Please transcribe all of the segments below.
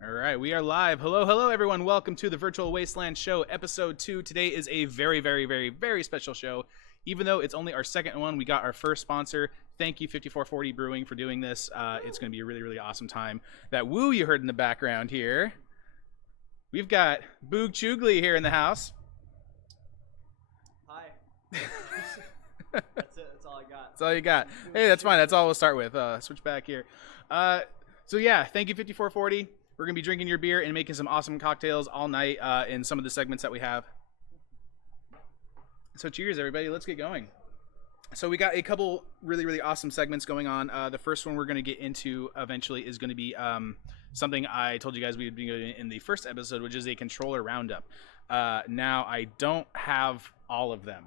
All right, we are live. Hello, everyone. Welcome to the Virtual Wasteland Show, Episode 2. Today is a very special show. Even though it's only our second one, we got our first sponsor. Thank you, 5440 Brewing, for doing this. It's going to be a really awesome time. That woo you heard in the background here. We've got Boog Choogly here in the house. Hi. That's it. That's all I got. That's all you got. Hey, that's fine. That's all we'll start with. Switch back here. So yeah, thank you, 5440. We're going to be drinking your beer and making some awesome cocktails all night in some of the segments that we have. So cheers, everybody. Let's get going. So we got a couple really awesome segments going on. The first one we're going to get into eventually is going to be something I told you guys we would be doing in the first episode, which is a controller roundup. Now, I don't have all of them.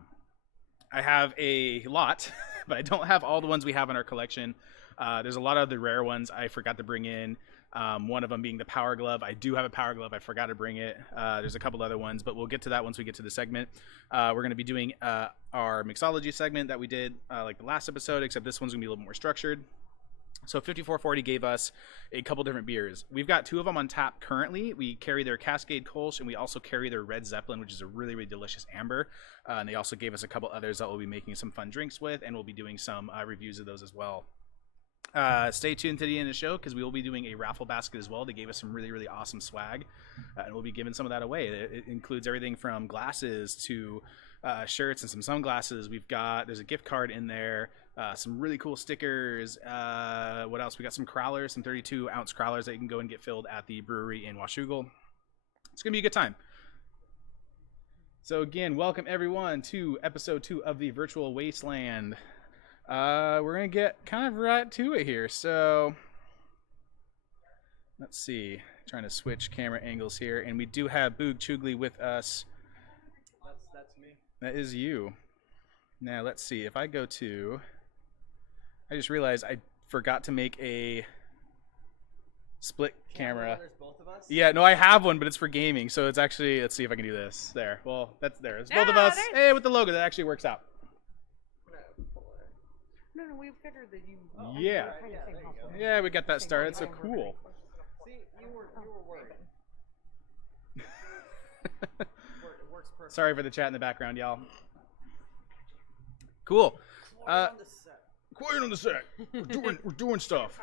I have a lot, but I don't have all the ones we have in our collection. There's a lot of the rare ones I forgot to bring in. One of them being the Power Glove. I do have a Power Glove. I forgot to bring it. There's a couple other ones, but we'll get to that once we get to the segment. We're going to be doing our mixology segment that we did like the last episode, except this one's going to be a little more structured. So 5440 gave us a couple different beers. We've got two of them on tap currently. We carry their Cascade Kolsch, and we also carry their Red Zeppelin, which is a really delicious amber. And they also gave us a couple others that we'll be making some fun drinks with, and we'll be doing some reviews of those as well. Stay tuned to the end of the show because we will be doing a raffle basket as well. They gave us some really awesome swag, and we'll be giving some of that away. It includes everything from glasses to shirts and some sunglasses. There's a gift card in there, some really cool stickers. What else? We got some crowlers, some 32-ounce crowlers that you can go and get filled at the brewery in Choogly. It's gonna be a good time. So again, welcome everyone to episode 2 of the Virtual Wasteland. We're going to get kind of right to it here. So, let's see. Trying to switch camera angles here. And we do have Boog Choogly with us. That's me. That is you. Now, let's see. If I go to... I just realized I forgot to make a split camera. There's both of us? Yeah, no, I have one, but it's for gaming. So it's actually... Let's see if I can do this. There. Well, that's there. It's both of us. Hey, with the logo. That actually works out. No, we figured that you. Yeah. Right, yeah, there you go. Yeah, we got that started. So cool. See, you were worried. It works perfect. Sorry for the chat in the background, y'all. Cool. Quiet on the set. Quiet on the set. We're doing stuff.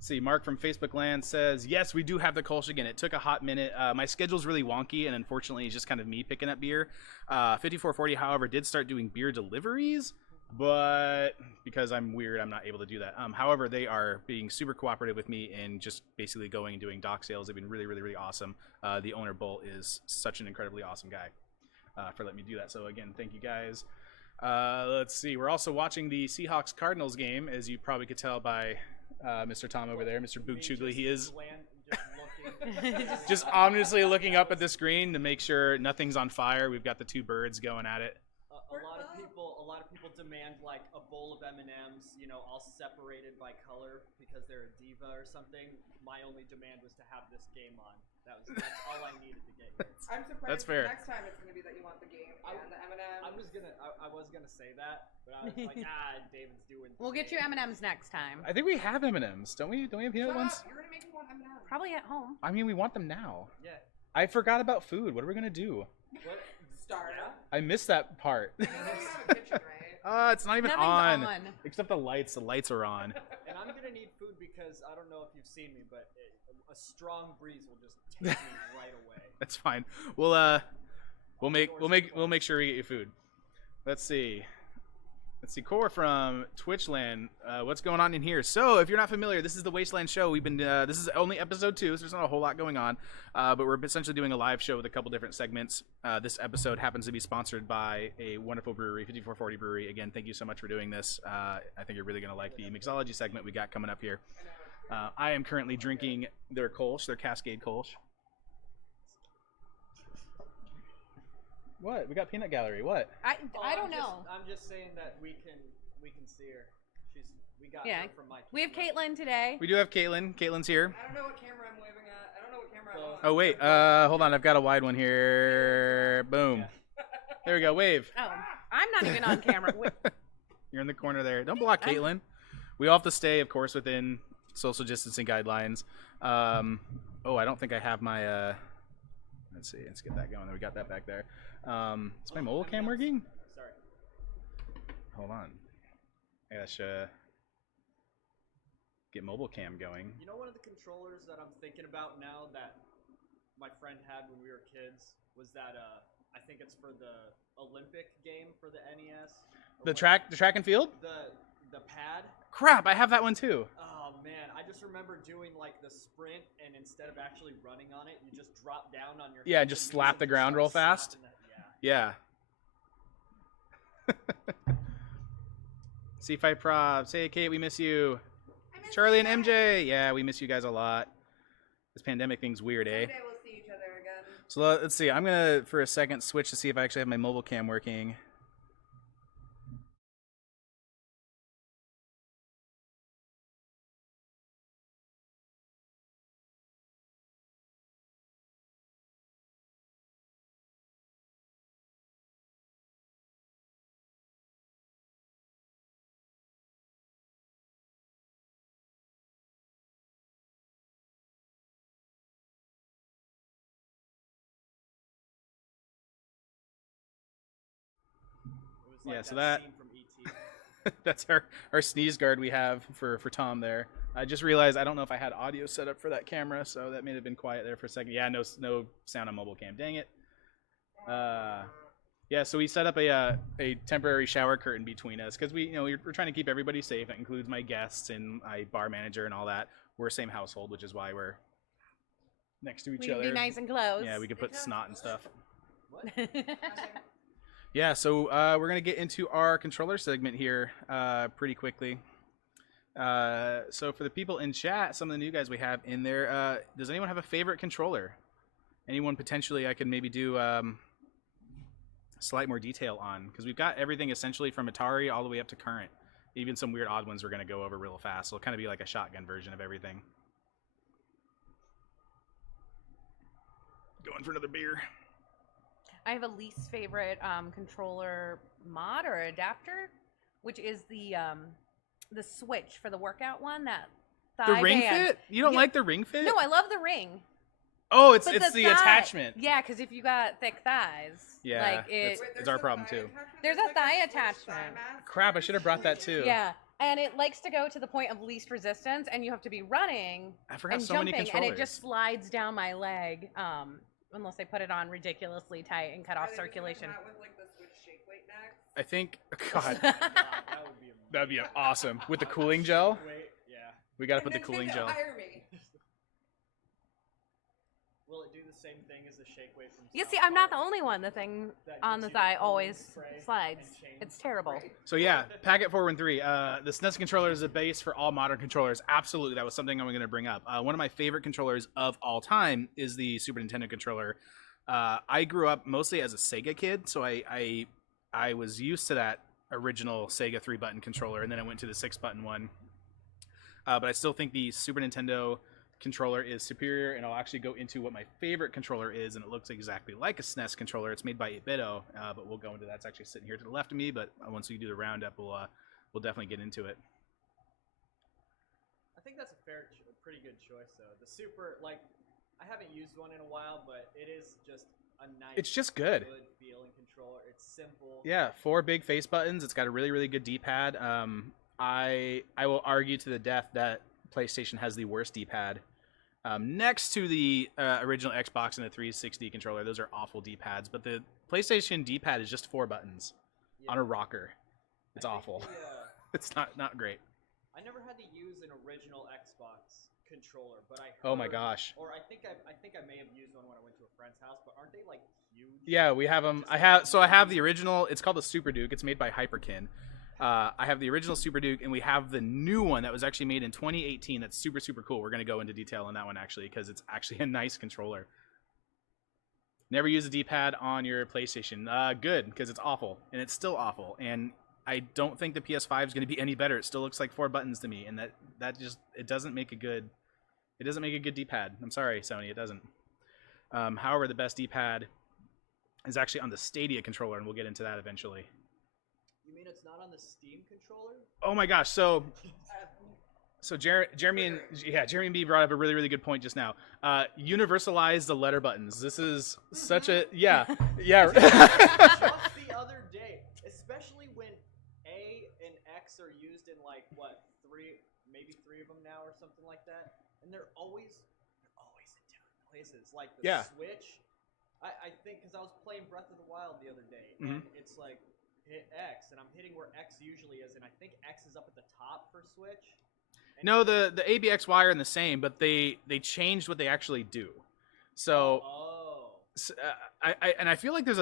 See, Mark from Facebook Land says, yes, we do have the Kolsch again. It took a hot minute. My schedule's really wonky, and unfortunately, it's just kind of me picking up beer. 5440, however, did start doing beer deliveries, but because I'm weird, I'm not able to do that. However, they are being super cooperative with me and just basically going and doing dock sales. They've been really awesome. The owner, Bolt, is such an incredibly awesome guy for letting me do that. So again, thank you guys. Let's see. We're also watching the Seahawks-Cardinals game, as you probably could tell by Mr. Tom over there, Mr. Boog Choogly. He is just ominously looking up at the screen to make sure nothing's on fire. We've got the two birds going at it. A lot of people demand like a bowl of M&Ms, you know, all separated by color because they're a diva or something. My only demand was to have this game on. That's all I needed to get here. I'm surprised. That's fair. Next time it's gonna be that you want the game and the M&Ms. I was gonna say that, but I was like, David's doing. We'll get you M&Ms next time. I think we have M&Ms, don't we? Don't we have peanut ones? You're gonna make me want M&Ms. Probably at home. I mean, we want them now. Yeah. I forgot about food. What are we gonna do? What? Startup. I missed that part. You don't even have a kitchen, right? It's not even Nothing's on. Except the lights. The lights are on. And I'm gonna need food because I don't know if you've seen me, but a strong breeze will just take me right away. That's fine. We'll make sure we get you food. Let's see. Core from Twitchland. What's going on in here? So, if you're not familiar, this is the Wasteland Show. We've been. This is only episode 2, so there's not a whole lot going on. But we're essentially doing a live show with a couple different segments. This episode happens to be sponsored by a wonderful brewery, 5440 Brewery. Again, thank you so much for doing this. I think you're really going to like the mixology segment we got coming up here. I am currently drinking their Kolsch, their Cascade Kolsch. What? We got Peanut Gallery. What? I don't know. I'm just saying that we can see her. We got Yeah. her from my. We have Caitlin today. We do have Caitlin. Caitlin's here. I don't know what camera I'm waving at. I don't know what camera I'm on. Oh wait, hold on. I've got a wide one here. Boom. There we go. Wave. Oh, I'm not even on camera. Wait. You're in the corner there. Don't block Caitlin. We all have to stay, of course, within social distancing guidelines. Oh, I don't think I have my. Let's see. Let's get that going. We got that back there. Is my mobile cam working? Sorry. Hold on. I gotta get mobile cam going. You know, one of the controllers that I'm thinking about now that my friend had when we were kids was that I think it's for the Olympic game for the NES. The track and field? The pad. Crap, I have that one too. Oh man, I just remember doing like the sprint, and instead of actually running on it, you just drop down on your Yeah, hands just and slap knees the and ground start real fast. slapping that. Yeah. C5 Props. Hey Kate, we miss you. I miss Charlie you and guys. MJ. Yeah, we miss you guys a lot. This pandemic thing's weird, eh? Someday we'll see each other again. So let's see. I'm gonna for a second switch to see if I actually have my mobile cam working. It was like Yeah, so that scene from E.T. That's our sneeze guard we have for Tom there. I just realized I don't know if I had audio set up for that camera, so that may have been quiet there for a second. Yeah, no sound on mobile cam. Dang it. Yeah, so we set up a temporary shower curtain between us because we're trying to keep everybody safe. It includes my guests and my bar manager and all that. We're same household, which is why we're next to each We can other. be nice and close. Yeah, we could put snot and stuff. What? Yeah, so we're going to get into our controller segment here pretty quickly. So for the people in chat, some of the new guys we have in there, does anyone have a favorite controller? Anyone potentially I could maybe do slight more detail on? Because we've got everything essentially from Atari all the way up to current. Even some weird odd ones we're going to go over real fast. So it'll kind of be like a shotgun version of everything. Going for another beer. I have a least favorite controller mod or adapter, which is the switch for the workout one. That The thigh ring band. fit? You don't Yeah. like the ring fit? No, I love the ring. Oh, it's But the thigh- attachment. Yeah, because if you got thick thighs, Yeah, like it. It's our problem, too. There's a thigh attachment. Crap, I should have brought that too. Yeah, and it likes to go to the point of least resistance, and you have to be running I forgot and so jumping, many and controllers. it just slides down my leg. Unless they put it on ridiculously tight and cut off circulation. With, like, the Switch shake weight next. I think, God, God, that would be amazing. that'd be awesome. With the cooling gel? Wait, yeah. We gotta And put the then cooling Nintendo, gel. hire me. Will it do the same thing as the shake weight from You South see, I'm not the Park? only one. The thing That on gives the you thigh the cooling always spray slides. and change. It's terrible. So yeah, Packet 413. The SNES controller is a base for all modern controllers. Absolutely, that was something I'm going to bring up. One of my favorite controllers of all time is the Super Nintendo controller. I grew up mostly as a Sega kid, so I was used to that original Sega 3-button controller, and then I went to the 6-button one. But I still think the Super Nintendo controller is superior, and I'll actually go into what my favorite controller is, and it looks exactly like a SNES controller. It's made by 8BitO, but we'll go into that. It's actually sitting here to the left of me, but once we do the roundup, we'll definitely get into it. I think that's a pretty good choice, though. The Super, like, I haven't used one in a while, but it is just a nice, It's just good. feeling controller. It's simple. Yeah, 4 big face buttons. It's got a really, really good D-pad. I will argue to the death that PlayStation has the worst D-pad. Next to the original Xbox and the 360 controller, those are awful D-pads. But the PlayStation D-pad is just 4 buttons Yeah. on a rocker. It's I think awful. the, It's not great. I never had to use an original Xbox controller, but I heard, Oh my gosh. Or I think I may have used one when I went to a friend's house, but aren't they like huge? Yeah, we have them. I have the original. It's called the Super Duke. It's made by Hyperkin. I have the original Super Duke, and we have the new one that was actually made in 2018. That's super, super cool. We're going to go into detail on that one, actually, because it's actually a nice controller. Never use a D-pad on your PlayStation. Good, because it's awful, and it's still awful. And I don't think the PS5 is going to be any better. It still looks like 4 buttons to me, and that just it doesn't make a good D-pad. I'm sorry, Sony, it doesn't. However, the best D-pad is actually on the Stadia controller, and we'll get into that eventually. You mean it's not on the Steam controller? Oh my gosh, so So Jeremy and B brought up a really, really good point just now. Universalize the letter buttons. This is such a yeah. Just the other day, especially when A and X are used in like what maybe three of them now or something like that, and they're always in different places. Like the Switch, I think because I was playing Breath of the Wild the other day, and it's like hit X, and I'm hitting where X usually is, and I think X is up at the top for Switch. No, the ABXY are in the same, but they changed what they actually do. So, I feel like there's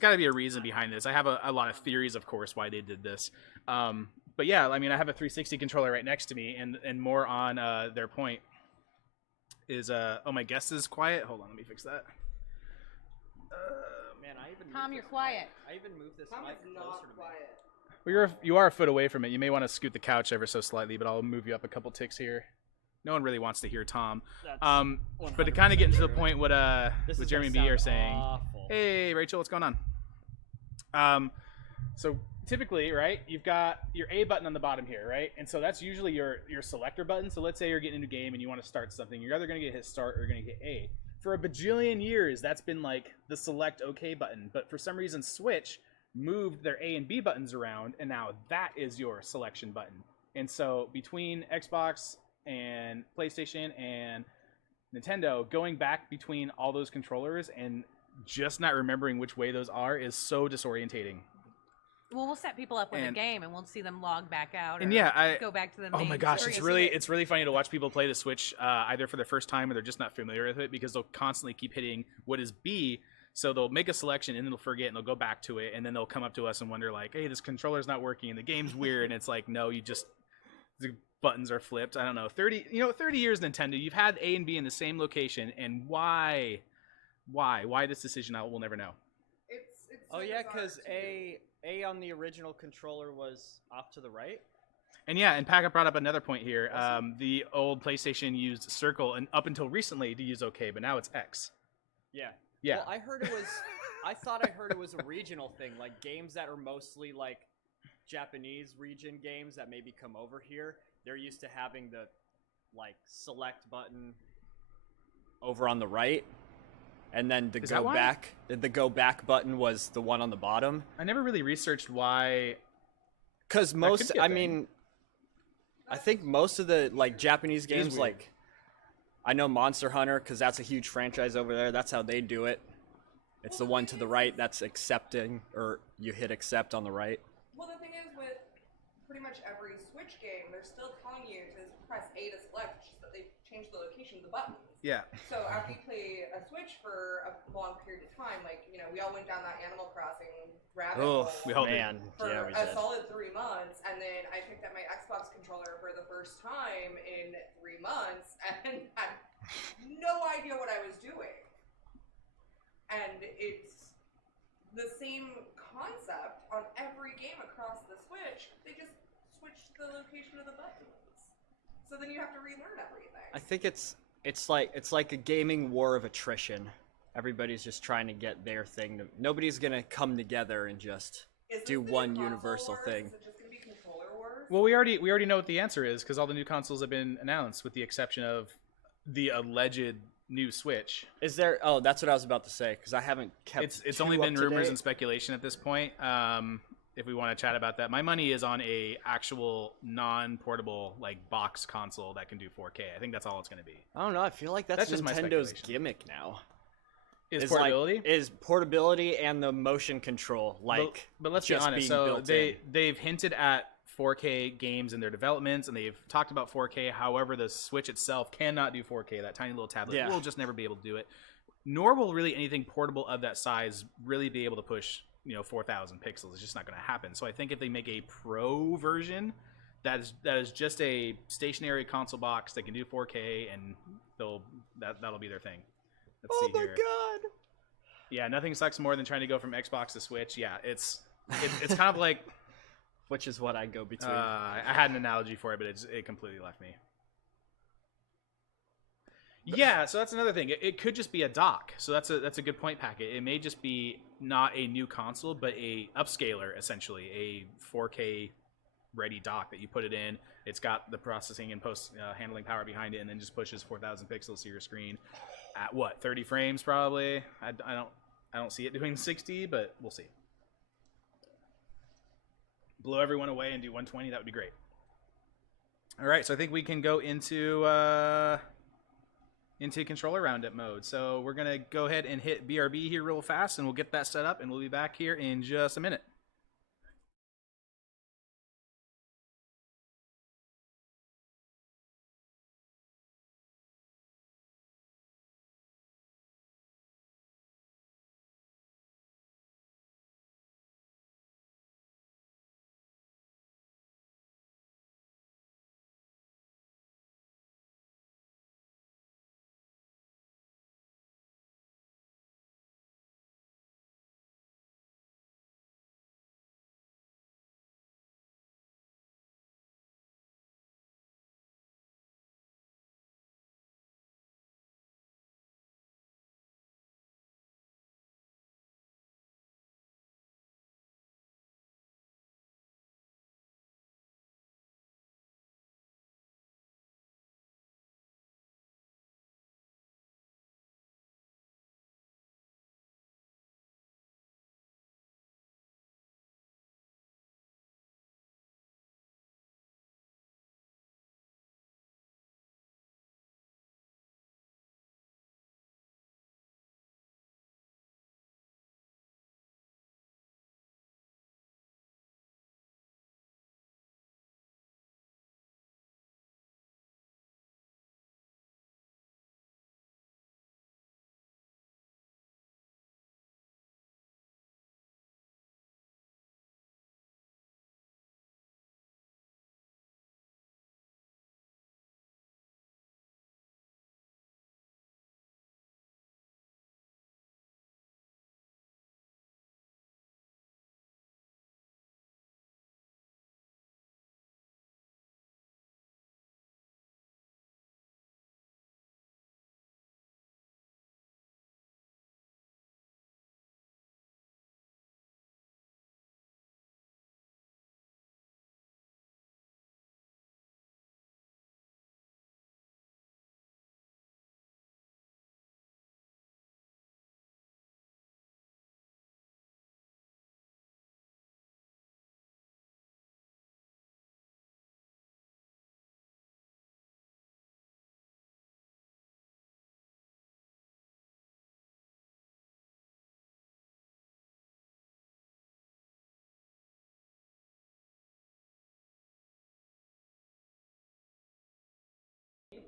got to be a reason behind this. I have a lot of theories, of course, why they did this. But yeah, I mean, I have a 360 controller right next to me, and more on their point is my guest is quiet. Hold on, let me fix that. Man, Tom, you're quiet. I even moved this Tom mic is closer not to me. quiet. Well, you are a foot away from it. You may want to scoot the couch ever so slightly, but I'll move you up a couple ticks here. No one really wants to hear Tom. But to kind of get into the point what Jeremy and B are saying. Awful. Hey, Rachel, what's going on? So typically, right, you've got your A button on the bottom here, right? And so that's usually your selector button. So let's say you're getting into a game and you want to start something. You're either going to hit start or you're going to hit A. For a bajillion years, that's been like the select OK button. But for some reason, Switch moved their A and B buttons around, and now that is your selection button. And so between Xbox and PlayStation and Nintendo, going back between all those controllers and just not remembering which way those are is so disorientating. Well, we'll set people up with a game, and we'll see them log back out. And go back to the. Oh my gosh, it's really funny to watch people play the Switch either for the first time or they're just not familiar with it, because they'll constantly keep hitting what is B. So they'll make a selection and then they'll forget and they'll go back to it, and then they'll come up to us and wonder like, hey, this controller's not working and the game's weird. And it's like, no, the buttons are flipped. I don't know. 30 years Nintendo, you've had A and B in the same location, and why this decision? We'll never know. It's Oh yeah, because A on the original controller was off to the right. And Paca brought up another point here. The old PlayStation used circle, and up until recently to use OK, but now it's X. Yeah. Yeah. Well, I thought I heard it was a regional thing, like games that are mostly like Japanese region games that maybe come over here. They're used to having the like select button over on the right, and then the go back button was the one on the bottom. I never really researched why. Because I think most of the like Japanese games, like I know Monster Hunter, because that's a huge franchise over there. That's how they do it. It's the one to the right that's accepting, or you hit accept on the right. Well, the thing is, with pretty much every Switch game, they're still telling you to press A to select, just that they changed the location of the buttons. Yeah. So after you play a Switch for a long period of time, like, we all went down that Animal Crossing rabbit hole for a solid 3 months, and then I picked up my Xbox controller for the first time in 3 months, and had no idea what I was doing. And it's the same concept on every game across the Switch. They just switched the location of the buttons. So then you have to relearn everything. I think it's like a gaming war of attrition. Everybody's just trying to get their thing. Nobody's gonna come together and just do one universal thing. Is it just gonna be controller wars? Well, we already know what the answer is, because all the new consoles have been announced, with the exception of the alleged new Switch. Is there? Oh, that's what I was about to say, because I haven't kept. It's only been rumors and speculation at this point. If we want to chat about that, my money is on a actual non-portable like box console that can do 4K. I think that's all it's going to be. I don't know. I feel like that's just my Nintendo's speculation. gimmick now. Is portability? Is portability and the motion control but let's be honest. So they've hinted at 4K games in their developments, and they've talked about 4K. However, the Switch itself cannot do 4K. That tiny little tablet will just never be able to do it. Nor will really anything portable of that size really be able to push 4,000 pixels. It's just not going to happen. So I think if they make a pro version that is just a stationary console box that can do 4K, and that'll be their thing. Let's see here. God! Yeah, nothing sucks more than trying to go from Xbox to Switch. Yeah, it's kind of like. Which is what I go between. I had an analogy for it, but it completely left me. Yeah, so that's another thing. It could just be a dock. So that's a good point, Packet. It may just be not a new console, but a upscaler, essentially, a 4K ready dock that you put it in. It's got the processing and post handling power behind it, and then just pushes 4,000 pixels to your screen at what, 30 frames probably. I don't see it doing 60, but we'll see. Blow everyone away and do 120. That would be great. All right, so I think we can go into controller roundup mode. So we're gonna go ahead and hit BRB here real fast, and we'll get that set up, and we'll be back here in just a minute.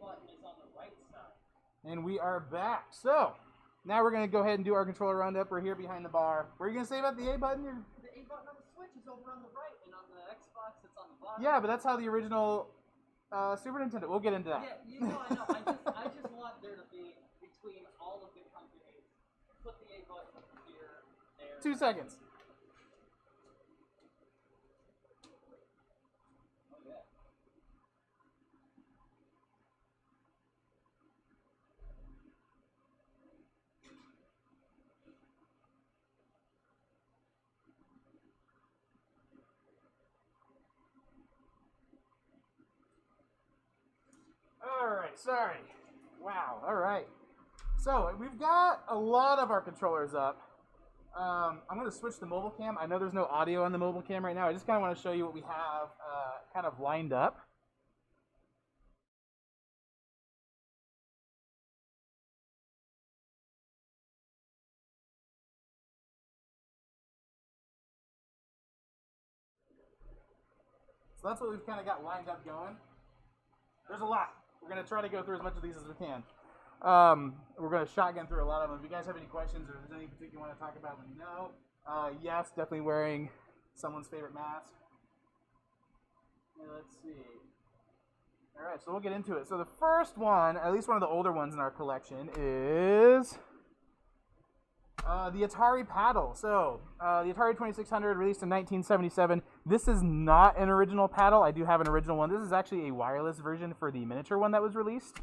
Button is on the right side. And we are back. So now we're gonna go ahead and do our controller roundup. We're here behind the bar. What are you gonna say about the A button? The A button on the Switch is over on the right, and on the Xbox it's on the bottom. Yeah, but that's how the original Super Nintendo. We'll get into that. Yeah, you know, I know. I just want there to be between all of the companies. Put the A button here, there. 2 seconds. Oh yeah. Alright, sorry. Wow, alright. So, we've got a lot of our controllers up. I'm going to switch to mobile cam. I know there's no audio on the mobile cam right now. I just kind of want to show you what we have kind of lined up. So that's what we've kind of got lined up going. There's a lot. We're going to try to go through as much of these as we can. We're going to shotgun through a lot of them. If you guys have any questions or if there's anything particular you want to talk about, let me know. Yes, definitely wearing someone's favorite mask. Let's see. All right, so we'll get into it. So the first one, at least one of the older ones in our collection, is the Atari paddle. So the Atari 2600 released in 1977. This is not an original paddle. I do have an original one. This is actually a wireless version for the miniature one that was released.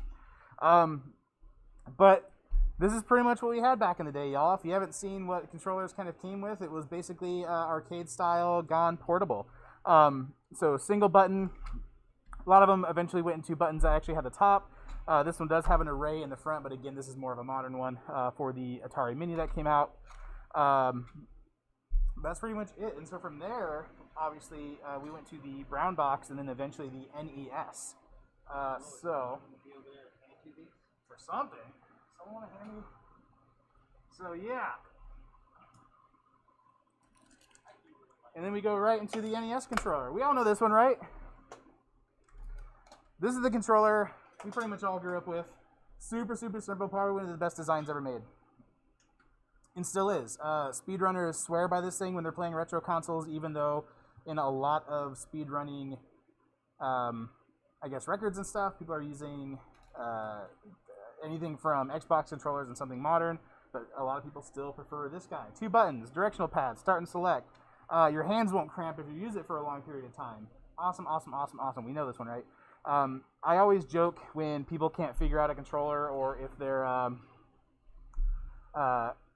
But this is pretty much what we had back in the day, y'all. If you haven't seen what controllers kind of came with, it was basically arcade style, gone portable. So single button. A lot of them eventually went into buttons that actually had the top. This one does have an array in the front, but again, this is more of a modern one for the Atari Mini that came out. That's pretty much it. And so from there, obviously, we went to the brown box and then eventually the NES. So, for something. Someone want to hand me? So, yeah. And then we go right into the NES controller. We all know this one, right? This is the controller we pretty much all grew up with. Super, super simple. Probably one of the best designs ever made. And still is. Speedrunners swear by this thing when they're playing retro consoles, even though in a lot of speedrunning, I guess, records and stuff, people are using anything from Xbox controllers and something modern, but a lot of people still prefer this guy. 2 buttons, directional pad, start and select. Your hands won't cramp if you use it for a long period of time. Awesome, awesome, awesome, awesome. We know this one, right? I always joke when people can't figure out a controller, or if they're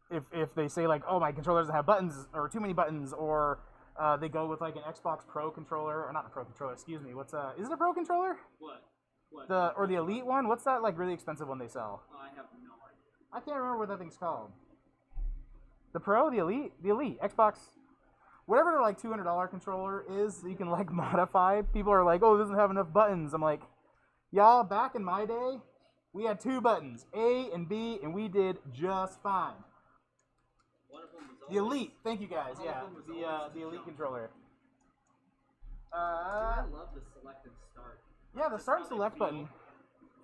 if they say like, oh, my controller doesn't have buttons or too many buttons, or they go with like an Xbox Pro controller, or not a Pro controller, excuse me. Is it a Pro controller? What? Or the Elite one? What's that like really expensive one they sell? I have no idea. I can't remember what that thing's called. The Pro, the Elite, Xbox, whatever the like $200 controller is that you can like modify. People are like, oh, it doesn't have enough buttons. I'm like, y'all, back in my day, we had 2 buttons, A and B, and we did just fine. One of them was The Elite, thank you guys. Yeah, the Elite controller. I love the select and start. Yeah, the start and select button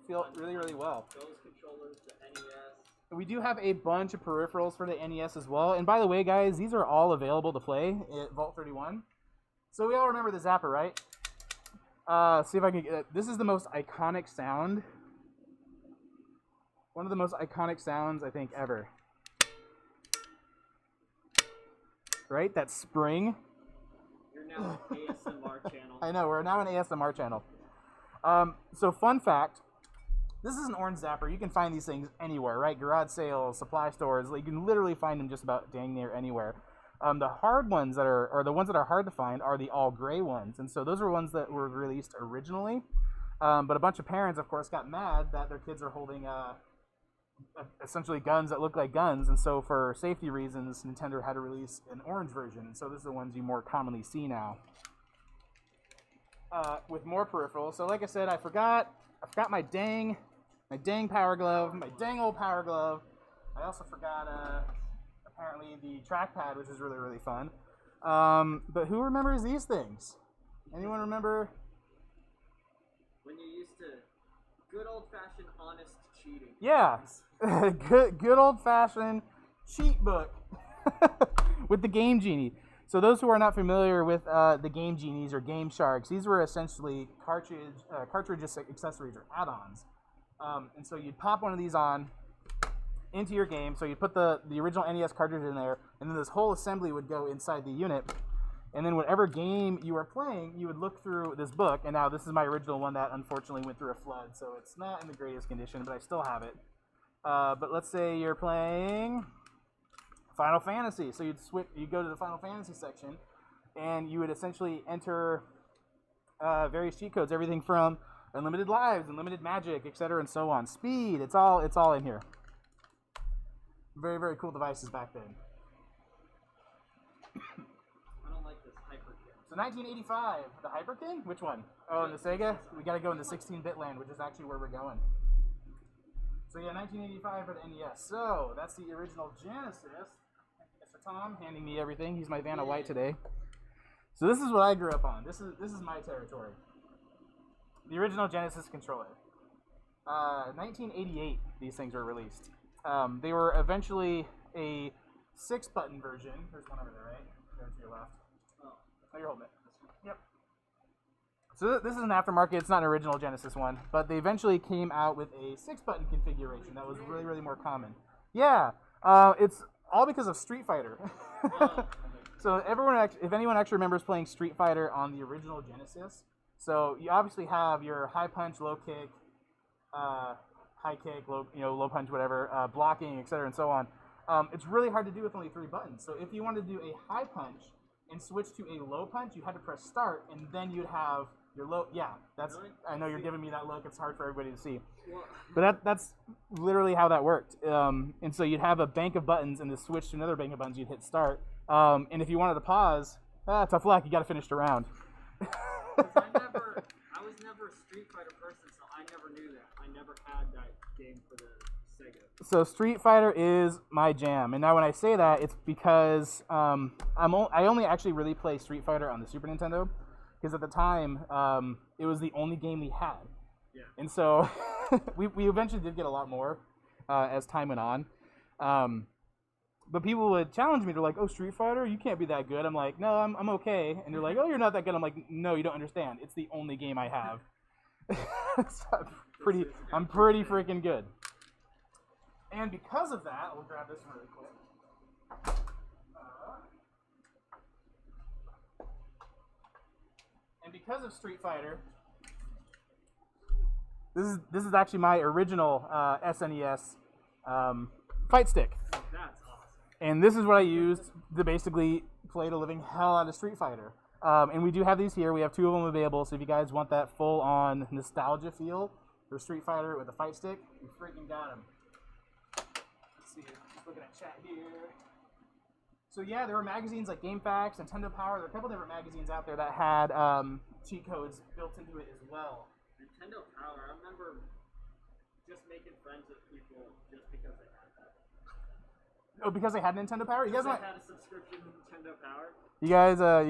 feel really, really well. Those controllers, the NES. We do have a bunch of peripherals for the NES as well. And by the way, guys, these are all available to play at Vault 31. So we all remember the Zapper, right? See if I can get this is the most iconic sound. One of the most iconic sounds, I think, ever. Right? That spring. You're now an ASMR channel. I know, we're now an ASMR channel. So fun fact, this is an orange zapper. You can find these things anywhere, right? Garage sales, supply stores. You can literally find them just about dang near anywhere. The hard ones that are, or the ones that are hard to find, are the all gray ones. And so those are ones that were released originally. But a bunch of parents, of course, got mad that their kids are holding essentially guns that look like guns. And so for safety reasons, Nintendo had to release an orange version. And so this is the ones you more commonly see now. With more peripherals. So like I said, I forgot my dang power glove, my dang old power glove. I also forgot apparently the trackpad, which is really, really fun. But who remembers these things? Anyone remember? When you used to good old-fashioned honest cheating. Yeah, good old-fashioned cheat book with the Game Genie. So those who are not familiar with the Game Genies or Game Sharks, these were essentially cartridge accessories or add-ons. And so you'd pop one of these on into your game. So you put the original NES cartridge in there, and then this whole assembly would go inside the unit. And then whatever game you were playing, you would look through this book. And now this is my original one that unfortunately went through a flood, so it's not in the greatest condition, but I still have it. But let's say you're playing Final Fantasy. So you'd go to the Final Fantasy section, and you would essentially enter various cheat codes, everything from unlimited lives, unlimited magic, etc., and so on. Speed, it's all in here. Very, very cool devices back then. I don't like this Hyperkin. So 1985, the Hyperkin? Which one? Oh, in the Sega? We gotta go into 16-bit land, which is actually where we're going. So yeah, 1985 for the NES. So that's the original Genesis. Mr. Tom handing me everything. He's my Vanna White today. So this is what I grew up on. This is my territory. The original Genesis controller. 1988, these things were released. They were eventually a 6-button version. There's one over there, right? There to your left. Oh, you're holding it. Yep. So this is an aftermarket. It's not an original Genesis one, but they eventually came out with a 6-button configuration that was really, really more common. Yeah, it's all because of Street Fighter. So if anyone actually remembers playing Street Fighter on the original Genesis, so you obviously have your high punch, low kick, high kick, low punch, whatever, blocking, etc., and so on. It's really hard to do with only 3 buttons. So if you want to do a high punch, and switch to a low punch, you had to press start, and then you'd have your low. Yeah, that's. Really? I know you're giving me that look. It's hard for everybody to see, but that's literally how that worked. And so you'd have a bank of buttons, and to switch to another bank of buttons, you'd hit start. And if you wanted to pause, tough luck. You got to finish the round. I was never a Street Fighter person, so I never knew that. I never had that game for the Sega. So Street Fighter is my jam, and now when I say that, it's because I only actually really play Street Fighter on the Super Nintendo, because at the time it was the only game we had. Yeah. And so we eventually did get a lot more as time went on. But people would challenge me. They're like, "Oh, Street Fighter, you can't be that good." I'm like, "No, I'm okay." And they're like, "Oh, you're not that good." I'm like, "No, you don't understand. It's the only game I have." So I'm pretty freaking good. And because of that, we'll grab this one really quick. And because of Street Fighter, this is actually my original SNES fight stick. That's awesome. And this is what I used to basically play the living hell out of Street Fighter. And we do have these here. We have 2 of them available. So if you guys want that full-on nostalgia feel for Street Fighter with a fight stick, you freaking got them. Let's see. Just looking at chat here. So yeah, there were magazines like GameFAQs, Nintendo Power. There are a couple different magazines out there that had cheat codes built into it as well. Nintendo Power. I remember just making friends with people just because they had that. Oh, because they had Nintendo Power? You guys want? had a subscription to Nintendo Power. You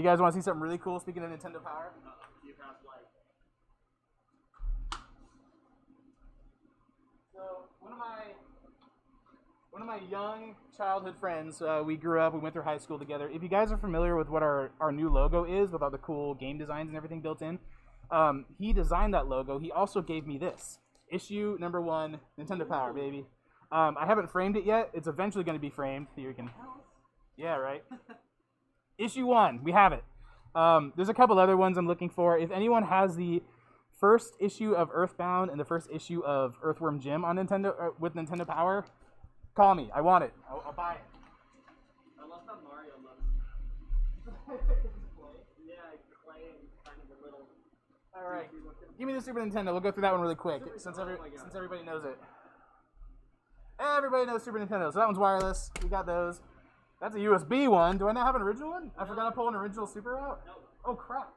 guys want to see something really cool? Speaking of Nintendo Power. You have like. So one of my young childhood friends, we grew up, we went through high school together. If you guys are familiar with what our new logo is, with all the cool game designs and everything built in, he designed that logo. He also gave me this. Issue number 1, Nintendo Power, baby. I haven't framed it yet. It's eventually going to be framed. Here you can. Yeah, right. Issue 1, we have it. There's a couple other ones I'm looking for. If anyone has the first issue of Earthbound and the first issue of Earthworm Jim on Nintendo with Nintendo Power, call me. I want it. I'll buy it. I love how Mario loves. Yeah, Clay and kind of a little. All right. Give me the Super Nintendo. We'll go through that one really quick since everybody knows it. Everybody knows Super Nintendo, so that one's wireless. We got those. That's a USB one. Do I not have an original one? I forgot to pull an original Super out? Nope. Oh, crap.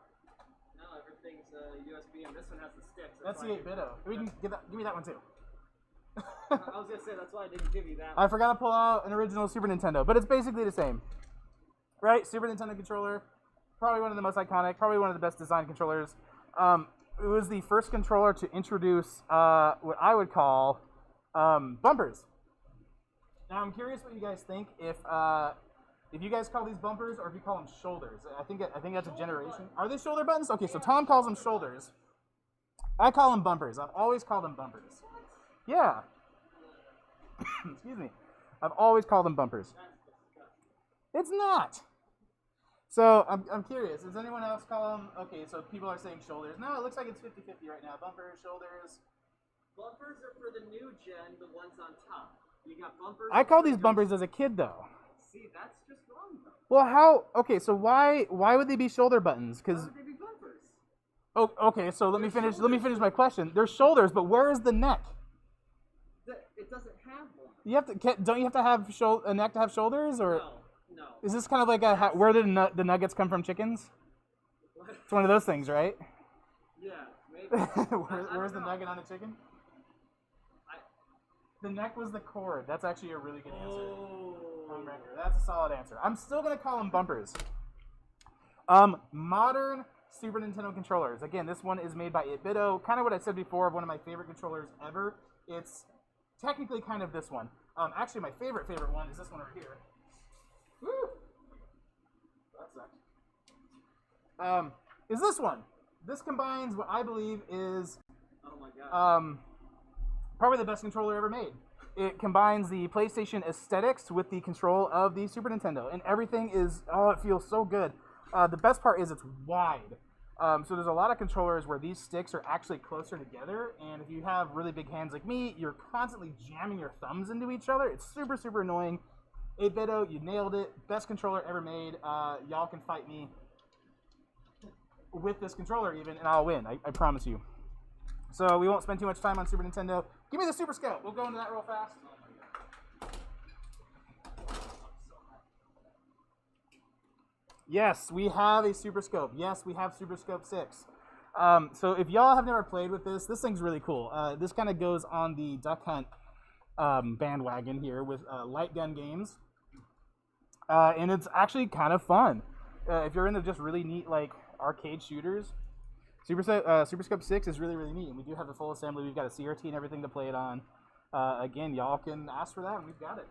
No, everything's USB, and this one has the sticks. That's the 8-bit-o. We can give me that one, too. I was going to say, that's why I didn't give you that one. I forgot to pull out an original Super Nintendo, but it's basically the same. Right? Super Nintendo controller. Probably one of the most iconic, probably one of the best designed controllers. It was the first controller to introduce what I would call bumpers. Now I'm curious what you guys think if you guys call these bumpers or if you call them shoulders. I think that's a generation. Are they shoulder buttons? Okay, so Tom calls them shoulders. I call them bumpers. I've always called them bumpers. Yeah. Excuse me. I've always called them bumpers. It's not. So I'm curious. Does anyone else call them? Okay, so people are saying shoulders. No, it looks like it's 50-50 right now. Bumpers, shoulders. Bumpers are for the new gen, the ones on top. You got bumpers. I called these bumpers as a kid, though. See, that's just wrong, though. Well, how? Okay, so why would they be shoulder buttons? Why Because would they be bumpers? oh, okay. So let me finish my question. They're shoulders, but where is the neck? It doesn't have one. You have to. Don't you have to have a neck to have shoulders, or No. is this kind of like where did the nuggets come from? Chickens? What? It's one of those things, right? Yeah, maybe. Where's the nugget on a chicken? The neck was the cord. That's actually a really good answer. On record. That's a solid answer. I'm still gonna call them bumpers. Modern Super Nintendo controllers. Again, this one is made by 8-bit-o. Kind of what I said before of one of my favorite controllers ever. It's technically kind of this one. Actually, my favorite one is this one right here. Woo! That sucked. Is this one. This combines what I believe is Oh my god. probably the best controller ever made. It combines the PlayStation aesthetics with the control of the Super Nintendo, and everything is, it feels so good. The best part is it's wide. So there's a lot of controllers where these sticks are actually closer together, and if you have really big hands like me, you're constantly jamming your thumbs into each other. It's super, super annoying. 8-Bito, you nailed it. Best controller ever made. Y'all can fight me with this controller even, and I'll win. I promise you. So we won't spend too much time on Super Nintendo. Give me the Super Scope. We'll go into that real fast. Yes, we have a Super Scope. Yes, we have Super Scope 6. So if y'all have never played with this thing's really cool. This kind of goes on the Duck Hunt bandwagon here with light gun games. And it's actually kind of fun. If you're into just really neat like arcade shooters, Super Scope 6 is really, really neat. And we do have the full assembly. We've got a CRT and everything to play it on. Again, y'all can ask for that, and we've got it.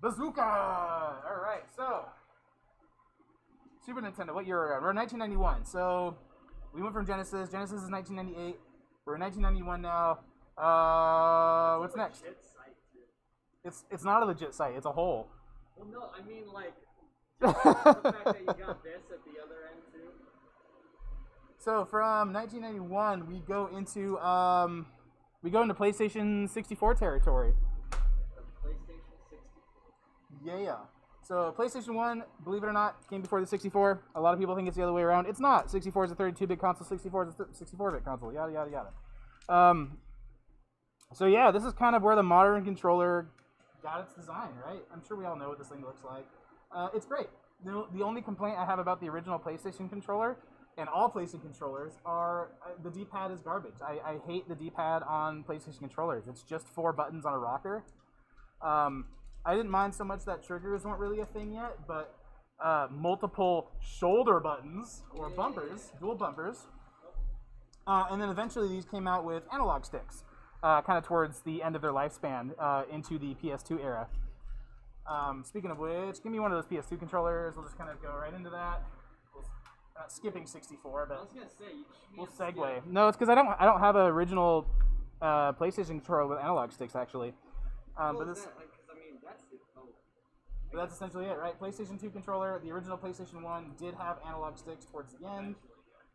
Bazooka! All right, so Super Nintendo, what year are we? We're in 1991. So we went from Genesis. Genesis is 1998. We're in 1991 now. What's next? It's not a legit site. It's a hole. Well, no, I mean like the fact that you got this at the other end too. So from 1991, we go into PlayStation 64 territory. PlayStation 64. Yeah. So PlayStation 1, believe it or not, came before the 64. A lot of people think it's the other way around. It's not. 64 is a 32-bit console. 64 is a 64-bit console. Yada, yada, yada. So yeah, this is kind of where the modern controller got its design, right? I'm sure we all know what this thing looks like. It's great. The only complaint I have about the original PlayStation controller and all PlayStation controllers are the D-pad is garbage. I hate the D-pad on PlayStation controllers. It's just 4 buttons on a rocker. I didn't mind so much that triggers weren't really a thing yet, but multiple shoulder buttons or bumpers, dual bumpers. And then eventually these came out with analog sticks, kind of towards the end of their lifespan into the PS2 era. Speaking of which, give me one of those PS2 controllers. We'll just kind of go right into that. Skipping 64, but I was gonna say we'll segue. No, it's because I don't have an original PlayStation controller with analog sticks actually. But this. But that's essentially it, right? PlayStation 2 controller, the original PlayStation 1 did have analog sticks towards the end,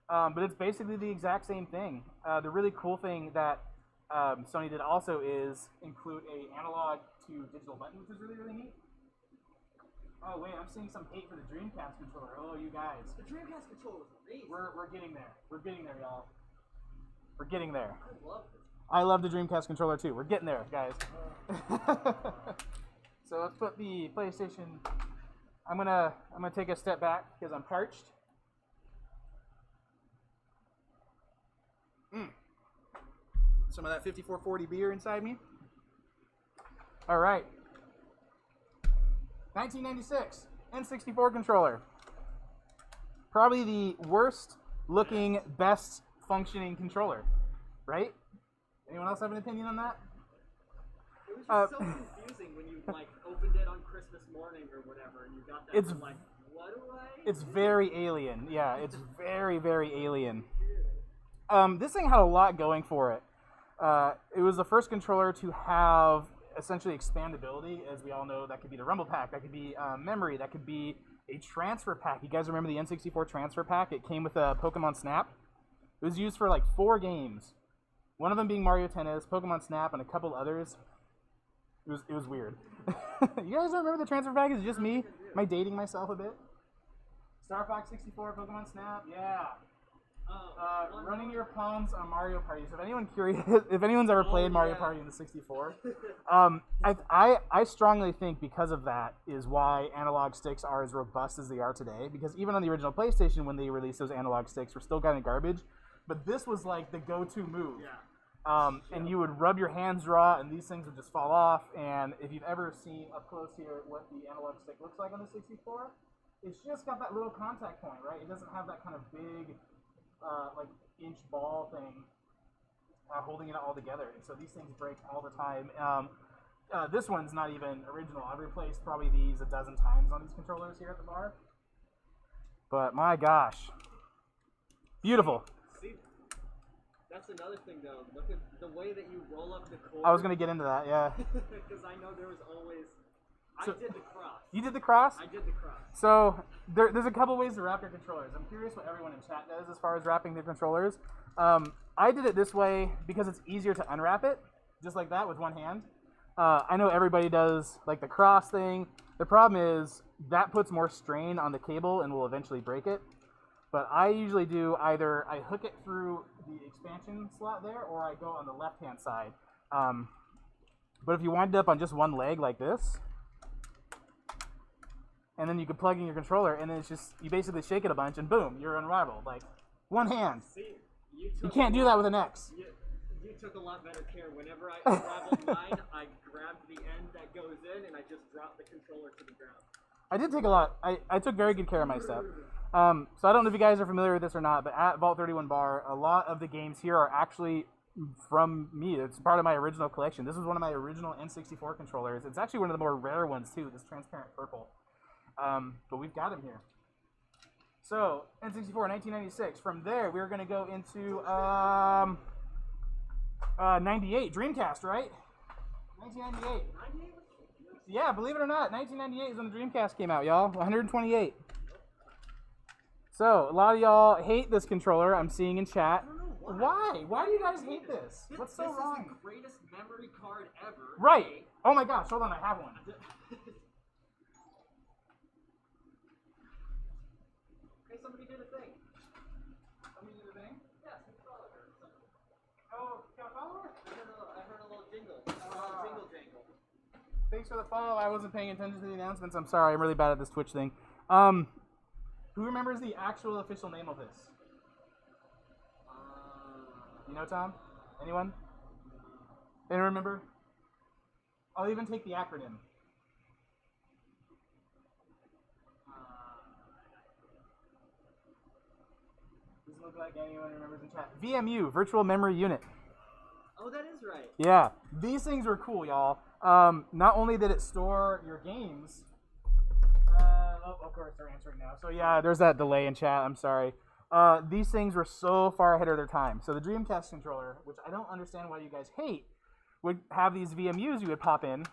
but it's basically the exact same thing. The really cool thing that Sony did also is include a analog to digital button, which is really, really neat. Oh wait, I'm seeing some hate for the Dreamcast controller. Oh, you guys. The Dreamcast controller was amazing. We're getting there. We're getting there, y'all. We're getting there. I love it. I love the Dreamcast controller too. We're getting there, guys. So let's put the PlayStation. I'm gonna take a step back because I'm parched. Some of that 5440 beer inside me. All right. 1996 N64 controller. Probably the worst looking, best functioning controller, right? Anyone else have an opinion on that? It was just so confusing when you like opened it on Christmas morning or whatever, and you got that. It's like, what do I? It's very alien. Yeah, it's very, very alien. This thing had a lot going for it. It was the first controller to have essentially expandability. As we all know, that could be the rumble pack, that could be memory, that could be a transfer pack. You guys remember the N64 transfer pack? It came with a Pokemon Snap. It was used for like 4 games. One of them being Mario Tennis, Pokemon Snap, and a couple others. It was weird. You guys don't remember the transfer pack? Is it just me? Am I dating myself a bit? Star Fox 64, Pokemon Snap, yeah. Running your palms on Mario Party. So if anyone's ever played Mario Party in the 64, I strongly think because of that is why analog sticks are as robust as they are today. Because even on the original PlayStation, when they released those analog sticks, were still kind of garbage. But this was like the go-to move. Yeah. And you would rub your hands raw, and these things would just fall off. And if you've ever seen up close here what the analog stick looks like on the 64, it's just got that little contact point, right? It doesn't have that kind of big, like inch ball thing holding it all together. And so these things break all the time. This one's not even original. I've replaced probably these a dozen times on these controllers here at the bar. But my gosh, beautiful. See, that's another thing though. Look at the way that you roll up the cord. I was gonna get into that, yeah. Because I know there was always. I did the cross. You did the cross? I did the cross. So there's a couple ways to wrap your controllers. I'm curious what everyone in chat does as far as wrapping their controllers. I did it this way because it's easier to unwrap it, just like that with one hand. I know everybody does like the cross thing. The problem is that puts more strain on the cable and will eventually break it. But I usually do either I hook it through the expansion slot there, or I go on the left-hand side. But if you wind up on just one leg like this, and then you can plug in your controller, and then it's just, you basically shake it a bunch, and boom, you're unrivaled. Like, one hand. See, you can't do that with an X. You took a lot better care. Whenever I unraveled mine, I grabbed the end that goes in, and I just dropped the controller to the ground. I did take a lot. I took very good care of my stuff. So I don't know if you guys are familiar with this or not, but at Vault 31 Bar, a lot of the games here are actually from me. It's part of my original collection. This was one of my original N64 controllers. It's actually one of the more rare ones too, this transparent purple. But we've got him here. So, N64, 1996. From there, we're going to go into 98. Dreamcast, right? 1998. Yeah, believe it or not, 1998 is when the Dreamcast came out, y'all. 128. So, a lot of y'all hate this controller, I'm seeing in chat. Why? Why do you guys hate this? What's so wrong? This is the greatest memory card ever. Right. Oh my gosh, hold on, I have one. Hey, somebody did a thing. Somebody did a thing? Yeah, some follower or something. Oh, got a follower? I heard a little jingle. Jingle jangle. Thanks for the follow. I wasn't paying attention to the announcements. I'm sorry. I'm really bad at this Twitch thing. Who remembers the actual official name of this? You know, Tom? Anyone? Anyone remember? I'll even take the acronym. Doesn't look like anyone remembers in chat. VMU, Virtual Memory Unit. Oh, that is right. Yeah, these things were cool, y'all. Not only did it store your games. Of course they're answering now. So yeah, there's that delay in chat. I'm sorry. These things were so far ahead of their time. So the Dreamcast controller, which I don't understand why you guys hate, would have these VMUs you would pop in,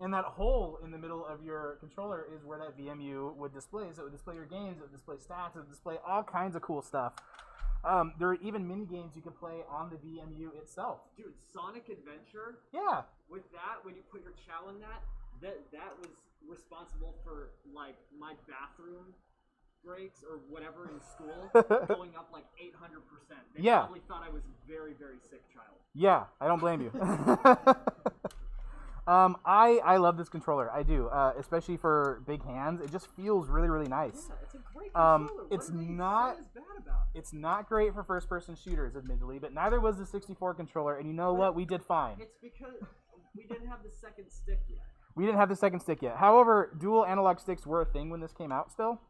and that hole in the middle of your controller is where that VMU would display. So it would display your games, it would display stats, it would display all kinds of cool stuff. There were even mini games you could play on the VMU itself. Dude, Sonic Adventure? Yeah. With that, when you put your chow in that was responsible for, like, my bathroom breaks or whatever in school going up like 800%. They probably thought I was a very, very sick child. Yeah, I don't blame you. I love this controller. I do, especially for big hands. It just feels really, really nice. Yeah, it's a great controller. It's what not is bad about it? It's not great for first-person shooters, admittedly, but neither was the 64 controller. And you know what? We did fine. It's because we didn't have the second stick yet. We didn't have the second stick yet. However, dual analog sticks were a thing when this came out still.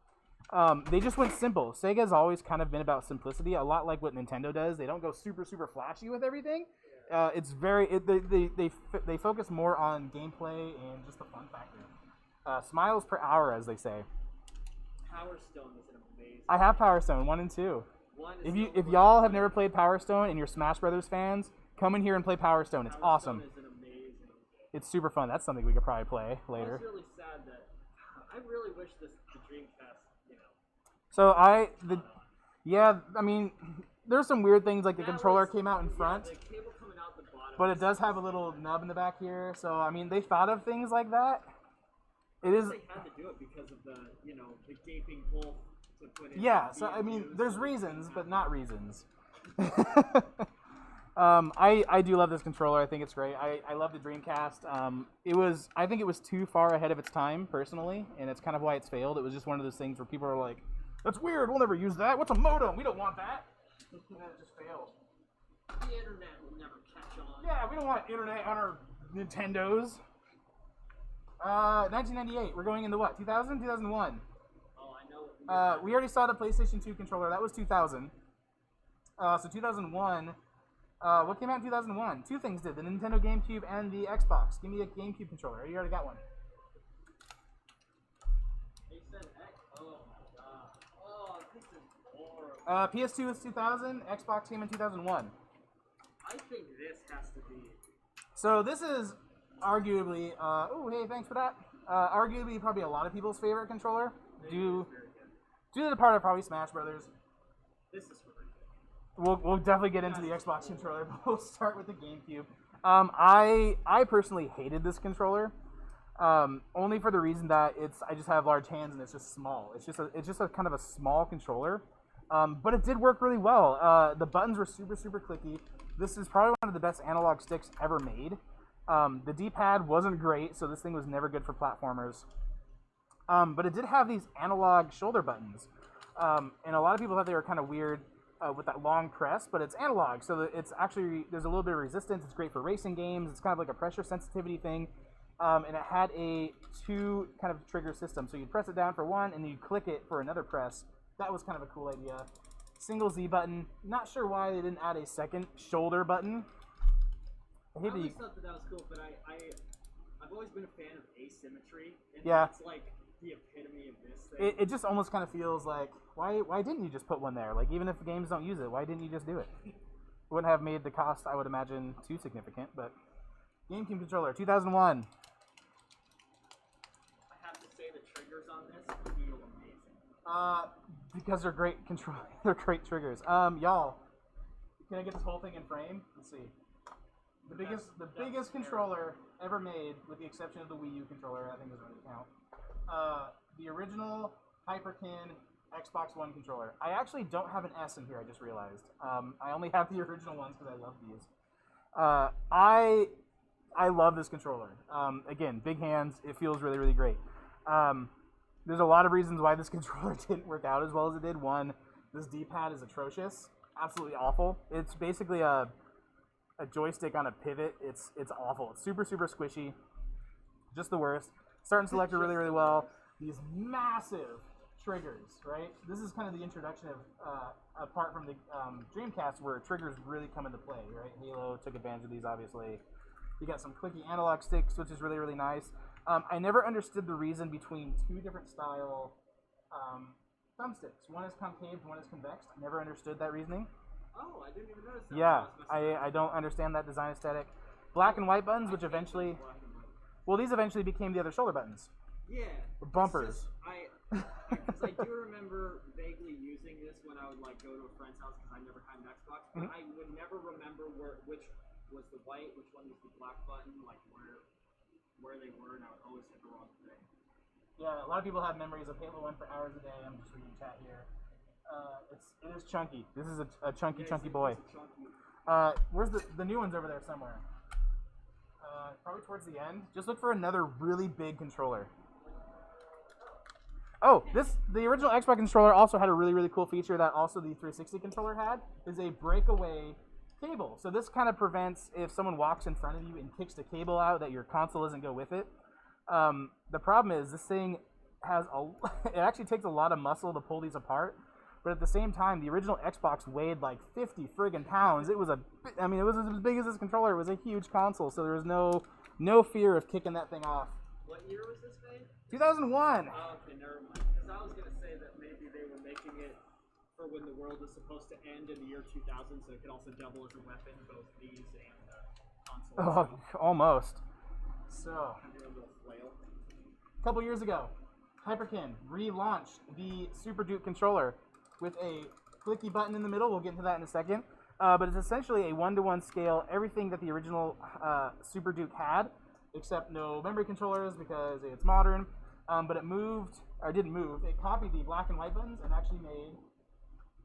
They just went simple. Sega's always kind of been about simplicity, a lot like what Nintendo does. They don't go super, super flashy with everything. It's very they focus more on gameplay and just the fun factor. Smiles per hour, as they say. Power Stone is an amazing. I have Power Stone 1 and 2. If y'all have never played Power Stone and you're Smash Brothers fans, come in here and play Power Stone. It's awesome. Stone is an amazing game. It's super fun. That's something we could probably play later. I was really sad that I really wish the Dreamcast, So I mean, there's some weird things like the controller came out in front. The cable coming out the bottom. But it does have a little nub in the back here, so I mean they thought of things like that. It is. They had to do it because of the the gaping hole to put in. Yeah, so I mean there's reasons, but not reasons. I do love this controller. I think it's great. I love the Dreamcast. I think it was too far ahead of its time personally, and it's kind of why it's failed. It was just one of those things where people are like, "That's weird. We'll never use that. What's a modem? We don't want that." And then it just failed. The internet will never catch on. Yeah, we don't want internet on our Nintendos. 1998. We're going into what? 2000? 2001. Oh, I know. We already saw the PlayStation 2 controller. That was 2000. So 2001. What came out in 2001? Two things did. The Nintendo GameCube and the Xbox. Give me a GameCube controller. You already got one. They said X. Oh, my God. Oh, this is horrible. PS2 was 2000. Xbox came in 2001. I think this has to be. So this is arguably, oh hey, thanks for that. Arguably probably a lot of people's favorite controller. Due to the part of probably Smash Brothers. This is really good. We'll definitely get into the Xbox controller, but we'll start with the GameCube. I personally hated this controller, only for the reason that I just have large hands and it's just small. It's just a kind of a small controller, but it did work really well. The buttons were super clicky. This is probably one of the best analog sticks ever made. The D-pad wasn't great, so this thing was never good for platformers. But it did have these analog shoulder buttons, and a lot of people thought they were kind of weird with that long press, but it's analog, so it's actually, there's a little bit of resistance. It's great for racing games. It's kind of like a pressure sensitivity thing, and it had a 2 kind of trigger system, so you'd press it down for one, and then you click it for another press. That was kind of a cool idea. Single Z button. Not sure why they didn't add a second shoulder button. I always thought that was cool, but I've always been a fan of asymmetry, and that's like the epitome of this thing. It just almost kind of feels like, why didn't you just put one there? Like, even if the games don't use it, why didn't you just do it? Wouldn't have made the cost, I would imagine, too significant, but GameCube controller, 2001. I have to say the triggers on this feel amazing. Because they're great they're great triggers. Y'all, can I get this whole thing in frame? Let's see. The biggest controller ever made, with the exception of the Wii U controller, I think doesn't really count. The original Hyperkin Xbox One controller. I actually don't have an S in here, I just realized. I only have the original ones because I love these. I love this controller. Again, big hands. It feels really great. There's a lot of reasons why this controller didn't work out as well as it did. One, this D-pad is atrocious. Absolutely awful. It's basically a joystick on a pivot. It's awful. It's super squishy. Just the worst. Start and select really well. These massive triggers, right? This is kind of the introduction of, apart from the Dreamcast, where triggers really come into play, right? Halo took advantage of these, obviously. You got some clicky analog sticks, which is really nice. I never understood the reason between 2 different style thumbsticks. One is concave, one is convex. I never understood that reasoning. Oh, I didn't even notice that. Yeah, I don't understand that design aesthetic. Black and white buttons, which eventually... Well, these eventually became the other shoulder buttons. Yeah. Bumpers. Because I do remember vaguely using this when I would like go to a friend's house because I never had an Xbox, but I would never remember which was the white, which one was the black button, like where they were, and I would always hit the wrong thing. Yeah, a lot of people have memories of Halo 1 for hours a day. I'm just reading chat here. It is chunky. This is a chunky boy. Where's the new one's over there somewhere? Probably towards the end. Just look for another really big controller. Oh, the original Xbox controller also had a really cool feature that also the 360 controller had, is a breakaway cable. So this kind of prevents if someone walks in front of you and kicks the cable out that your console doesn't go with it. The problem is this thing has it actually takes a lot of muscle to pull these apart. But at the same time, the original Xbox weighed like 50 friggin' pounds. It was it was as big as this controller. It was a huge console, so there was no fear of kicking that thing off. What year was this made? 2001. Oh, okay, never mind. Because I was gonna say that maybe they were making it for when the world is supposed to end in the year 2000, so it could also double as a weapon, both these and consoles. Oh, almost. So, A couple years ago, Hyperkin relaunched the Super Duke controller with a clicky button in the middle. We'll get into that in a second. But it's essentially a 1-to-1 scale, everything that the original Super Duke had, except no memory controllers because it's modern. But it didn't move. It copied the black and white buttons and actually made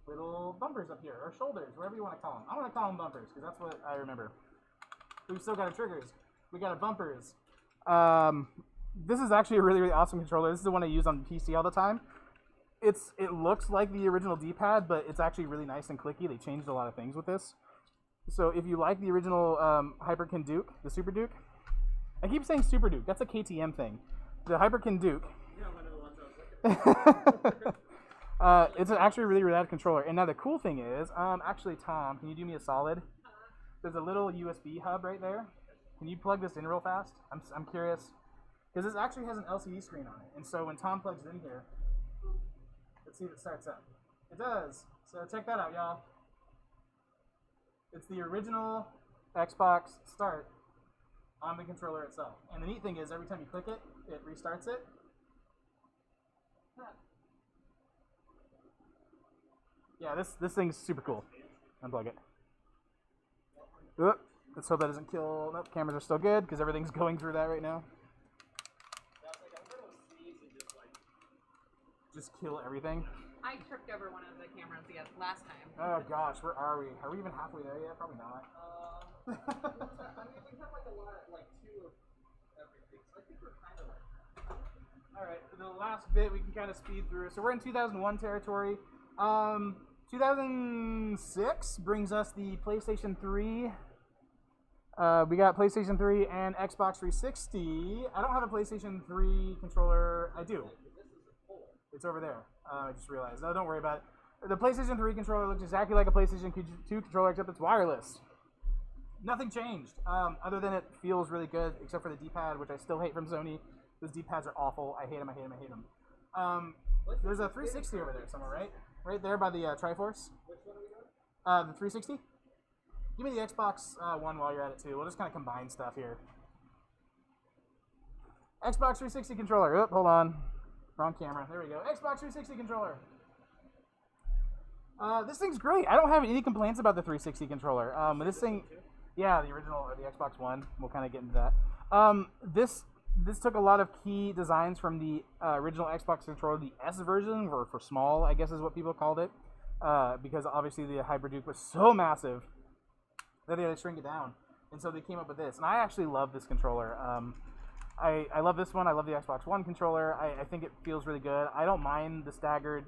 little bumpers up here, or shoulders, whatever you want to call them. I want to call them bumpers because that's what I remember. We've still got our triggers. We got our bumpers. This is actually a really awesome controller. This is the one I use on PC all the time. It looks like the original D-pad, but it's actually really nice and clicky. They changed a lot of things with this. So if you like the original Hyperkin Duke, the Super Duke, I keep saying Super Duke. That's a KTM thing. The Hyperkin Duke. Yeah, one of the ones I was looking at. It's actually a really rad controller. And now the cool thing is, actually, Tom, can you do me a solid? There's a little USB hub right there. Can you plug this in real fast? I'm curious. Because this actually has an LCD screen on it. And so when Tom plugs it in here, let's see if it starts up. It does. So check that out, y'all. It's the original Xbox Start on the controller itself. And the neat thing is, every time you click it, it restarts it. Yeah, this thing's super cool. Unplug it. Let's hope that doesn't kill. Nope, cameras are still good because everything's going through that right now. Just kill everything. I tripped over one of the cameras last time. Oh gosh, where are we? Are we even halfway there yet? Probably not. I mean, we have like a lot, like 2 of everything, so I think we're kind of like. All right, for the last bit we can kind of speed through. So we're in 2001 territory. 2006 brings us the PlayStation 3. We got PlayStation 3 and Xbox 360. I don't have a PlayStation 3 controller. I do. It's over there. I just realized. No, don't worry about it. The PlayStation 3 controller looks exactly like a PlayStation 2 controller, except it's wireless. Nothing changed, other than it feels really good, except for the D-pad, which I still hate from Sony. Those D-pads are awful. I hate them, I hate them, I hate them. There's a 360 over there somewhere, right? Right there by the Triforce. Which one are we doing? The 360? Give me the Xbox One while you're at it, too. We'll just kind of combine stuff here. Xbox 360 controller. Oh, hold on. Wrong camera. There we go. Xbox 360 controller. This thing's great. I don't have any complaints about the 360 controller. This thing, yeah, the original or the Xbox One. We'll kind of get into that. This took a lot of key designs from the original Xbox controller, the S version, or for small, I guess is what people called it, because obviously the Hybrid Duke was so massive that they had to shrink it down, and so they came up with this. And I actually love this controller. I love this one. I love the Xbox One controller. I think it feels really good. I don't mind the staggered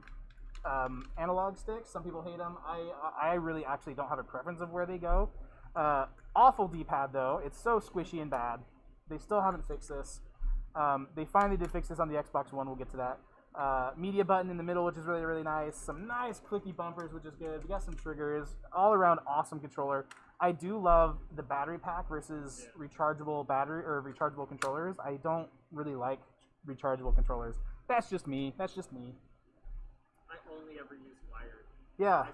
analog sticks. Some people hate them. I really actually don't have a preference of where they go. Awful D-pad though. It's so squishy and bad. They still haven't fixed this. They finally did fix this on the Xbox One. We'll get to that. Media button in the middle, which is really, really nice. Some nice clicky bumpers, which is good. We got some triggers. All around awesome controller. I do love the battery pack versus rechargeable battery or rechargeable controllers. I don't really like rechargeable controllers. That's just me. That's just me. I only ever use wired. Yeah.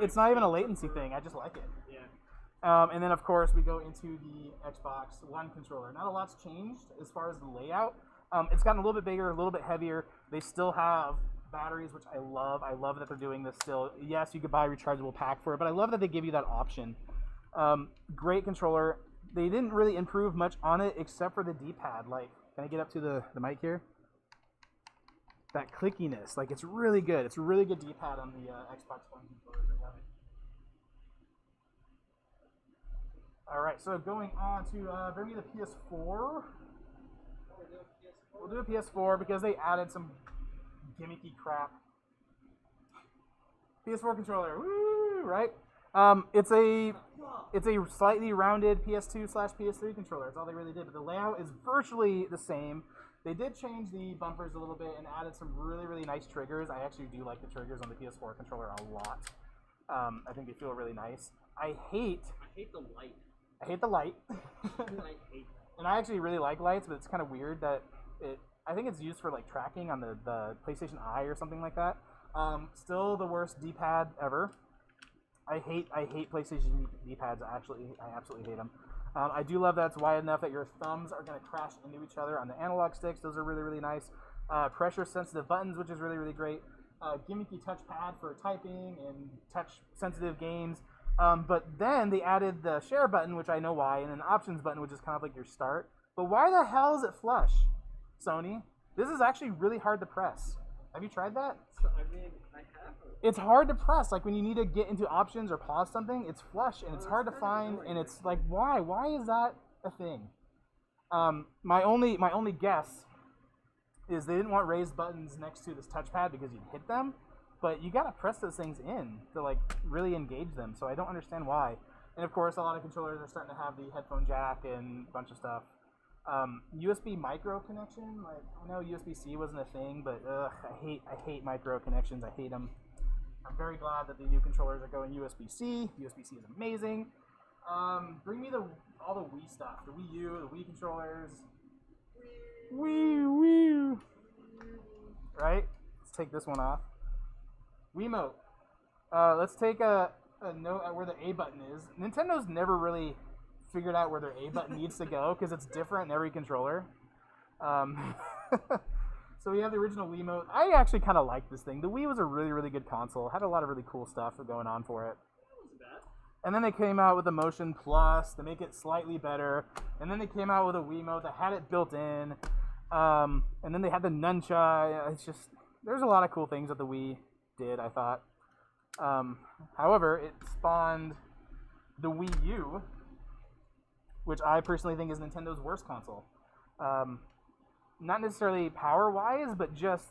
It's not even a latency thing. I just like it. Yeah. And then, of course, we go into the Xbox One controller. Not a lot's changed as far as the layout. It's gotten a little bit bigger, a little bit heavier. They still have batteries, which I love. I love that they're doing this still. Yes, you could buy a rechargeable pack for it, but I love that they give you that option. Great controller. They didn't really improve much on it except for the D-pad. Like, can I get up to the mic here? That clickiness. Like, it's really good. It's a really good D-pad on the Xbox One controllers. All right, so going on to bring me the PS4. We'll do a PS4 because they added some gimmicky crap. PS4 controller, woo, right? It's a slightly rounded PS2/PS3 controller. That's all they really did. But the layout is virtually the same. They did change the bumpers a little bit and added some really, really nice triggers. I actually do like the triggers on the PS4 controller a lot. I think they feel really nice. I hate the light. I hate the light. I hate that. And I actually really like lights, but it's kind of weird that I think it's used for like tracking on the PlayStation Eye or something like that. Still the worst D-pad ever. I hate PlayStation D-pads. I absolutely hate them. I do love that it's wide enough that your thumbs are going to crash into each other on the analog sticks. Those are really, really nice. Pressure-sensitive buttons, which is really, really great. Gimmicky touchpad for typing and touch-sensitive games. But then they added the share button, which I know why, and an options button, which is kind of like your start. But why the hell is it flush, Sony? This is actually really hard to press. Have you tried that? I mean, I have. It's hard to press. Like when you need to get into options or pause something, it's flush and it's hard to find. And it's like, why? Why is that a thing? My only guess is they didn't want raised buttons next to this touchpad because you'd hit them. But you gotta press those things in to like really engage them. So I don't understand why. And of course, a lot of controllers are starting to have the headphone jack and a bunch of stuff. USB micro connection. Like I know USB-C wasn't a thing, but I hate micro connections. I hate them. I'm very glad that the new controllers are going USB-C. USB-C is amazing. Bring me all the Wii stuff. The Wii U, the Wii controllers. Wii. Right? Let's take this one off. Wiimote. Let's take a note at where the A button is. Nintendo's never really figured out where their A button needs to go because it's different in every controller. So we have the original Wiimote. I actually kind of like this thing. The Wii was a really, really good console. Had a lot of really cool stuff going on for it. And then they came out with the Motion Plus to make it slightly better. And then they came out with a Wiimote that had it built in. And then they had the nuncha. It's just, there's a lot of cool things that the Wii did, I thought. However, it spawned the Wii U, which I personally think is Nintendo's worst console. Not necessarily power-wise, but just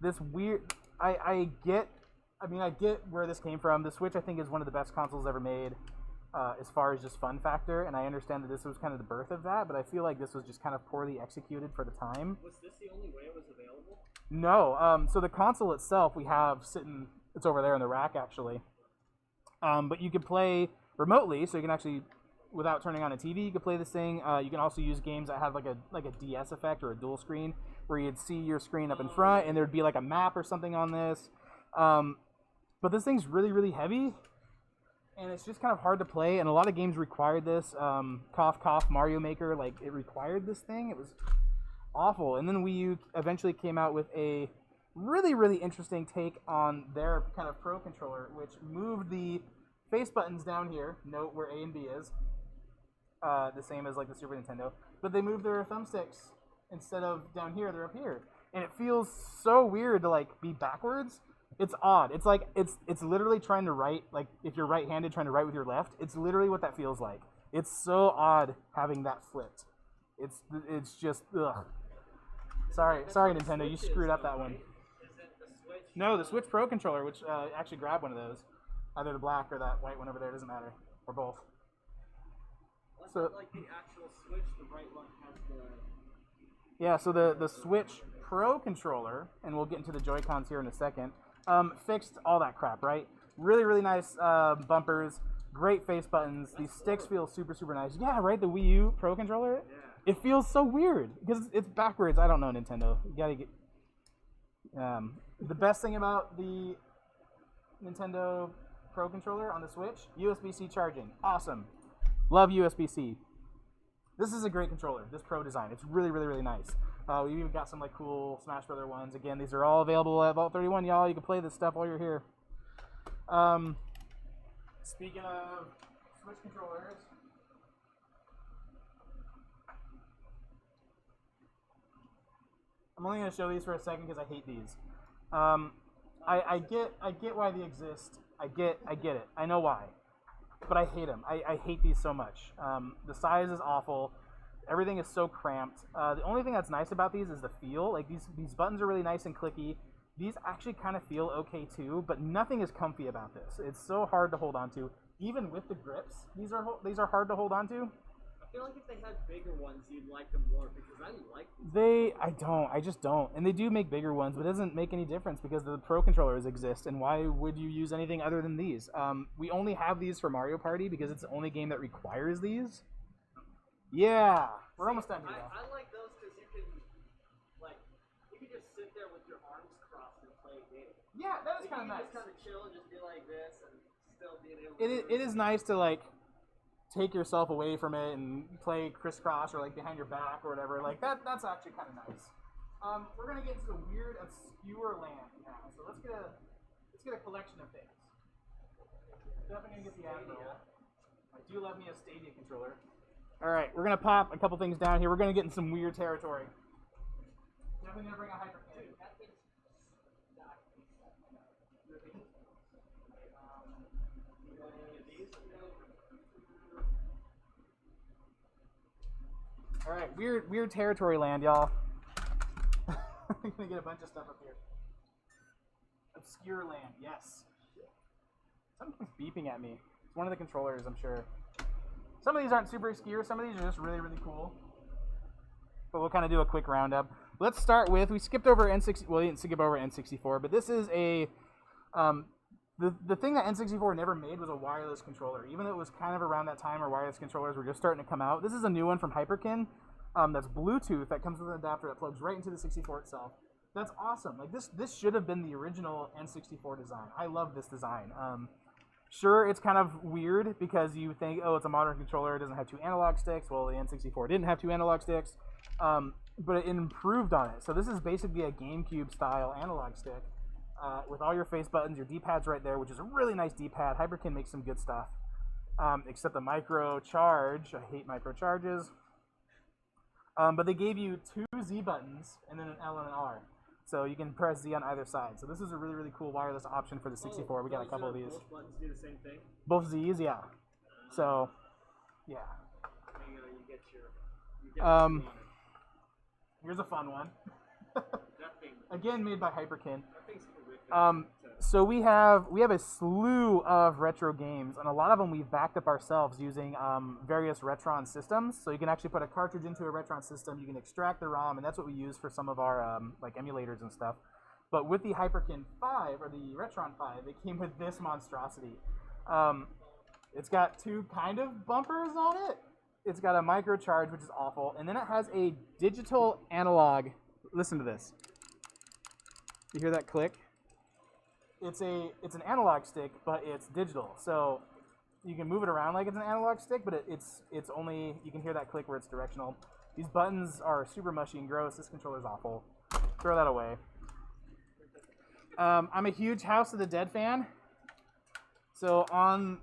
this weird... I get where this came from. The Switch, I think, is one of the best consoles ever made as far as just fun factor, and I understand that this was kind of the birth of that, but I feel like this was just kind of poorly executed for the time. Was this the only way it was available? No. So the console itself we have sitting... It's over there in the rack, actually. But you could play remotely, so you can actually... Without turning on a TV, you could play this thing. You can also use games that have like a DS effect or a dual screen, where you'd see your screen up in front, and there'd be like a map or something on this. But this thing's really, really heavy, and it's just kind of hard to play. And a lot of games required this. Cough, cough, Mario Maker, like it required this thing. It was awful. And then Wii U eventually came out with a really, really interesting take on their kind of Pro controller, which moved the face buttons down here. Note where A and B is. The same as like the Super Nintendo, but they moved their thumbsticks instead of down here, they're up here, and it feels so weird to like be backwards. It's odd. It's like it's literally trying to write, like if you're right-handed trying to write with your left. It's literally what that feels like. It's so odd having that flipped. It's just ugh. Sorry Nintendo, you screwed up that one. Is it the Switch? No, the Switch Pro controller, which actually grab one of those, either the black or that white one over there, doesn't matter, or both. So, like the actual Switch, the right one has the... Yeah, so the Switch Pro controller, and we'll get into the Joy-Cons here in a second, fixed all that crap, right? Really, really nice bumpers, great face buttons. These sticks feel super, super nice. Yeah, right, the Wii U Pro controller? Yeah. It feels so weird, because it's backwards. I don't know, Nintendo. You gotta get... the best thing about the Nintendo Pro controller on the Switch, USB-C charging. Awesome. Love USB-C. This is a great controller, this Pro design. It's really, really, really nice. We've even got some like cool Smash Brother ones. Again, these are all available at Vault 31, y'all. You can play this stuff while you're here. Speaking of Switch controllers, I'm only going to show these for a second because I hate these. I get why they exist. I get it. I know why. But I hate them. I hate these so much. The size is awful. Everything is so cramped. The only thing that's nice about these is the feel. Like these buttons are really nice and clicky. These actually kind of feel okay too, but nothing is comfy about this. It's so hard to hold on to. Even with the grips, these are hard to hold on to. I feel like if they had bigger ones, you'd like them more, because I like these. I just don't. And they do make bigger ones, but it doesn't make any difference because the Pro controllers exist, and why would you use anything other than these? We only have these for Mario Party because it's the only game that requires these. Yeah, we're almost done here. I like those because you can just sit there with your arms crossed and play a game. Yeah, that is kind of nice. Just kind of chill and just be like this and still be able to... It is nice to like take yourself away from it and play crisscross or like behind your back or whatever. Like that's actually kind of nice. We're gonna get into the weird, obscure land now. So let's get a collection of things. Definitely gonna get the Admiral. I do love me a Stadia controller. All right, we're gonna pop a couple things down here. We're gonna get in some weird territory. Definitely gonna bring a hyper. All right, weird territory land, y'all. I'm gonna get a bunch of stuff up here. Obscure land, yes. Something's beeping at me. It's one of the controllers, I'm sure. Some of these aren't super obscure. Some of these are just really, really cool. But we'll kind of do a quick roundup. Let's start with, we skipped over N64. Well, we didn't skip over N64, but this is a the thing that N64 never made was a wireless controller. Even though it was kind of around that time where wireless controllers were just starting to come out. This is a new one from Hyperkin that's Bluetooth that comes with an adapter that plugs right into the 64 itself. That's awesome. Like this should have been the original N64 design. I love this design. Sure, it's kind of weird because you think, oh, it's a modern controller. It doesn't have two analog sticks. Well, the N64 didn't have two analog sticks, but it improved on it. So this is basically a GameCube-style analog stick. With all your face buttons, your D-pad's right there, which is a really nice D-pad. Hyperkin makes some good stuff. except the micro charge. I hate micro charges. But they gave you 2 Z buttons and then an L and an R. So you can press Z on either side. So this is a really, really cool wireless option for the 64. We got a couple of these. Both buttons do the same thing? Both Z's, yeah. So, yeah. You get what you wanted. Here's a fun one. That thing. Again, made by Hyperkin. That thing's horrific. So we have a slew of retro games, and a lot of them we've backed up ourselves using various Retron systems. So you can actually put a cartridge into a Retron system. You can extract the ROM, and that's what we use for some of our like emulators and stuff. But with the Hyperkin 5 or the Retron 5, it came with this monstrosity. It's got 2 kind of bumpers on it. It's got a micro charge, which is awful, and then it has a digital analog. Listen to this. You hear that click? It's an analog stick, but it's digital. So you can move it around like it's an analog stick, but it's only, you can hear that click where it's directional. These buttons are super mushy and gross. This controller's awful. Throw that away. I'm a huge House of the Dead fan. So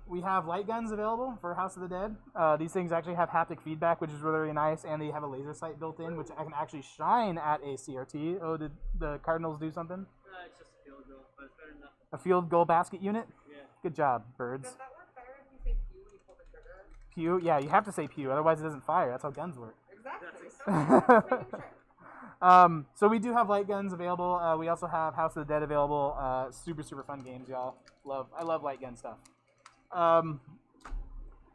we have light guns available for House of the Dead. These things actually have haptic feedback, which is really, really nice, and they have a laser sight built in, which I can actually shine at a CRT. Oh, did the Cardinals do something? It's just a field goal, but it's better than nothing. A field goal basket unit? Yeah. Good job, birds. Does that work better if you say pew when you pull the trigger? Pew? Yeah, you have to say pew, otherwise it doesn't fire. That's how guns work. Exactly. That's Okay, just making sure. So we do have light guns available. We also have House of the Dead available. Super, super fun games, y'all. I love light gun stuff.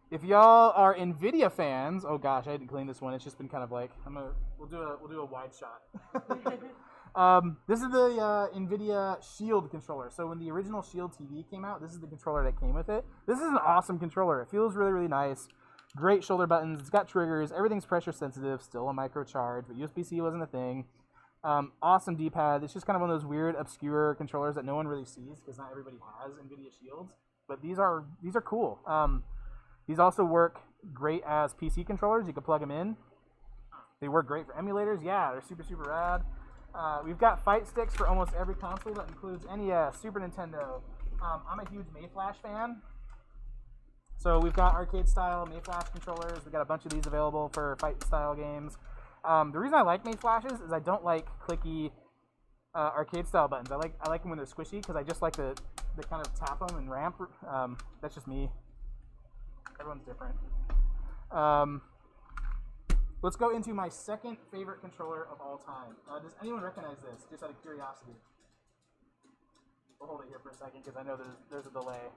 If y'all are NVIDIA fans, oh gosh, I had to clean this one. It's just been kind of like we'll do a wide shot. This is the NVIDIA Shield controller. So when the original Shield TV came out, this is the controller that came with it. This is an awesome controller. It feels really, really nice. Great shoulder buttons. It's got triggers. Everything's pressure sensitive. Still a micro charge, but USB-C wasn't a thing. Awesome D-pad. It's just kind of one of those weird, obscure controllers that no one really sees because not everybody has NVIDIA Shields. But these are cool. These also work great as PC controllers. You can plug them in. They work great for emulators. Yeah, they're super, super rad. We've got fight sticks for almost every console. That includes NES, Super Nintendo. I'm a huge Mayflash fan. So we've got arcade-style Mayflash controllers. We've got a bunch of these available for fight-style games. The reason I like Mayflashes is I don't like clicky arcade-style buttons. I like them when they're squishy because I just like to kind of tap them and ramp. That's just me. Everyone's different. Let's go into my second favorite controller of all time. Does anyone recognize this, just out of curiosity? We'll hold it here for a second because I know there's a delay.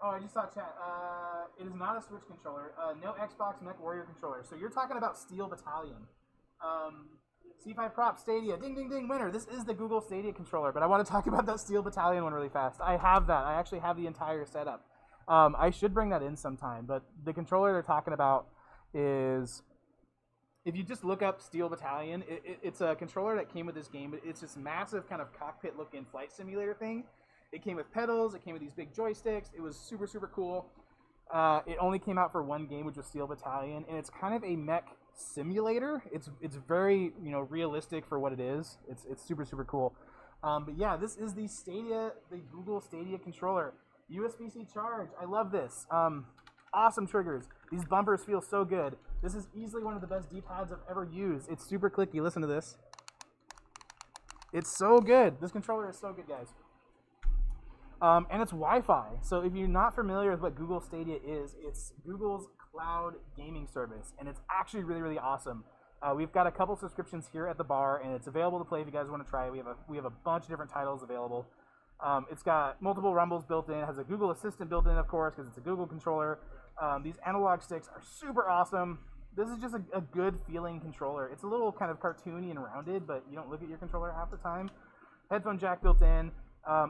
Oh, I just saw chat. It is not a Switch controller. No Xbox Mech Warrior controller. So you're talking about Steel Battalion. C5 Prop Stadia. Ding, ding, ding, winner. This is the Google Stadia controller, but I want to talk about that Steel Battalion one really fast. I have that. I actually have the entire setup. I should bring that in sometime, but the controller they're talking about is, if you just look up Steel Battalion, it's a controller that came with this game. It's this massive kind of cockpit-looking flight simulator thing. It came with pedals. It came with these big joysticks. It was super, super cool. It only came out for one game, which was Steel Battalion, and it's kind of a mech simulator. It's very realistic for what it is. It's super, super cool. But yeah, this is the Google Stadia controller. USB-C charge. I love this. Awesome triggers. These bumpers feel so good. This is easily one of the best D-pads I've ever used. It's super clicky. Listen to this. It's so good. This controller is so good, guys. And it's Wi-Fi. So if you're not familiar with what Google Stadia is, it's Google's cloud gaming service, and it's actually really, really awesome. We've got a couple subscriptions here at the bar, and it's available to play if you guys want to try it. We have a bunch of different titles available. It's got multiple rumbles built in. It has a Google Assistant built in, of course, because it's a Google controller. These analog sticks are super awesome. This is just a good feeling controller. It's a little kind of cartoony and rounded, but you don't look at your controller half the time. Headphone jack built in.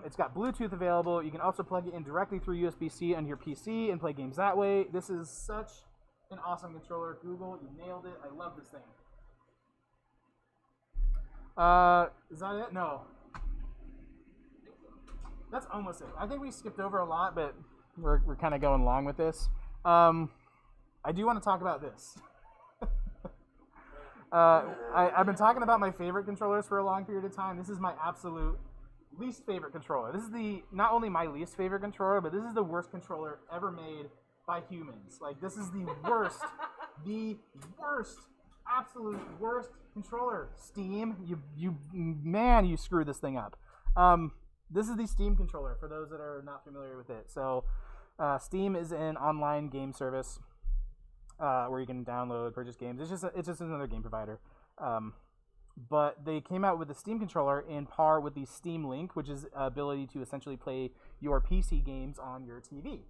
It's got Bluetooth available. You can also plug it in directly through USB-C on your PC and play games that way. This is such an awesome controller. Google, you nailed it. I love this thing. Is that it? No. That's almost it. I think we skipped over a lot, but we're kind of going along with this. I do want to talk about this. I've been talking about my favorite controllers for a long period of time. This is my absolute least favorite controller. This is not only my least favorite controller, but this is the worst controller ever made by humans. Like, this is the worst, absolute worst controller. Steam, you screwed this thing up. This is the Steam controller for those that are not familiar with it. So, Steam is an online game service where you can download, purchase games. It's just another game provider. But they came out with the Steam controller in par with the Steam Link, which is ability to essentially play your PC games on your TV.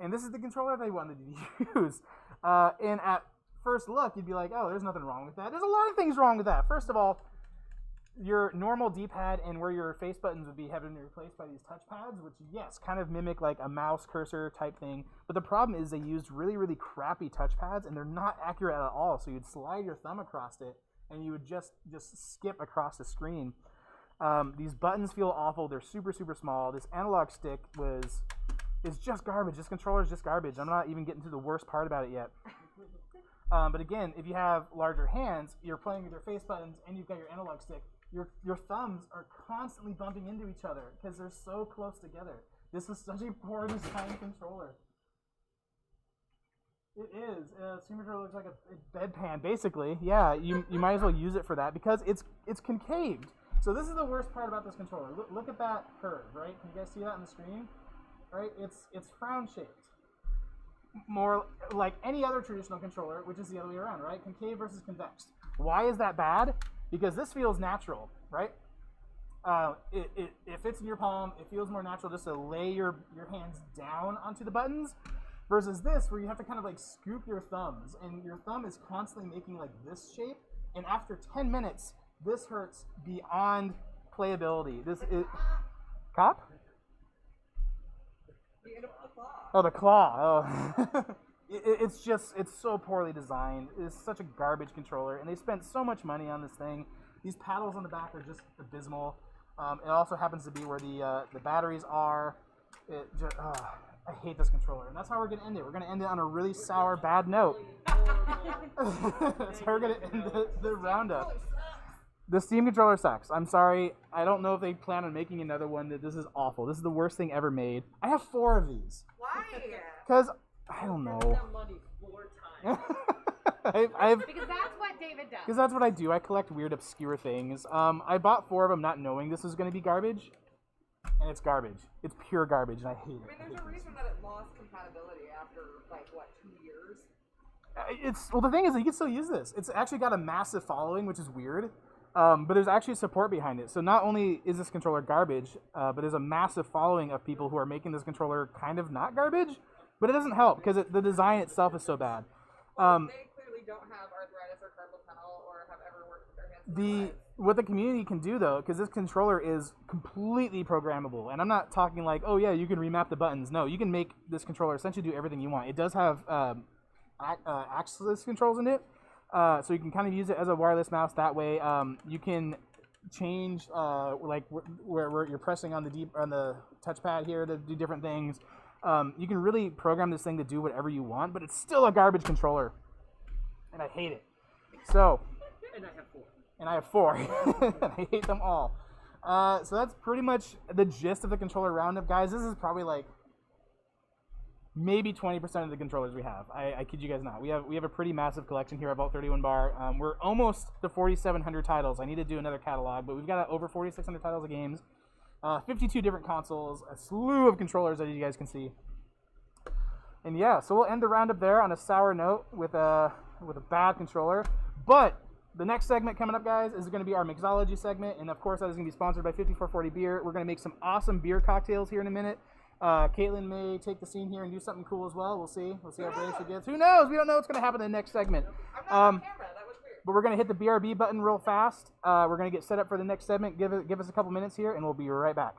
And this is the controller they wanted to use. And at first look, you'd be like, oh, there's nothing wrong with that. There's a lot of things wrong with that. First of all, your normal D-pad and where your face buttons would be having to be replaced by these touch pads, which, yes, kind of mimic like a mouse cursor type thing. But the problem is they used really, really crappy touch pads, and they're not accurate at all. So you'd slide your thumb across it, and you would just skip across the screen. These buttons feel awful. They're super, super small. This analog stick is just garbage. This controller is just garbage. I'm not even getting to the worst part about it yet. But again, if you have larger hands, you're playing with your face buttons, and you've got your analog stick. Your thumbs are constantly bumping into each other because they're so close together. This is such a poor designed controller. It is. Steam controller looks like a bedpan, basically. Yeah, you might as well use it for that because it's concaved. So this is the worst part about this controller. Look at that curve, right? Can you guys see that on the screen? Right? It's frown shaped. More like any other traditional controller, which is the other way around, right? Concave versus convex. Why is that bad? Because this feels natural, right? It fits in your palm. It feels more natural just to lay your hands down onto the buttons versus this where you have to kind of like scoop your thumbs, and your thumb is constantly making like this shape, and after 10 minutes, this hurts beyond playability. This is... Cop? Oh, the claw. Oh. It's so poorly designed. It's such a garbage controller, and they spent so much money on this thing. These paddles on the back are just abysmal. It also happens to be where the batteries are. I hate this controller, and that's how we're going to end it. We're going to end it on a really sour, bad note. That's how we're going to end the roundup. The Steam controller sucks. I'm sorry. I don't know if they plan on making another one. This is awful. This is the worst thing ever made. I have 4 of these. Why? Because... I don't know. Money 4 times. Because that's what David does. Because that's what I do. I collect weird, obscure things. I bought 4 of them not knowing this was going to be garbage. And it's garbage. It's pure garbage, and I hate it. I mean, there's a reason that it lost compatibility after, like, what, 2 years? Well, the thing is that you can still use this. It's actually got a massive following, which is weird. But there's actually support behind it. So not only is this controller garbage, but there's a massive following of people who are making this controller kind of not garbage. But it doesn't help because the design itself is so bad. They clearly don't have arthritis or carpal tunnel or have ever worked with their hands. What the community can do, though, because this controller is completely programmable, and I'm not talking like, oh yeah, you can remap the buttons. No, you can make this controller essentially do everything you want. It does have axis controls in it, so you can kind of use it as a wireless mouse that way. You can change like where you're pressing on the touchpad here to do different things. You can really program this thing to do whatever you want, but it's still a garbage controller, and I hate it. So, And I have 4. and I have 4, and I hate them all. So that's pretty much the gist of the controller roundup, guys. This is probably like maybe 20% of the controllers we have. I kid you guys not. We have a pretty massive collection here at Vault 31 Bar. We're almost to 4,700 titles. I need to do another catalog, but we've got over 4,600 titles of games. 52 different consoles, a slew of controllers that you guys can see. And yeah, so we'll end the roundup there on a sour note with a bad controller. But the next segment coming up, guys, is going to be our mixology segment, and of course that is going to be sponsored by 5440 Beer. We're going to make some awesome beer cocktails here in a minute. Caitlin may take the scene here and do something cool as well. We'll see. We'll see how brave she gets. Who knows? We don't know what's going to happen in the next segment. I'm not on camera. That was weird. But we're going to hit the BRB button real fast. We're going to get set up for the next segment. Give us a couple minutes here, and we'll be right back.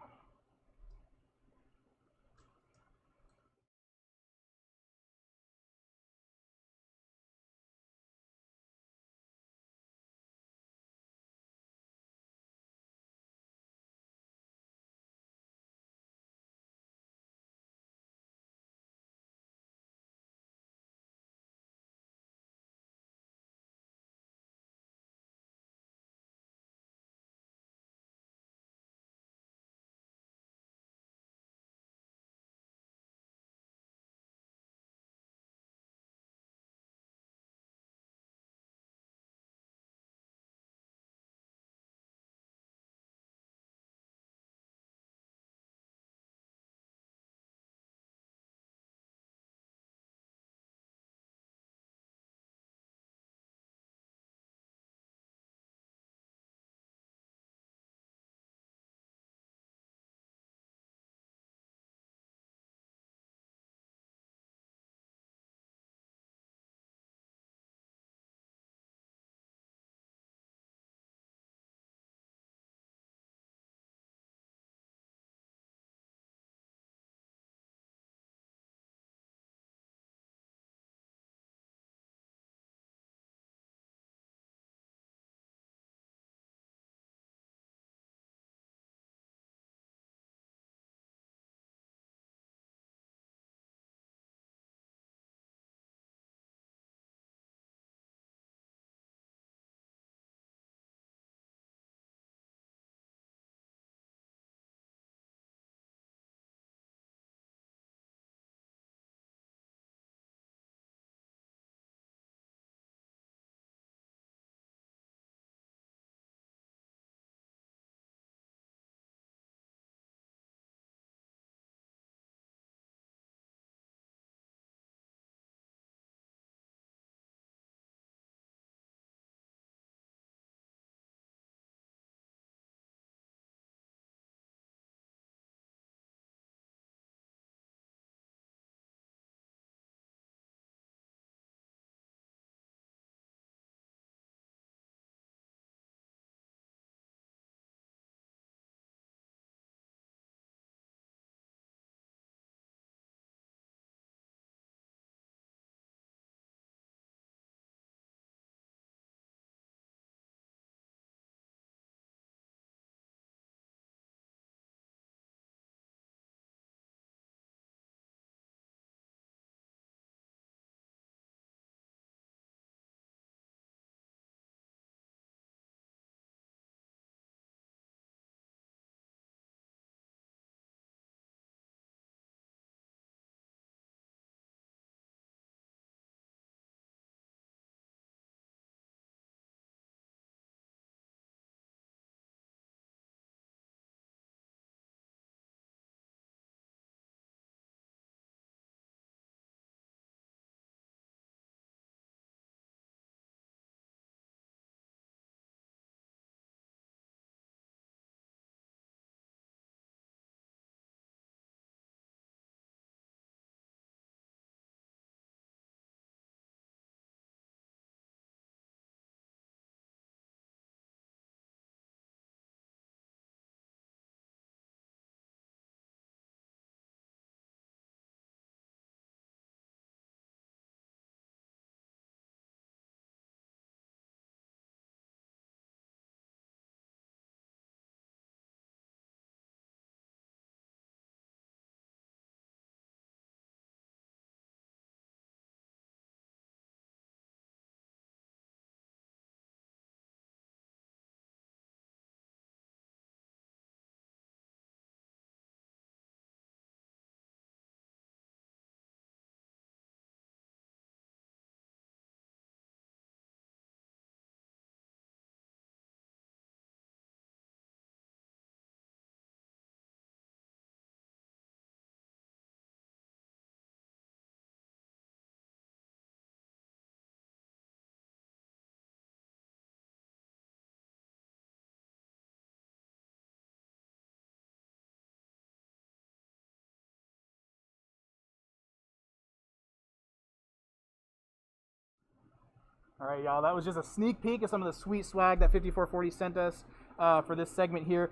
All right, y'all. That was just a sneak peek of some of the sweet swag that 5440 sent us for this segment here.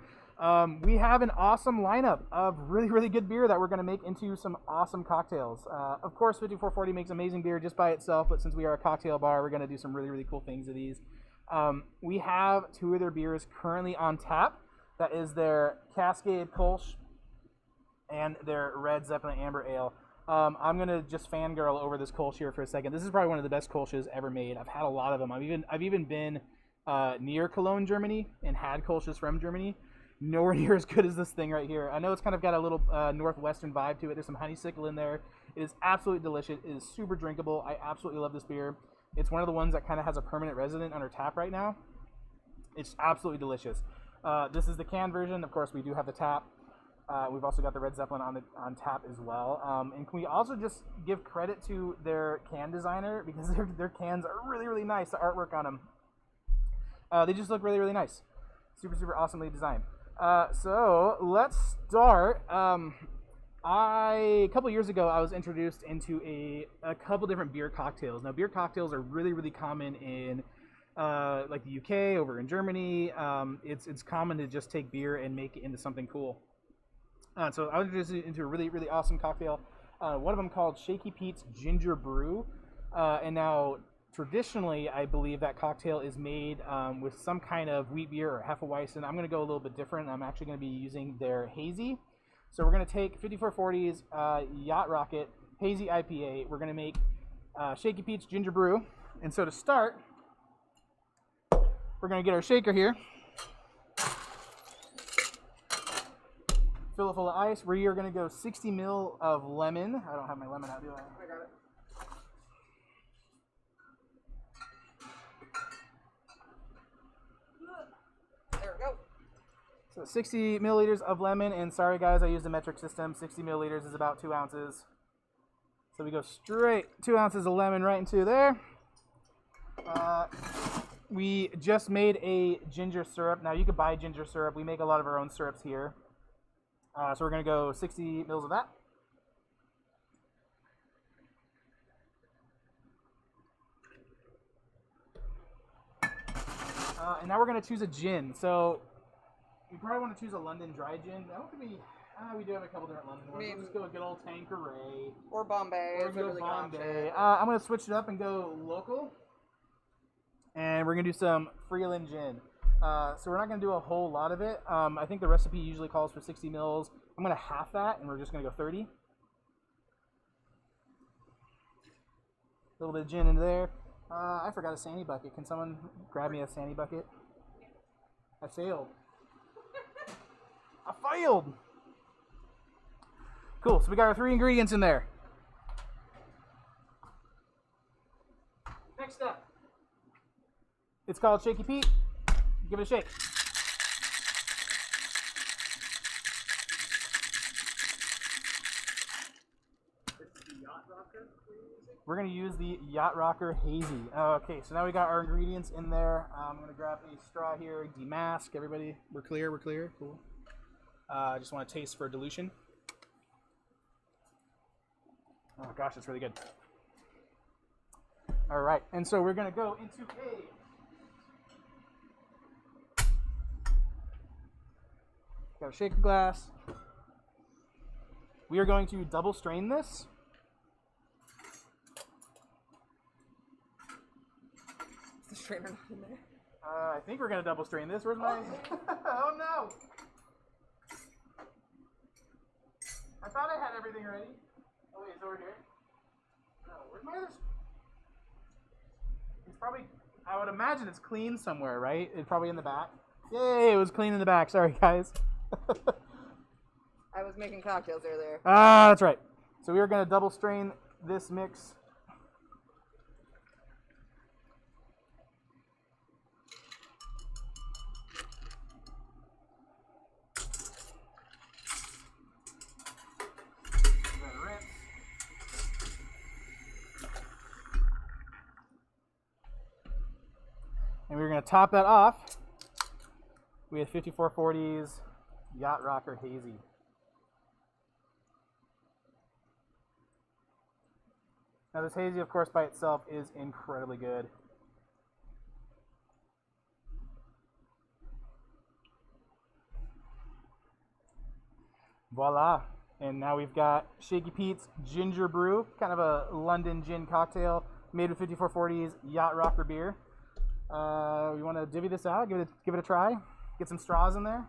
We have an awesome lineup of really, really good beer that we're going to make into some awesome cocktails. Of course, 5440 makes amazing beer just by itself, but since we are a cocktail bar, we're going to do some really, really cool things with these. We have 2 of their beers currently on tap. That is their Cascade Kolsch and their Red Zeppelin Amber Ale. I'm going to just fangirl over this Kolsch here for a second. This is probably one of the best Kolsches ever made. I've had a lot of them. I've even been near Cologne, Germany, and had Kolsches from Germany. Nowhere near as good as this thing right here. I know it's kind of got a little northwestern vibe to it. There's some honeysuckle in there. It is absolutely delicious. It is super drinkable. I absolutely love this beer. It's one of the ones that kind of has a permanent resident on our tap right now. It's absolutely delicious. This is the canned version. Of course, we do have the tap. We've also got the Red Zeppelin on tap as well. And can we also just give credit to their can designer, because their cans are really, really nice. The artwork on them, they just look really, really nice. Super, super awesomely designed. So let's start. A couple years ago, I was introduced into a couple different beer cocktails. Now, beer cocktails are really, really common in like the UK, over in Germany. It's common to just take beer and make it into something cool. So I was introduced into a really, really awesome cocktail. One of them called Shaky Pete's Ginger Brew. And now, traditionally, I believe that cocktail is made with some kind of wheat beer or Hefeweizen. I'm going to go a little bit different. I'm actually going to be using their Hazy. So we're going to take 5440's Yacht Rocket Hazy IPA. We're going to make Shaky Pete's Ginger Brew. And so to start, we're going to get our shaker here. Fill it full of ice. We are going to go 60 ml of lemon. I don't have my lemon out, do I? I got it. There we go. So 60 milliliters of lemon, and sorry guys, I used a metric system. 60 milliliters is about 2 ounces. So we go straight 2 ounces of lemon right into there. We just made a ginger syrup. Now you could buy ginger syrup. We make a lot of our own syrups here. So we're going to go 60 mils of that. And now we're going to choose a gin. So you probably want to choose a London dry gin. That one could be, we do have a couple different London ones. We'll just go a good old Tanqueray. Or Bombay. Or go Bombay. I'm going to switch it up and go local. And we're going to do some Freeland gin. So we're not going to do a whole lot of it. I think the recipe usually calls for 60 mils. I'm going to half that, and we're just going to go 30. A little bit of gin into there. I forgot a Sandy bucket. Can someone grab me a Sandy bucket? I failed. I failed. Cool. So we got our 3 ingredients in there. Next up. It's called Shaky Pete. Give it a shake. We're going to use the Yacht Rocker Hazy. Okay, so now we got our ingredients in there. I'm going to grab a straw here, demask. Everybody, we're clear, Cool. I just want to taste for dilution. Oh gosh, that's really good. All right, and so we're going to go into got a shaker glass. We are going to double strain this. Is the strainer not in there? I think we're going to double strain this. Where's my... Oh no! I thought I had everything ready. Oh wait, it's over here. No, where's my other... It's probably... I would imagine it's clean somewhere, right? It's probably in the back. Yay, it was clean in the back. Sorry, guys. I was making cocktails earlier. Ah, that's right. So we are going to double strain this mix. And we're going to top that off with 5440's Yacht Rocker Hazy. Now this hazy, of course, by itself is incredibly good. Voila. And now we've got Shaky Pete's Ginger Brew, kind of a London gin cocktail made with 5440's Yacht Rocker beer. We want to divvy this out, give it a try, get some straws in there.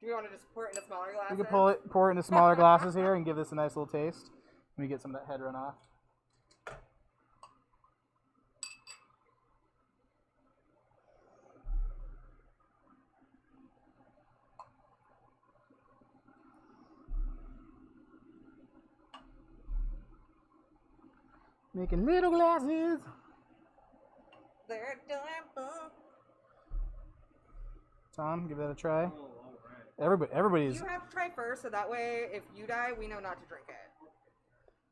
Do we want to just pour it into smaller glasses? We can pour it into smaller glasses here and give this a nice little taste. Let me get some of that head run off. Making little glasses. They're adorable. Tom, give that a try. Everybody's. You have to try first, so that way, if you die, we know not to drink it.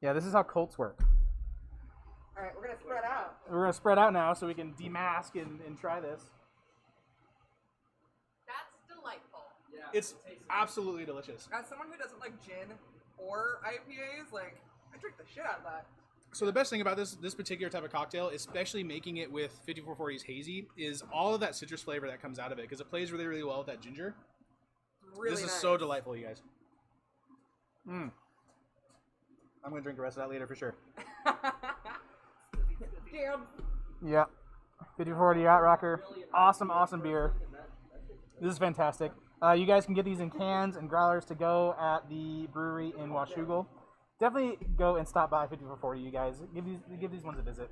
Yeah, this is how cults work. All right, we're gonna spread out. We're gonna spread out now, so we can demask and try this. That's delightful. Yeah, It's absolutely delicious. As someone who doesn't like gin or IPAs, like, I drink the shit out of that. So the best thing about this particular type of cocktail, especially making it with 5440's hazy, is all of that citrus flavor that comes out of it because it plays really, really well with that ginger. Really This is nice. so delightful, you guys. I'm gonna drink the rest of that later for sure. Damn. Yeah. 5440 Yacht Rocker. Awesome beer. This is fantastic. You guys can get these in cans and growlers to go at the brewery in Boog Choogly. Definitely go and stop by 5440, you guys. Give these ones a visit.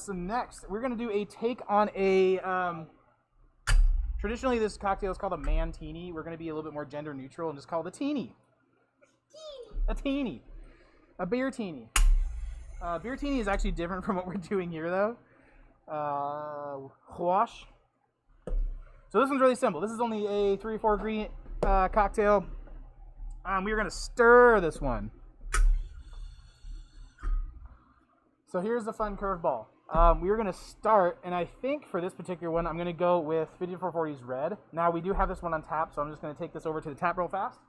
So next, we're going to do a take on a... traditionally, this cocktail is called a man-teeny. We're going to be a little bit more gender neutral and just call it a teeny. A teeny. A beer teeny. Beer teeny is actually different from what we're doing here, though. Wash. So this one's really simple. This is only a 3 or 4 ingredient cocktail. We are going to stir this one. So here's the fun curveball. We are going to start, and I think for this particular one, I'm going to go with 5440's Red. Now, we do have this one on tap, so I'm just going to take this over to the tap real fast.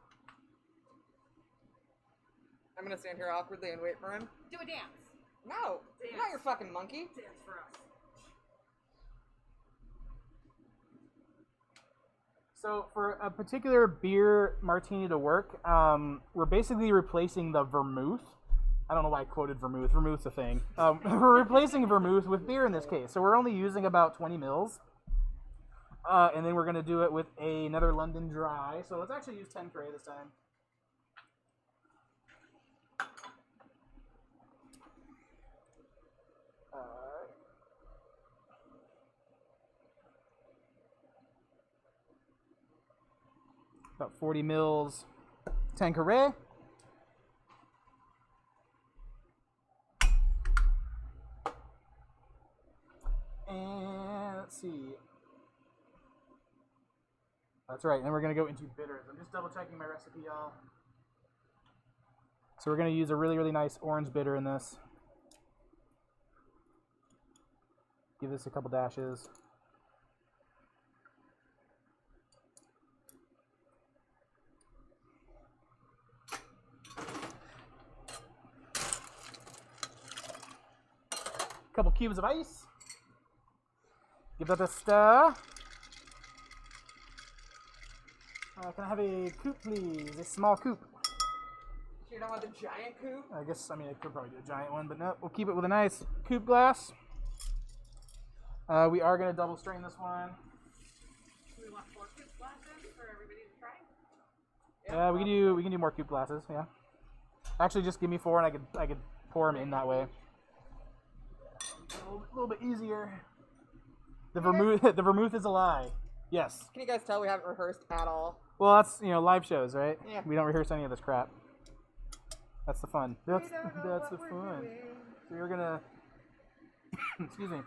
I'm gonna stand here awkwardly and wait for him. Do a dance. No, you're not your fucking monkey. Dance for us. So for a particular beer martini to work, we're basically replacing the vermouth. I don't know why I quoted vermouth. Vermouth's a thing. We're replacing vermouth with beer in this case. So we're only using about 20 mils. And then we're going to do it with another London Dry. So let's actually use 10 Cray this time. About 40 mils Tanqueray. And let's see. That's right. And then we're going to go into bitters. I'm just double checking my recipe, y'all. So we're going to use a really, really nice orange bitter in this. Give this a couple dashes. Couple cubes of ice. Give that a stir. Can I have a coupe, please? A small coupe. You don't want the giant coupe? I could probably do a giant one, but no, we'll keep it with a nice coupe glass. We are going to double strain this one. Do we want 4 coupe glasses for everybody to try? Yeah, we can do more coupe glasses. Yeah. Actually, just give me 4, and I could pour them in that way. A little bit easier. The vermouth is a lie. Yes. Can you guys tell we haven't rehearsed at all? Well, that's live shows, right? Yeah. We don't rehearse any of this crap. That's the fun. That's the fun. So we're gonna excuse me.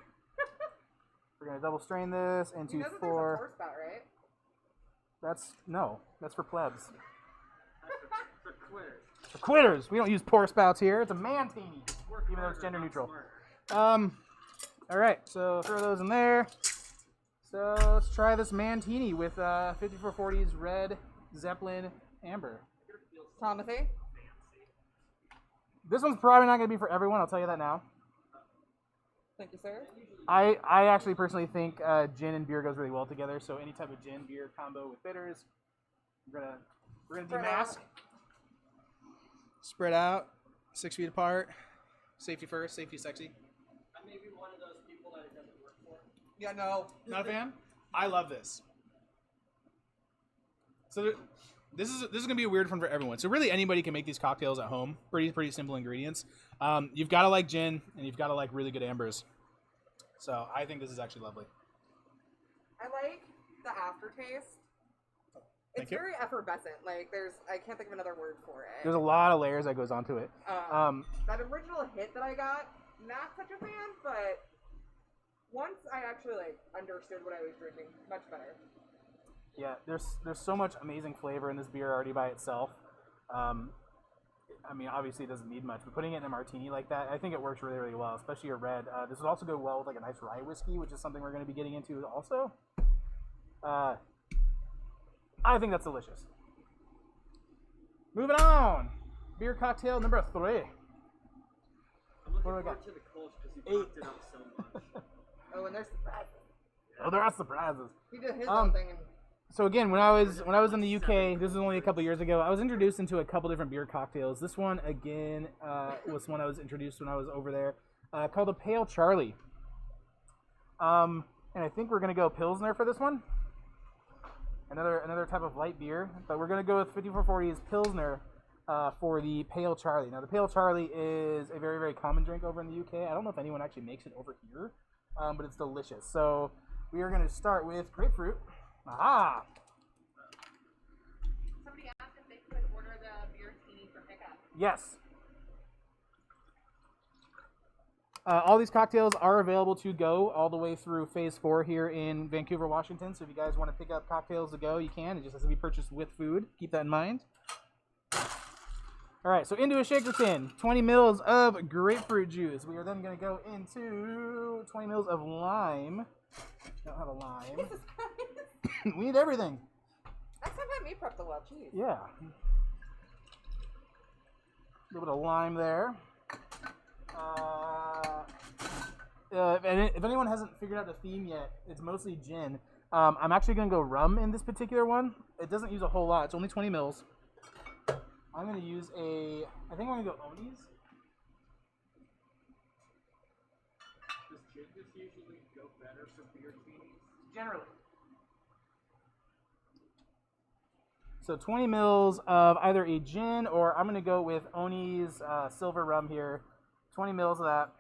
We're gonna double strain this into You know that 4. there's a pour spout, right? That's for plebs. For quitters. For quitters. We don't use pour spouts here. It's a man-teeny, even though it's gender neutral. All right, so throw those in there. So let's try this man-teeny with 5440's Red Zeppelin Amber. Timothy? This one's probably not going to be for everyone, I'll tell you that now. Thank you, sir. I actually personally think gin and beer goes really well together, so any type of gin-beer combo with bitters We're gonna demask. Spread out, 6 feet apart. Safety first, safety sexy. I may be one of those people that it doesn't work for. Yeah, no. Not a fan? I love this. So this is gonna be a weird one for everyone. So really anybody can make these cocktails at home. Pretty simple ingredients. You've got to like gin and you've got to like really good ambers. So I think this is actually lovely. I like the aftertaste. Thank It's you. very effervescent. Like I can't think of another word for it. There's a lot of layers that goes onto it. That original hit that I got, not such a fan, but once I actually like understood what I was drinking, much better. Yeah, there's so much amazing flavor in this beer already by itself. I mean, obviously it doesn't need much, but putting it in a martini like that, I think it works really, really well, especially a red. This would also go well with like a nice rye whiskey, which is something we're going to be getting into also. I think that's delicious. Moving on. Beer cocktail number 3. I'm looking What do I forward got? to the Kolsch because you talked it up so much. Oh, and there's surprises. Oh, there are surprises. He did his own thing and So again, when I was in the UK, this is only a couple years ago, I was introduced into a couple different beer cocktails. This one, again, was one I was introduced when I was over there, called a Pale Charlie. And I think we're going to go Pilsner for this one. Another type of light beer, but we're going to go with 5440's Pilsner for the Pale Charlie. Now, the Pale Charlie is a very, very common drink over in the UK. I don't know if anyone actually makes it over here, but it's delicious. So we are going to start with grapefruit. Aha! Somebody asked if they could order the beer teeny for pickup. Yes. All these cocktails are available to go all the way through Phase 4 here in Vancouver, Washington. So if you guys want to pick up cocktails to go, you can. It just has to be purchased with food. Keep that in mind. All right, so into a shaker tin, 20 mils of grapefruit juice. We are then going to go into 20 mils of lime. Don't have a lime. Jesus Christ. We need everything. Next time have me prep the well, jeez. Yeah. A little bit of lime there. If anyone hasn't figured out the theme yet, it's mostly gin. I'm actually going to go rum in this particular one. It doesn't use a whole lot. It's only 20 mils. I'm going to use I think I'm going to go Oni's. Does gin just usually go better for beer teenies? Generally. So 20 mils of either a gin or I'm going to go with Oni's silver rum here. 20 mils of that.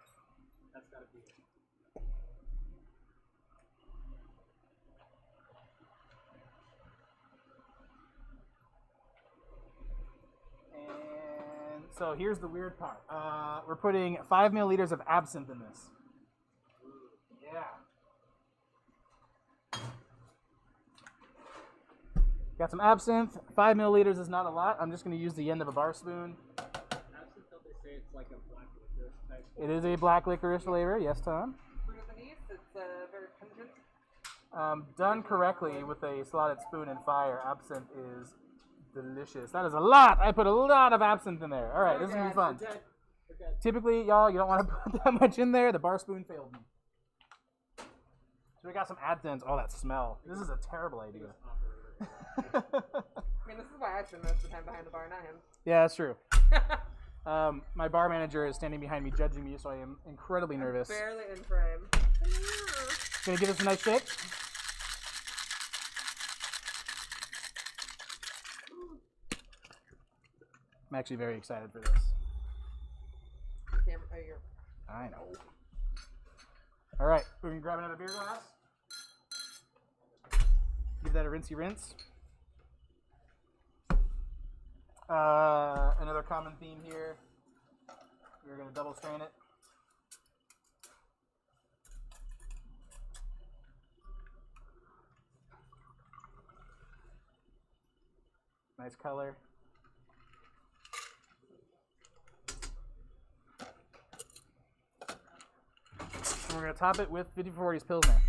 That's gotta be it. And so here's the weird part. We're putting 5 milliliters of absinthe in this. Yeah. Got some absinthe. 5 milliliters is not a lot. I'm just going to use the end of a bar spoon. Absinthe, don't they say it's like a black licorice type? It is a black licorice flavor. Yes, Tom. Fruit of the East, it's very pungent. Done correctly with a slotted spoon and fire, absinthe is delicious. That is a lot. I put a lot of absinthe in there. All right, this is going to be fun. We're dead. Typically, y'all, you don't want to put that much in there. The bar spoon failed me. So we got some absinthe. Oh, that smell. This is a terrible idea. I mean, this is why I spend most of the time behind the bar, not him. Yeah, that's true. My bar manager is standing behind me judging me, so I am incredibly nervous. Barely in frame. Gonna give this a nice shake. I'm actually very excited for this. Camera, oh, you're... I know. All right, we're gonna grab another beer glass. Give that a rinsey rinse. Another common theme here. We're gonna double strain it. Nice color. And we're gonna top it with 5440's Pilsner.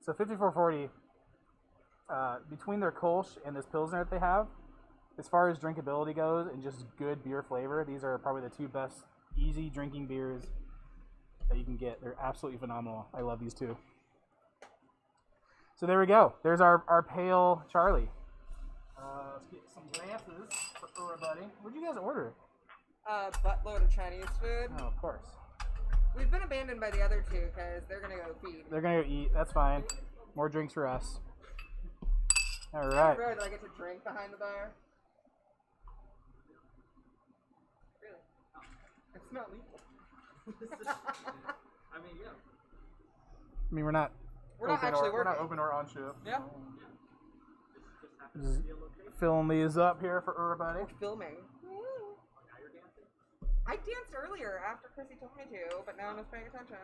So 5440, between their Kolsch and this Pilsner that they have, as far as drinkability goes and just good beer flavor, these are probably the two best easy drinking beers that you can get. They're absolutely phenomenal. I love these two. So there we go. There's our Pale Charlie. Let's get some glasses for everybody. What'd you guys order? Buttload of Chinese food. Oh, of course. We've been abandoned by the other two because they're gonna go feed. They're gonna go eat. That's fine. More drinks for us. All right. Really, do I get to drink behind the bar? Really? It's not legal. I mean, yeah. I mean, we're not actually we're not working. open or on shift. Yeah. Just filling these up here for everybody. We're filming. I danced earlier after Chrissy told me to, but no one was paying attention.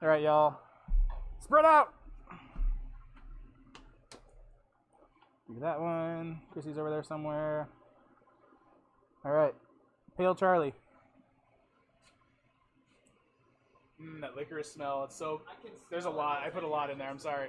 All right, y'all. Spread out. Do that one. Chrissy's over there somewhere. All right. Pale Charlie. That licorice smell. It's so. There's a lot. I put a lot in there. I'm sorry.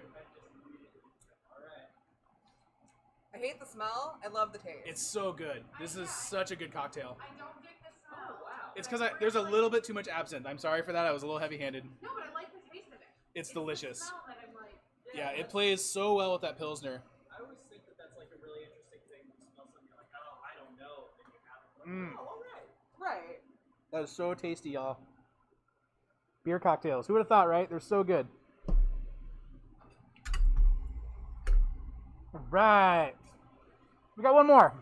I hate the smell. I love the taste. It's so good. This is such a good cocktail. I don't dig the smell. Oh, wow. It's because there's a little bit too much absinthe. I'm sorry for that. I was a little heavy-handed. No, but I like the taste of it. It's delicious. The smell that I'm like, Yeah, it plays so well with that Pilsner. I always think that that's like a really interesting thing. You smell something, you're like, oh, I don't know. Then you have it. Like, oh, all right. Right. That is so tasty, y'all. Beer cocktails. Who would have thought, right? They're so good. All right. We got one more.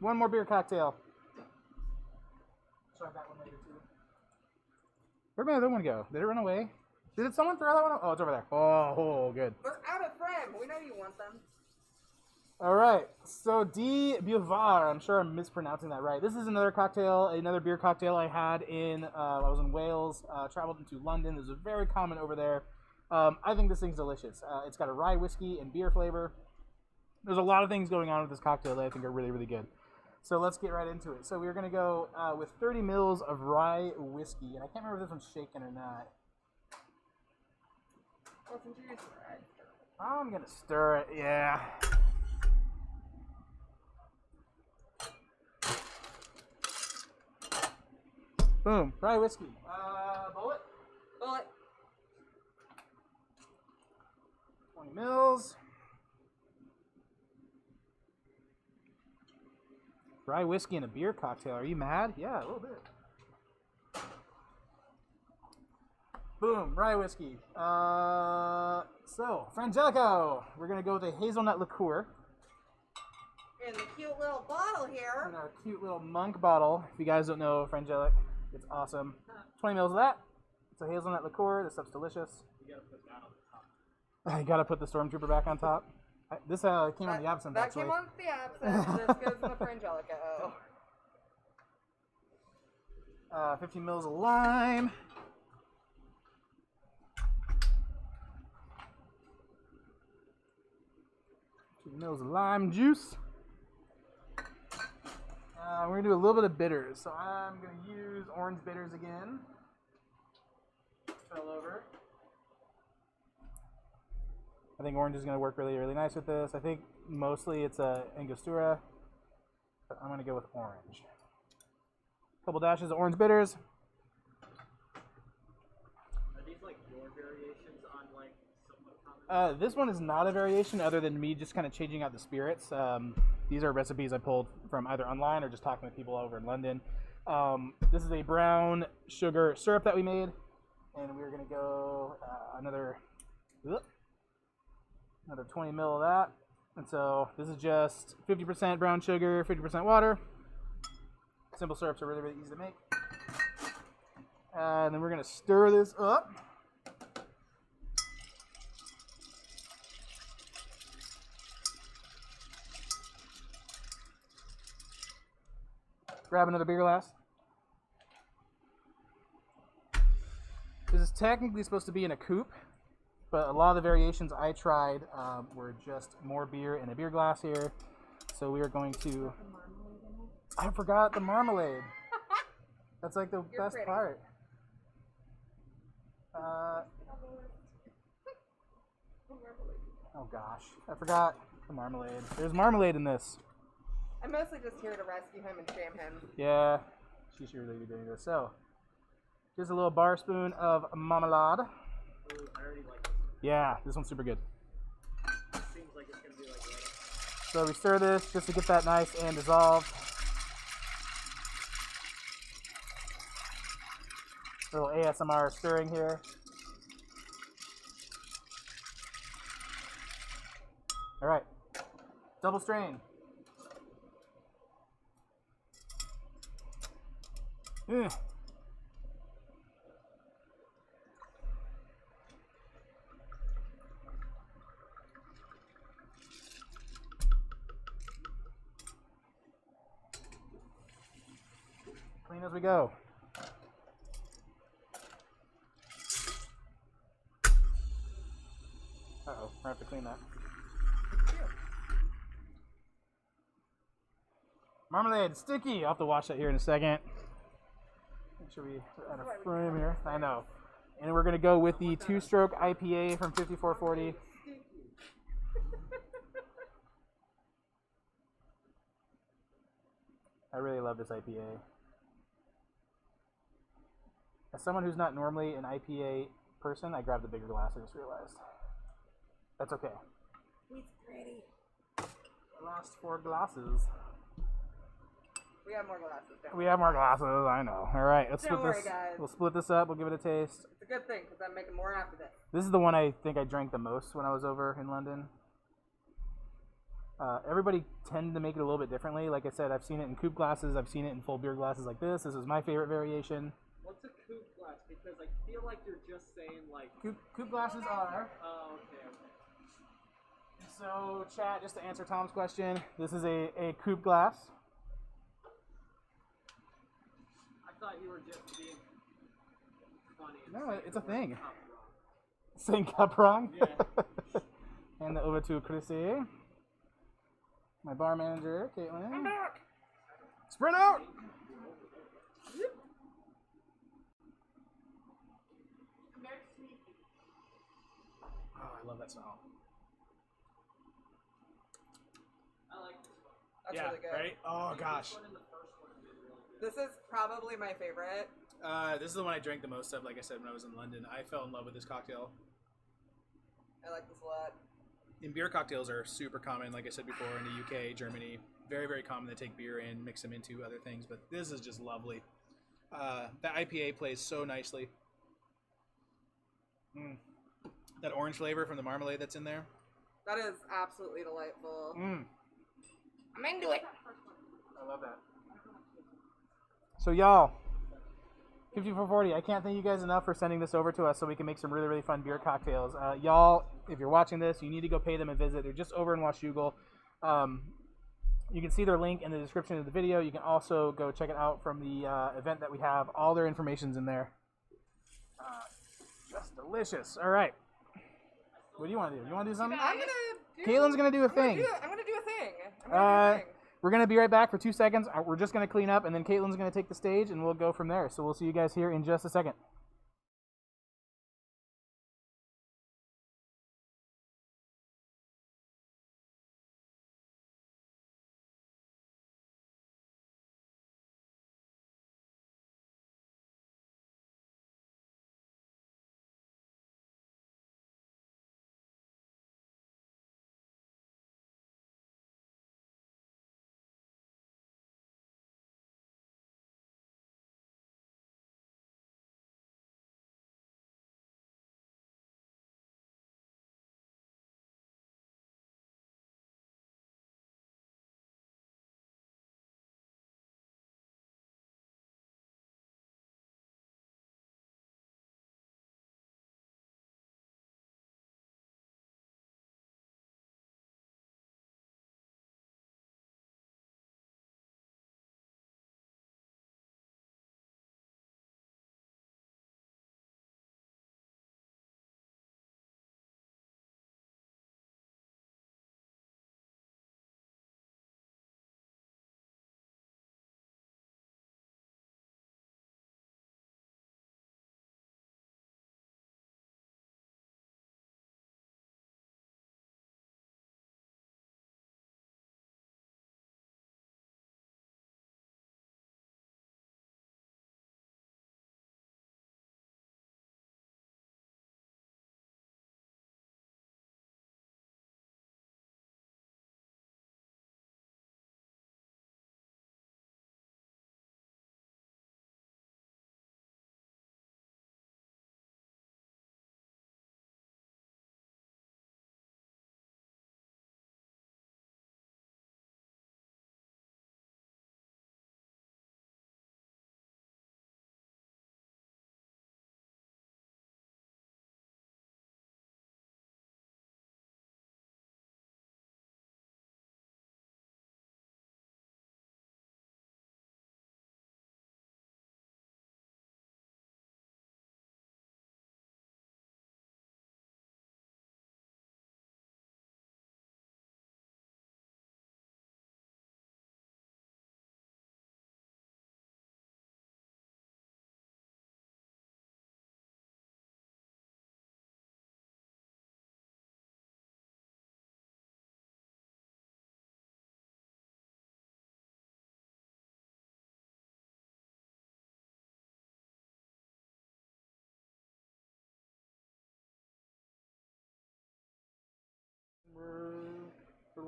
One more beer cocktail. Try that one later, too. Where'd my other one go? Did it run away? Did someone throw that one? Oh, it's over there. Oh, good. They're out of frame. We know you want them. All right. So, D. Buvard. I'm sure I'm mispronouncing that right. This is another cocktail, another beer cocktail I had in, I was in Wales, traveled into London. This is very common over there. I think this thing's delicious. It's got a rye whiskey and beer flavor. There's a lot of things going on with this cocktail that I think are really, really good. So let's get right into it. So we're going to go with 30 mils of rye whiskey. And I can't remember if this one's shaken or not. Well, since you used rye. I'm going to stir it, yeah. Boom, rye whiskey. Bullet. Bullet. 20 mils. Rye whiskey and a beer cocktail. Are you mad? Yeah, a little bit. Boom, rye whiskey. So, Frangelico. We're going to go with a hazelnut liqueur. In the cute little bottle here. In our cute little monk bottle. If you guys don't know Frangelic, it's awesome. 20 mils of that. It's a hazelnut liqueur. This stuff's delicious. You gotta put that on the top. I gotta put the Stormtrooper back on top. This came on the absinthe, That actually. came on the absinthe. This goes in the Frangelico. 15 mils of lime. Mils of lime juice. We're going to do a little bit of bitters. So I'm going to use orange bitters again. Fell over. I think orange is going to work really, really nice with this. I think mostly it's a Angostura, but I'm going to go with orange. A couple dashes of orange bitters. Are these like your variations on like somewhat common? This one is not a variation other than me just kind of changing out the spirits. These are recipes I pulled from either online or just talking with people over in London. This is a brown sugar syrup that we made, and we're going to go another 20 mil of that. And so this is just 50% brown sugar, 50% water. Simple syrups are really, really easy to make. And then we're going to stir this up. Grab another beer glass. This is technically supposed to be in a coupe, but a lot of the variations I tried were just more beer in a beer glass here. So we are going to... I forgot the marmalade. That's like the best pretty. part. Oh gosh, I forgot the marmalade. There's marmalade in this. I'm mostly just here to rescue him and sham him. Yeah, she should really be doing this. So, just a little bar spoon of marmalade. Ooh, I already like this. Yeah, this one's super good. It seems like it's gonna be like that. So we stir this just to get that nice and dissolved. Little ASMR stirring here. All right, double strain. Mm. Clean as we go. Uh-oh, I have to clean that. Marmalade, sticky. I'll have to wash that here in a second. Make sure we add a frame here. I know. And we're going to go with the two-stroke IPA from 5440. I really love this IPA. As someone who's not normally an IPA person, I grabbed the bigger glass, I just realized. That's okay. He's pretty. I lost 4 glasses. We have more glasses. We have more glasses, I know. All right, let's Don't split worry, this. guys. We'll split this up. We'll give it a taste. It's a good thing because I'm making more after this. This is the one I think I drank the most when I was over in London. Everybody tend to make it a little bit differently. Like I said, I've seen it in coupe glasses. I've seen it in full beer glasses like this. This is my favorite variation. What's a coupe glass? Because I feel like you're just saying like. Coupe glasses are. Oh, okay. So, chat, just to answer Tom's question, this is a coupe glass. I thought you were just being funny. No, it's a thing. Cup Saying cup wrong. Yeah. And over to Chrissy. My bar manager, Caitlin. I'm back. Spread out. Oh, I love that smell. I like this one. That's yeah, really good. right? Oh, gosh. This one and the first one did really good. This is probably my favorite. This is the one I drank the most of, like I said, when I was in London. I fell in love with this cocktail. I like this a lot. And beer cocktails are super common, like I said before, in the UK, Germany. Very, very common to take beer and mix them into other things, but this is just lovely. The IPA plays so nicely. That orange flavor from the marmalade that's in there. That is absolutely delightful. I'm into it. I love that. So y'all, 5440, I can't thank you guys enough for sending this over to us so we can make some really, really fun beer cocktails. Y'all, if you're watching this, you need to go pay them a visit. They're just over in Washougal. You can see their link in the description of the video. You can also go check it out from the event that we have. All their information's in there. Just delicious. All right. What do you want to do? You want to do something? Caitlin's going to do a thing. I'm going to do a thing. We're going to be right back for 2 seconds. We're just going to clean up, and then Caitlin's going to take the stage, and we'll go from there. So we'll see you guys here in just a second.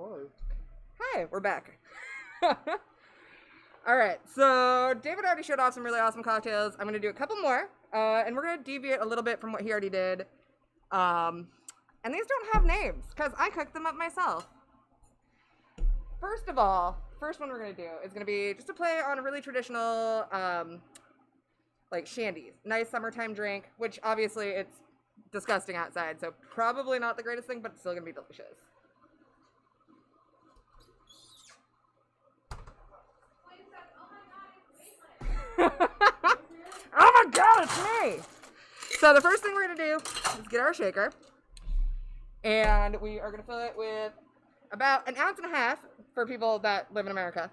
Hi, we're back. All right, so David already showed off some really awesome cocktails. I'm going to do a couple more, and we're going to deviate a little bit from what he already did. And these don't have names, because I cooked them up myself. First of all, first one we're going to do is going to be just a play on a really traditional, like, shandies. Nice summertime drink, which obviously it's disgusting outside, so probably not the greatest thing, but it's still going to be delicious. Oh my god, it's me! So the first thing we're going to do is get our shaker. And we are going to fill it with about 1.5 ounces for people that live in America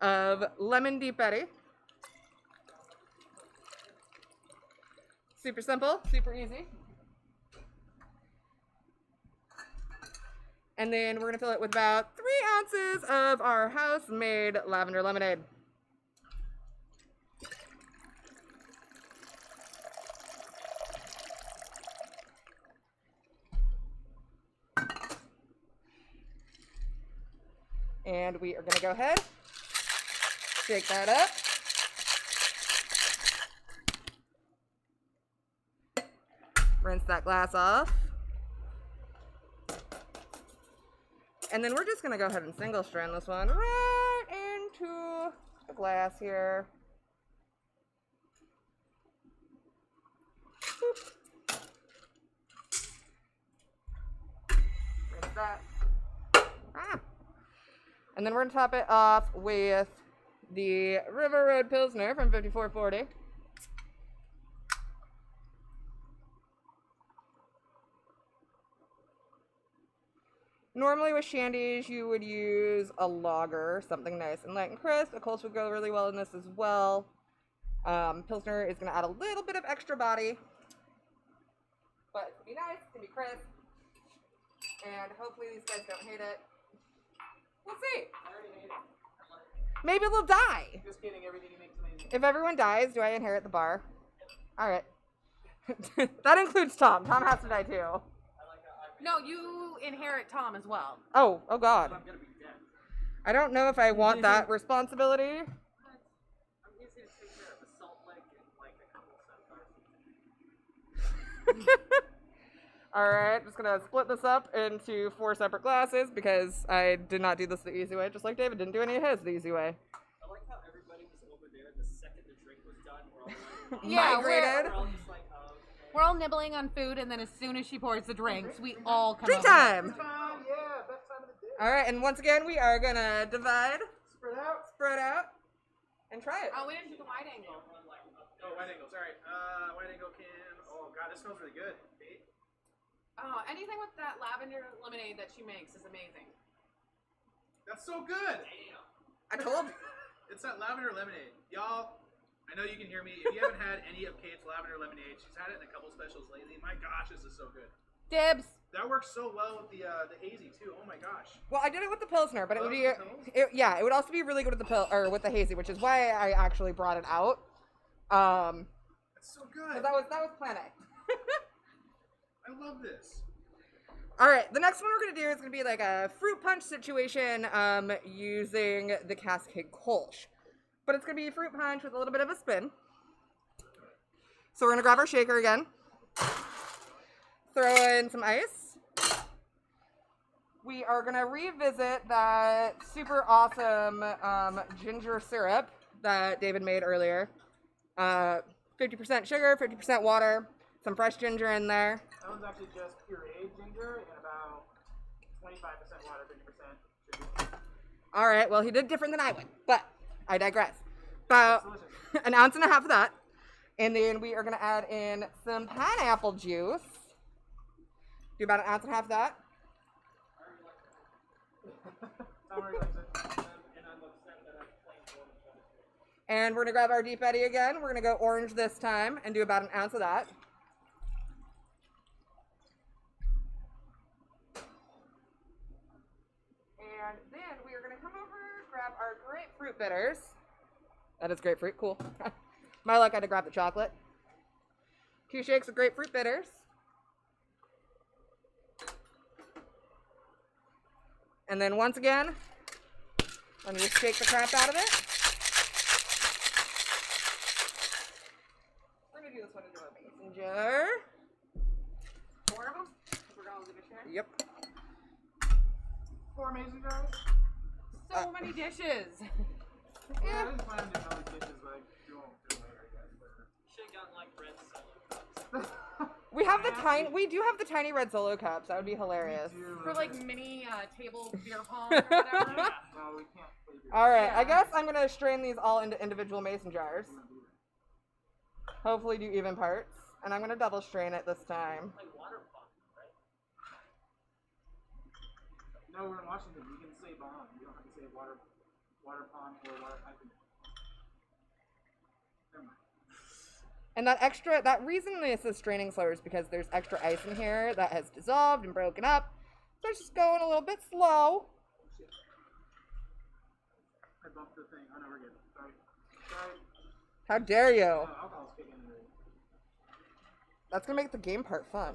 of lemon deep Betty. Super simple, super easy. And then we're going to fill it with about 3 ounces of our house-made lavender lemonade. And we are going to go ahead, shake that up. Rinse that glass off. And then we're just going to go ahead and single strain this one right into the glass here. Boop. Rinse that. And then we're going to top it off with the River Road Pilsner from 5440. Normally with shandies, you would use a lager, something nice and light and crisp. A Kolsch would go really well in this as well. Pilsner is going to add a little bit of extra body. But it's going to be nice, it's going to be crisp. And hopefully these guys don't hate it. We'll see. Maybe they'll die. Just kidding, everything he makes amazing. If everyone dies, do I inherit the bar? Alright. That includes Tom. Tom has to die too. No, you inherit Tom as well. Oh god. I don't know if I want that responsibility. I'm easy to take care of. A salt lick and like a couple sunflowers. Alright, just gonna split this up into 4 separate glasses because I did not do this the easy way, just like David didn't do any of his the easy way. I like how everybody was over there the second the drink was done. We're all like, Yeah, migrated. we're all just like, oh, okay. We're all nibbling on food, and then as soon as she pours the drinks, we all come Drink over. time! Yeah, best time of the day. Alright, and once again, we are gonna divide, Spread out. and try it. Oh, we didn't do the wide angle. Oh, wide angle. Sorry. Wide angle can. Oh god, this smells really good. Kate. Oh, anything with that lavender lemonade that she makes is amazing. That's so good. I told you. It's that lavender lemonade, y'all. I know you can hear me. If you haven't had any of Kate's lavender lemonade, she's had it in a couple specials lately. My gosh, this is so good. Dibs. That works so well with the hazy too. Oh my gosh. Well, I did it with the Pilsner, but it would be, Oh, it would also be really good with with the hazy, which is why I actually brought it out. That's so good. That was plan A. I love this. All right, the next one we're gonna do is gonna be like a fruit punch situation, using the Cascade Kolsch, but it's gonna be fruit punch with a little bit of a spin. So we're gonna grab our shaker again, throw in some ice. We are gonna revisit that super awesome ginger syrup that David made earlier. 50% sugar, 50% water, some fresh ginger in there. That one's actually just pureed ginger and about 25% water, 50% sugar. All right, well, he did different than I would, but I digress. About Delicious. 1.5 ounces of that. And then we are going to add in some pineapple juice. Do about 1.5 ounces of that. And we're going to grab our Deep Eddy again. We're going to go orange this time and do about 1 ounce of that. And then we are going to come over, grab our grapefruit bitters. That is grapefruit, cool. My luck, I had to grab the chocolate. 2 shakes of grapefruit bitters. And then once again, let me just shake the crap out of it. Let me do this one into a mason jar. 4 of them? We're going to the dishwasher? Yep. 4 mason jars? So many dishes. Yeah. I didn't plan to do all the dishes, but I won't do it later, I guess. Should have gotten like red solo cups. We have the tiny. We do have the tiny red Solo cups. That would be hilarious. For like mini table beer pong or whatever. No, we can't play beer. All right, Yeah. I guess I'm gonna strain these all into individual mason jars. Hopefully do even parts, and I'm gonna double strain it this time. Like water pump, right? No, we're in Washington. You can say bond. You don't have to say water pond or water. I can. Never mind. And that reason this is straining slower is because there's extra ice in here that has dissolved and broken up. So it's just going a little bit slow. I bumped the thing. Oh no, we're good. Sorry. How dare you? Oh, alcohol's kicking in. That's gonna make the game part fun.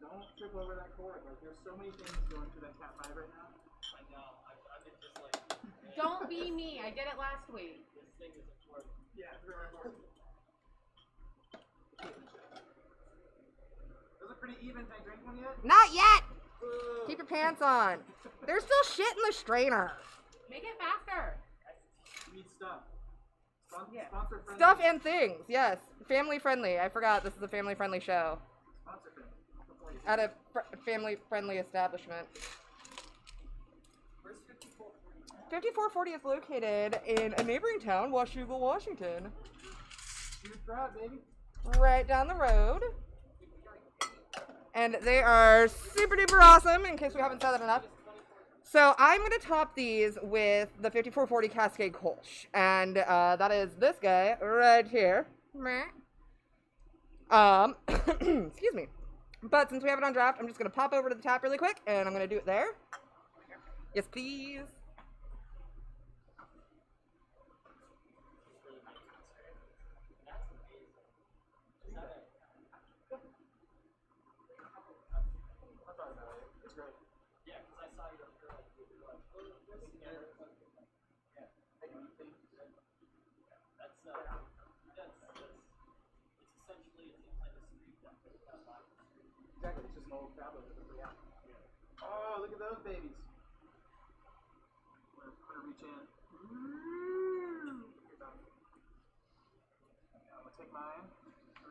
Don't trip over that cord. Like, there's so many things going through that Cat 5 right now. I know. I've been just like. Don't be me. I did it last week. This thing is important. Yeah, it's very important. Was it pretty even? Can I drink one yet? Not yet! Ugh. Keep your pants on. There's still shit in the strainer. Make it faster. You need stuff. Yeah. Sponsor friendly. Stuff and things, yes. Family friendly. I forgot this is a family friendly show. Sponsor friendly. At a family friendly establishment. Where's 5440? 5440 is located in a neighboring town, Washougal, Washington. Huge crowd, baby. Right down the road. And they are super duper awesome, in case we haven't said that enough. So I'm going to top these with the 5440 Cascade Kolsch. And that is this guy right here. Excuse me. But since we have it on draft, I'm just going to pop over to the tap really quick, and I'm going to do it there. Yes, please. It's great. Yeah, because I saw you up there like you were like, oh, what's the other? Yeah. I can eat things. That's it's essentially it seems like a street that goes down by the street. Exactly. It's just an old tablet with a free app. Oh, look at those babies. I'm gonna reach in. I'm gonna take mine.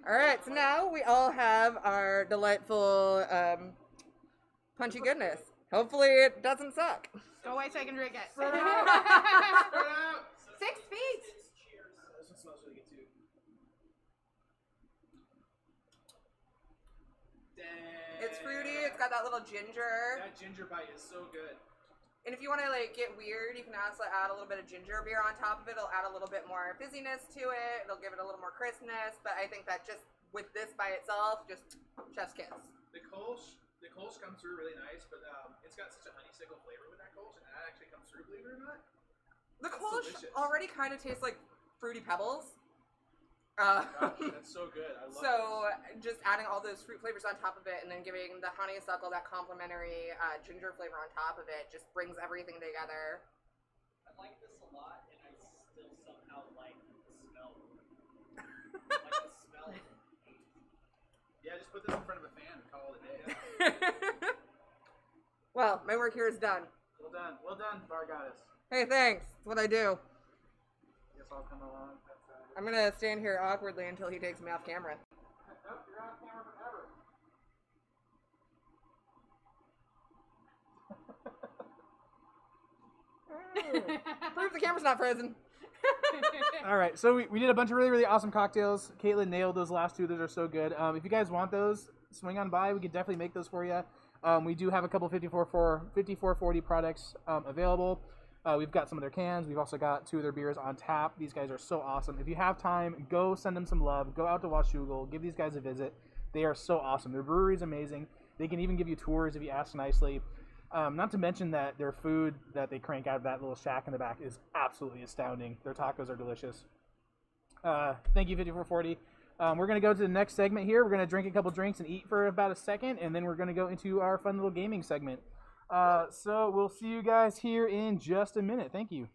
All right, so now we all have our delightful punchy goodness. Hopefully it doesn't suck. Go away so I can drink it. Spread out! 6 feet. Cheers. This one smells really good too. Dang. It's fruity. It's got that little ginger. That ginger bite is so good. And if you want to like get weird, you can also add a little bit of ginger beer on top of it. It'll add a little bit more fizziness to it. It'll give it a little more crispness. But I think that just with this by itself, just chef's kiss. The Kolsch comes through really nice, but it's got such a honeysuckle flavor with that Kolsch, and that actually comes through, believe it or not. The That's Kolsch delicious. already kind of tastes like Fruity Pebbles. Gosh, that's so good. I love So just adding all those fruit flavors on top of it, and then giving the honeysuckle that complimentary ginger flavor on top of it, just brings everything together. I like this a lot, and I still somehow like the smell. Like the smell. Yeah, just put this in front of a fan and call it a day. Well, my work here is done. Well done, Bar Goddess. Hey, thanks. That's what I do. Guess I'll come along. I'm gonna stand here awkwardly until he takes me off camera. Nope, you're on camera forever. Prove the camera's not frozen. All right, so we did a bunch of really, really awesome cocktails. Caitlin nailed those last two. Those are so good. If you guys want those, swing on by. We could definitely make those for you. We do have a couple 5440 products available. We've got some of their cans. We've also got 2 of their beers on tap. These guys are so awesome. If you have time, go send them some love. Go out to Washougal. Give these guys a visit. They are so awesome. Their brewery is amazing. They can even give you tours if you ask nicely. Not to mention that their food that they crank out of that little shack in the back is absolutely astounding. Their tacos are delicious. Thank you, 5440. We're going to go to the next segment here. We're going to drink a couple drinks and eat for about a second, and then we're going to go into our fun little gaming segment. So we'll see you guys here in just a minute. Thank you.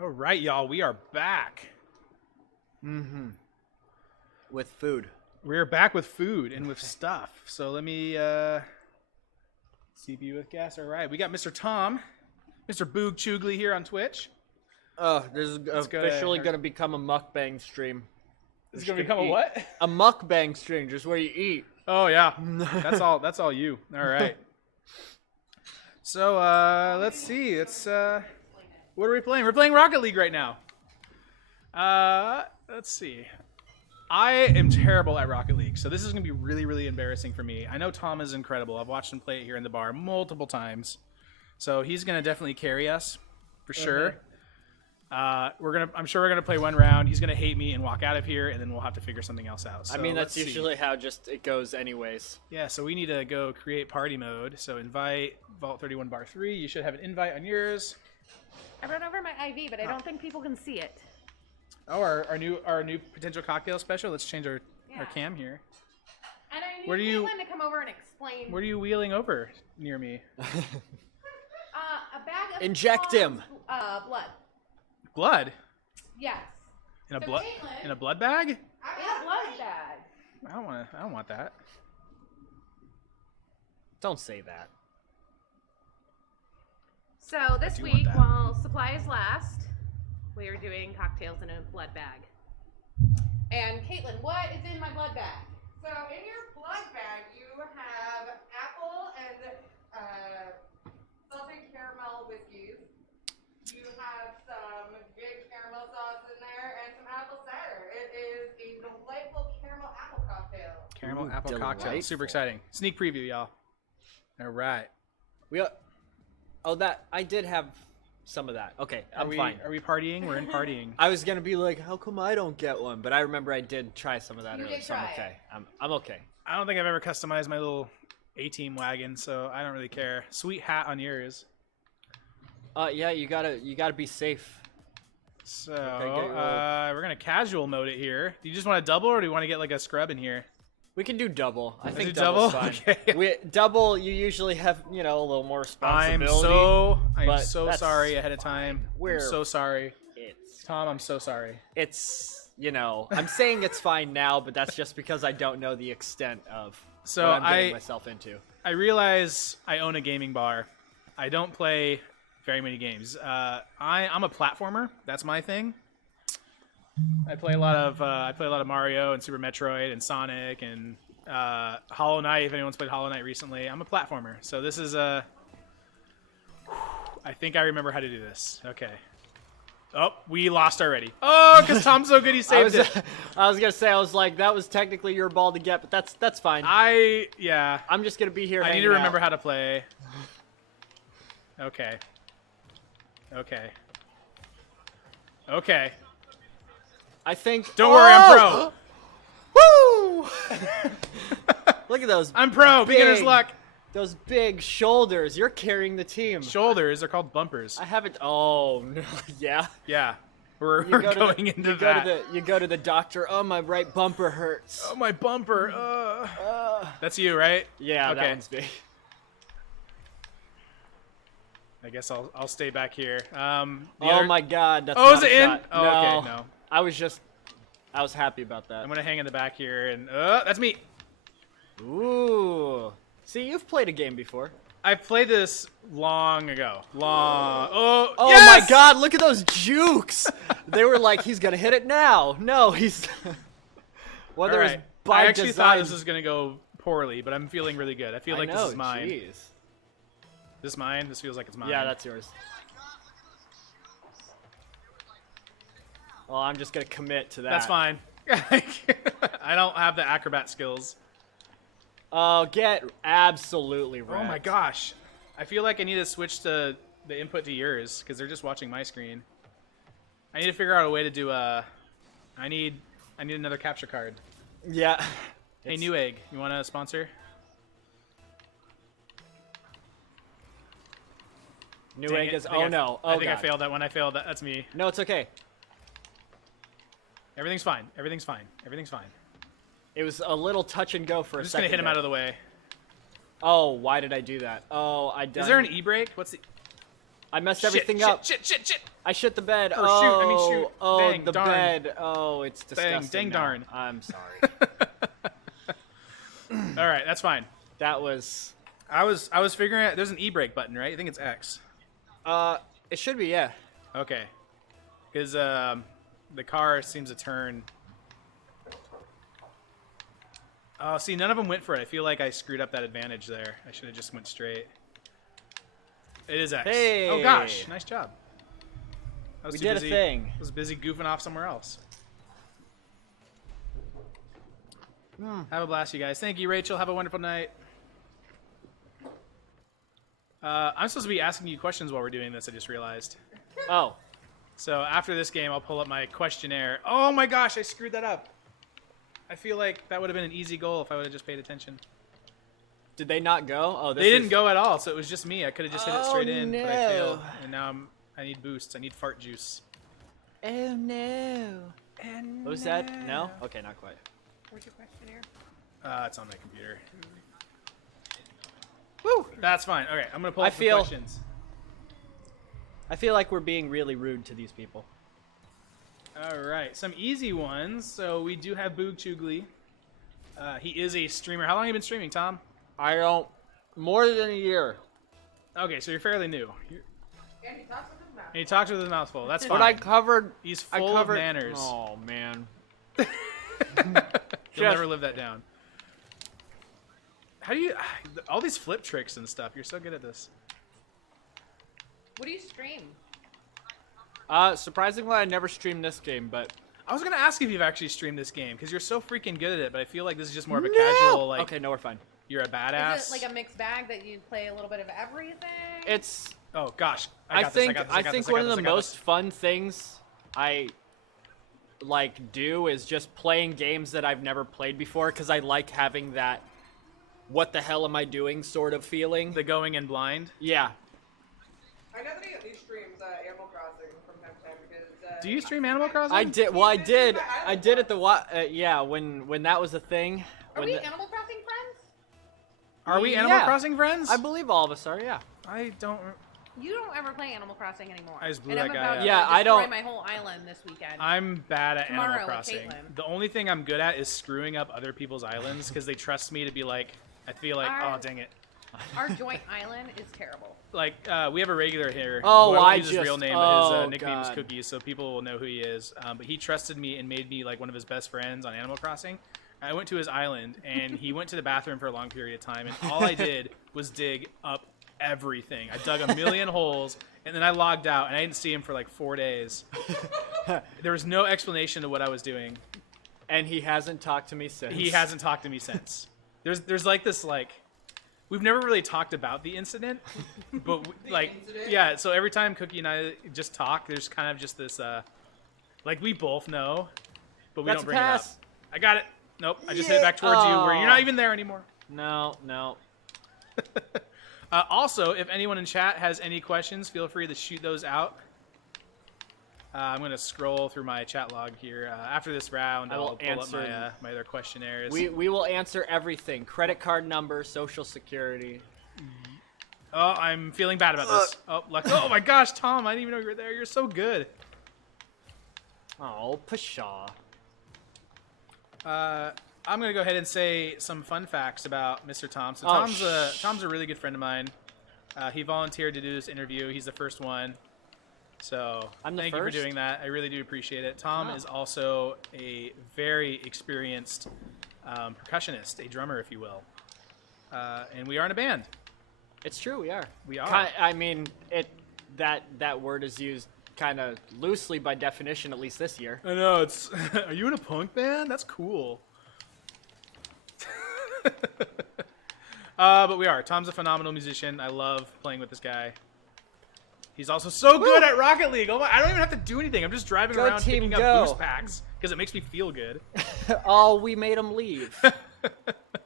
All right, y'all, we are back. Mm-hmm. With food. We're back with food and with stuff. So let me CP with gas. All right, we got Mr. Tom, Mr. Boog Choogly here on Twitch. Oh, this is officially going to become a mukbang stream. This is going to become a what? A mukbang stream, just where you eat. Oh yeah, that's all. That's all you. All right. So let's see. What are we playing? We're playing Rocket League right now. Let's see. I am terrible at Rocket League, so this is going to be really, really embarrassing for me. I know Tom is incredible. I've watched him play it here in the bar multiple times. So he's going to definitely carry us, for sure. I'm sure we're going to play one round. He's going to hate me and walk out of here, and then we'll have to figure something else out. So I mean, that's usually how it goes anyways. Yeah, so we need to go create party mode. So invite Vault 31 Bar 3. You should have an invite on yours. I run over my IV, but I don't think people can see it. Oh, our new potential cocktail special. Let's change our cam here. And I need Caitlin to come over and explain. Where are you wheeling over near me? A bag of Inject him. Blood. Blood? Yes. In a blood bag? In a blood bag. I don't want that. Don't say that. So this week, while supplies last, we are doing cocktails in a blood bag. And Caitlin, what is in my blood bag? So in your blood bag, you have apple and salted caramel whiskeys. You have some good caramel sauce in there and some apple cider. It is a delightful caramel apple cocktail. Caramel apple cocktail. Super exciting. Sneak preview, y'all. All right. I did have some of that. Okay, I'm fine. Are we partying? We're in partying. I was gonna be like, how come I don't get one? But I remember I did try some of that earlier, so I'm okay. I'm okay. I don't think I've ever customized my little A-Team wagon, so I don't really care. Sweet hat on yours. Yeah, you gotta be safe. So we're gonna casual mode it here. Do you just want to double, or do you want to get like a scrub in here? We can do double. I think double. Fine. Okay. Double, you usually have a little more responsibility. I'm so sorry ahead of time. I'm so sorry. Tom, I'm so sorry. I'm saying it's fine now, but that's just because I don't know the extent of what I'm getting myself into. I realize I own a gaming bar. I don't play very many games. I'm a platformer. That's my thing. I play a lot of Mario and Super Metroid and Sonic and Hollow Knight. If anyone's played Hollow Knight recently, I'm a platformer, so this is a. I think I remember how to do this. Okay. Oh, we lost already. Oh, because Tom's so good, he saved it. I was gonna say, I was like, that was technically your ball to get, but that's fine. Yeah. I'm just gonna be here. I need to remember how to play. Okay. Okay. Okay. I think. Don't worry, I'm pro. Woo! Look at those. I'm pro. Beginner's luck. Those big shoulders. You're carrying the team. Shoulders are called bumpers. I haven't. Oh no. Yeah. Yeah. We're going into that. You go to the doctor. Oh, my right bumper hurts. Oh, my bumper. That's you, right? Yeah, okay. That one's me. I guess I'll stay back here. My God. That's is it shot. in? Oh, no. okay. No. I was happy about that. I'm gonna hang in the back here, and that's me. Ooh. See, you've played a game before. I played this long ago. Oh yes! My God! Look at those jukes. They were like, he's gonna hit it now. No, he's. Whether it's by I actually design... thought this was gonna go poorly, but I'm feeling really good. I feel like this is mine. Jeez. This mine? This feels like it's mine. Yeah, that's yours. Well, I'm just gonna commit to that. That's fine. I don't have the acrobat skills. Oh, get absolutely wrecked. Oh my gosh. I feel like I need to switch the input to yours because they're just watching my screen. I need to figure out a way to do I need another capture card. Yeah. Hey, Newegg, you want to sponsor? Newegg is. Oh no. Oh, I think I failed that one. I failed that. That's me. No, it's okay. Everything's fine. Everything's fine. Everything's fine. It was a little touch and go for a second. I'm just gonna hit him out of the way. Oh, why did I do that? Oh, I done. Is there an e-brake? What's the? I messed everything up. Shit. I shit the bed. Or shoot. I mean shoot. Oh, Dang, the darn. bed. Oh, it's disgusting. Dang darn. I'm sorry. All right, that's fine. That was. I was figuring out. There's an e-brake button, right? I think it's X. It should be, yeah. Okay. Because the car seems to turn. Oh, see, none of them went for it. I feel like I screwed up that advantage there. I should have just went straight. It is X. Hey. Oh gosh, nice job. I was We too did busy, a thing. I was busy goofing off somewhere else. Have a blast, you guys. Thank you, Rachel. Have a wonderful night. I'm supposed to be asking you questions while we're doing this, I just realized. Oh. So after this game, I'll pull up my questionnaire. Oh my gosh, I screwed that up. I feel like that would have been an easy goal if I would have just paid attention. Did they not go? Oh, they didn't go at all, so it was just me. I could have just hit it straight in, no. but I failed. And now I need boosts. I need fart juice. Oh no. What was that? No? Okay, not quite. Where's your questionnaire? It's on my computer. Woo! That's fine. Okay, I'm gonna pull up some questions. I feel like we're being really rude to these people. All right, some easy ones. So we do have Boog Choogly. He is a streamer. How long have you been streaming, Tom? I don't. More than a year. Okay, so you're fairly new. And he talks with his mouth. And he talks with his mouth full. That's fine. But I covered. He's full of manners. Oh man. You'll never live that down. How do you? All these flip tricks and stuff. You're so good at this. What do you stream? Surprisingly, I never streamed this game, but I was gonna ask if you've actually streamed this game because you're so freaking good at it. But I feel like this is just more of a casual. Like, okay, no, we're fine. You're a badass. Is it like a mixed bag that you play a little bit of everything? It's. Oh gosh. I think one of the most fun things I like do is just playing games that I've never played before because I like having that what the hell am I doing sort of feeling. The going in blind. Yeah. I know that he streams Animal Crossing from time to time because. Do you stream Animal Crossing? I did. Well, I did. I did at the yeah, when that was a thing. Are we Animal Crossing friends? Are we Animal Crossing friends? I believe all of us are. Yeah. I don't. You don't ever play Animal Crossing anymore. I just blew and that I'm guy about up. to Yeah, I destroy don't- my whole island this weekend. I'm bad at Tomorrow Animal with Crossing. Caitlin. The only thing I'm good at is screwing up other people's islands because they trust me to be like. I feel like, oh dang it. Our joint island is terrible. Like, we have a regular here. Oh, I won't I use his just- real name, oh, but his nickname is God. Cookie, so people will know who he is. But he trusted me and made me like one of his best friends on Animal Crossing. I went to his island, and he went to the bathroom for a long period of time, and all I did was dig up everything. I dug a million holes, and then I logged out, and I didn't see him for like 4 days. There was no explanation to what I was doing. And he hasn't talked to me since. He hasn't talked to me since. There's like this like, we've never really talked about the incident, but incident? yeah. So every time Cookie and I just talk, there's kind of just this like we both know, but we That's don't bring a it up. pass. I got it. Nope. I just hit it back towards you where you're not even there anymore. No. Also, if anyone in chat has any questions, feel free to shoot those out. I'm going to scroll through my chat log here. After this round, I will I'll pull answer up my other questionnaires. We will answer everything. Credit card number, social security. Oh, I'm feeling bad about this. Oh my gosh, Tom, I didn't even know you were there. You're so good. Oh, pshaw. I'm going to go ahead and say some fun facts about Mr. Tom. So Oh, Tom's a really good friend of mine. He volunteered to do this interview. He's the first one. So I'm the thank you for first? doing that. I really do appreciate it. Tom Oh. is also a very experienced percussionist, a drummer, if you will. And we are in a band. It's true, we are. We are. I mean, that word is used kind of loosely by definition, at least this year. I know, it's... Are you in a punk band? That's cool. But we are. Tom's a phenomenal musician. I love playing with this guy. He's also so good at Rocket League. Oh my, I don't even have to do anything. I'm just driving Go around team, picking up go. boost packs because it makes me feel good. Oh, we made him leave.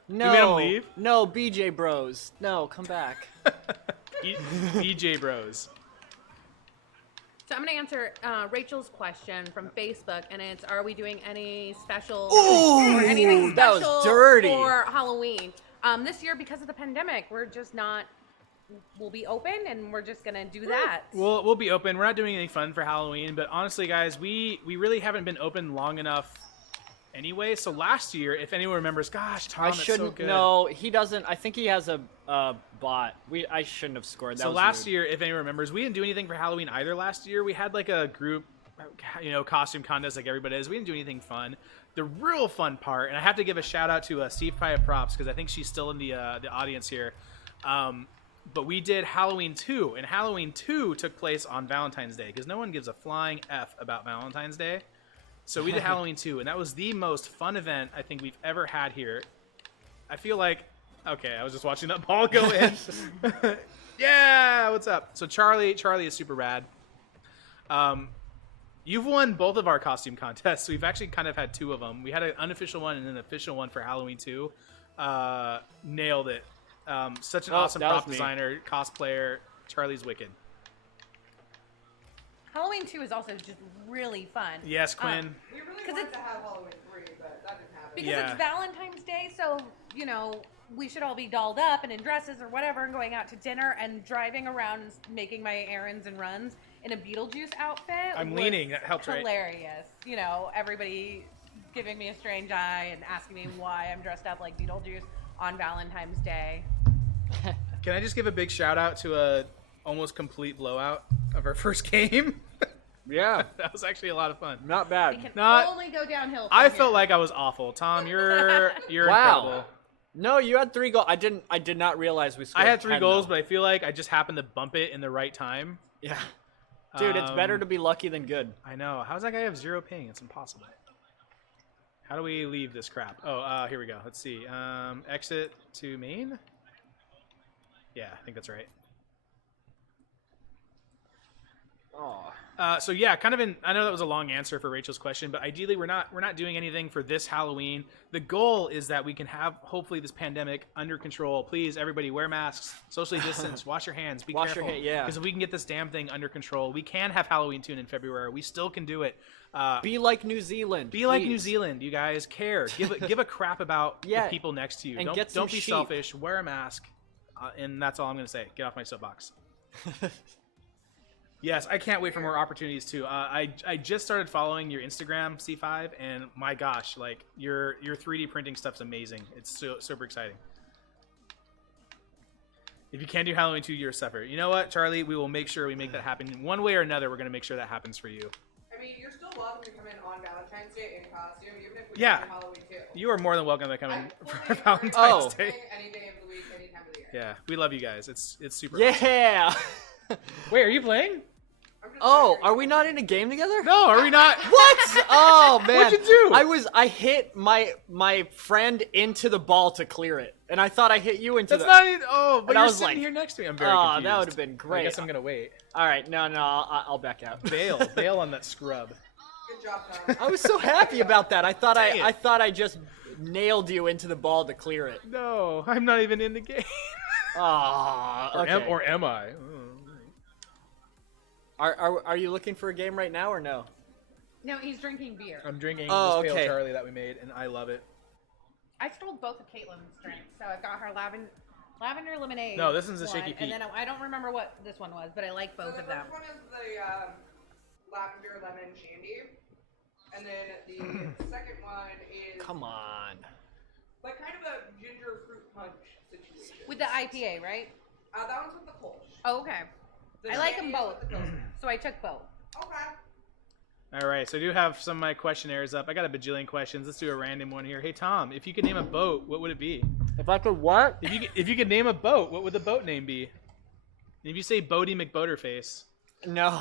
No. made him leave? No, BJ Bros. No, come back. EJ Bros. So I'm going to answer Rachel's question from Facebook, and it's, are we doing any special Ooh, or anything that was special dirty. for Halloween? This year, because of the pandemic, we're just not. We'll be open, and we're just gonna do that. We'll be open. We're not doing anything fun for Halloween, but honestly, guys, we really haven't been open long enough anyway. So last year, if anyone remembers, gosh, Tom, I that's shouldn't. so good. No, he doesn't. I think he has a bot. I shouldn't have scored. That So was last rude. year, if anyone remembers, we didn't do anything for Halloween either last year. We had like a group, costume contest like everybody does. We didn't do anything fun. The real fun part, and I have to give a shout out to Steve Paya Props because I think she's still in the audience here. But we did Halloween 2, and Halloween 2 took place on Valentine's Day because no one gives a flying F about Valentine's Day. So we did Halloween 2, and that was the most fun event I think we've ever had here. I feel like, okay, I was just watching that ball go in. Yeah, what's up? So Charlie is super rad. You've won both of our costume contests. We've actually kind of had two of them. We had an unofficial one and an official one for Halloween 2. Nailed it. Such an awesome that was prop me. designer, cosplayer. Charlie's wicked. Halloween 2 is also just really fun. Yes, Quinn. We really 'Cause wanted it's- to have Halloween 3, but that didn't happen. Because Yeah. it's Valentine's Day, so, we should all be dolled up and in dresses or whatever and going out to dinner and driving around and making my errands and runs in a Beetlejuice outfit. I'm was leaning. That helps, right? hilarious. Everybody giving me a strange eye and asking me why I'm dressed up like Beetlejuice on Valentine's Day. Can I just give a big shout out to a almost complete blowout of our first game? Yeah, That was actually a lot of fun. not It bad. can Not- only go downhill. I from felt here. like I was awful. Tom, you're Wow. incredible. No, you had 3 goals. I did not realize we scored. I had 3 10, goals, though. but I feel like I just happened to bump it in the right time. Yeah. Dude, it's better Um, to be lucky than good. I know. How's that guy have 0 ping? It's impossible. How do we leave this crap? Oh, here we go. Let's see. Exit to main? Yeah, I think that's right. Oh. So yeah, kind of I know that was a long answer for Rachel's question, but ideally we're not doing anything for this Halloween. The goal is that we can have hopefully this pandemic under control. Please, everybody, wear masks, socially distance, wash your hands, be Wash your careful. hand- yeah. Because if we can get this damn thing under control, we can have Halloween Tune in February. We still can do it. Be like New Zealand. Be like New please. Zealand, you guys. Care. Give a crap about Yeah, the people next to you. and Don't get some don't be sheep. selfish. Wear a mask, and that's all I'm gonna say. Get off my soapbox. Yes, I can't wait for more opportunities too. I just started following your Instagram, C5, and my gosh, like your 3D printing stuff's amazing. It's super exciting. If you can't do Halloween 2, you're a suffer. You know what, Charlie? We will make sure we make that happen. In one way or another, we're going to make sure that happens for you. I mean, you're still welcome to come in on Valentine's Day in costume, even if we Yeah. do Halloween too. You are more than welcome to come in for fully Valentine's encourage Day. Any day of the week, any time of the year. Yeah, we love you guys. It's super Yeah. awesome. Wait, are you playing? I'm just Oh, saying, are we not in a game together? No, are we not? What? Oh man! What'd you do? I hit my friend into the ball to clear it, and I thought I hit you into That's the. not even. Oh, but And I you're was sitting like, here next to me. I'm very Oh, confused. that would have been I great. guess I'm gonna wait. All right, no, I'll back out. Bail on that scrub. Good job, Tom. I was so happy about that. I thought Dang it. I thought I just nailed you into the ball to clear it. No, I'm not even in the game. Ah, okay. Or am I? Are you looking for a game right now or no? No, he's drinking beer. I'm drinking Oh, this okay. Pale Charlie that we made, and I love it. I stole both of Caitlin's drinks, so I got her lavender lemonade. No, this one's a one, Shaky Pete. And then I don't remember what this one was, but I like So both the of them. first one is the lavender lemon shandy, and then the second one is Come on. like kind of a ginger fruit punch situation. With the IPA, right? That one's with the Kolsch. Oh, okay. The I like shandy them is both. with the Pilsner. So I took both. Okay. All right, so I do have some of my questionnaires up. I got a bajillion questions. Let's do a random one here. Hey Tom, if you could name a boat, what would it be? If I could what? If you could name a boat, what would the boat name be? And if you say Bodie McBoaterface. No.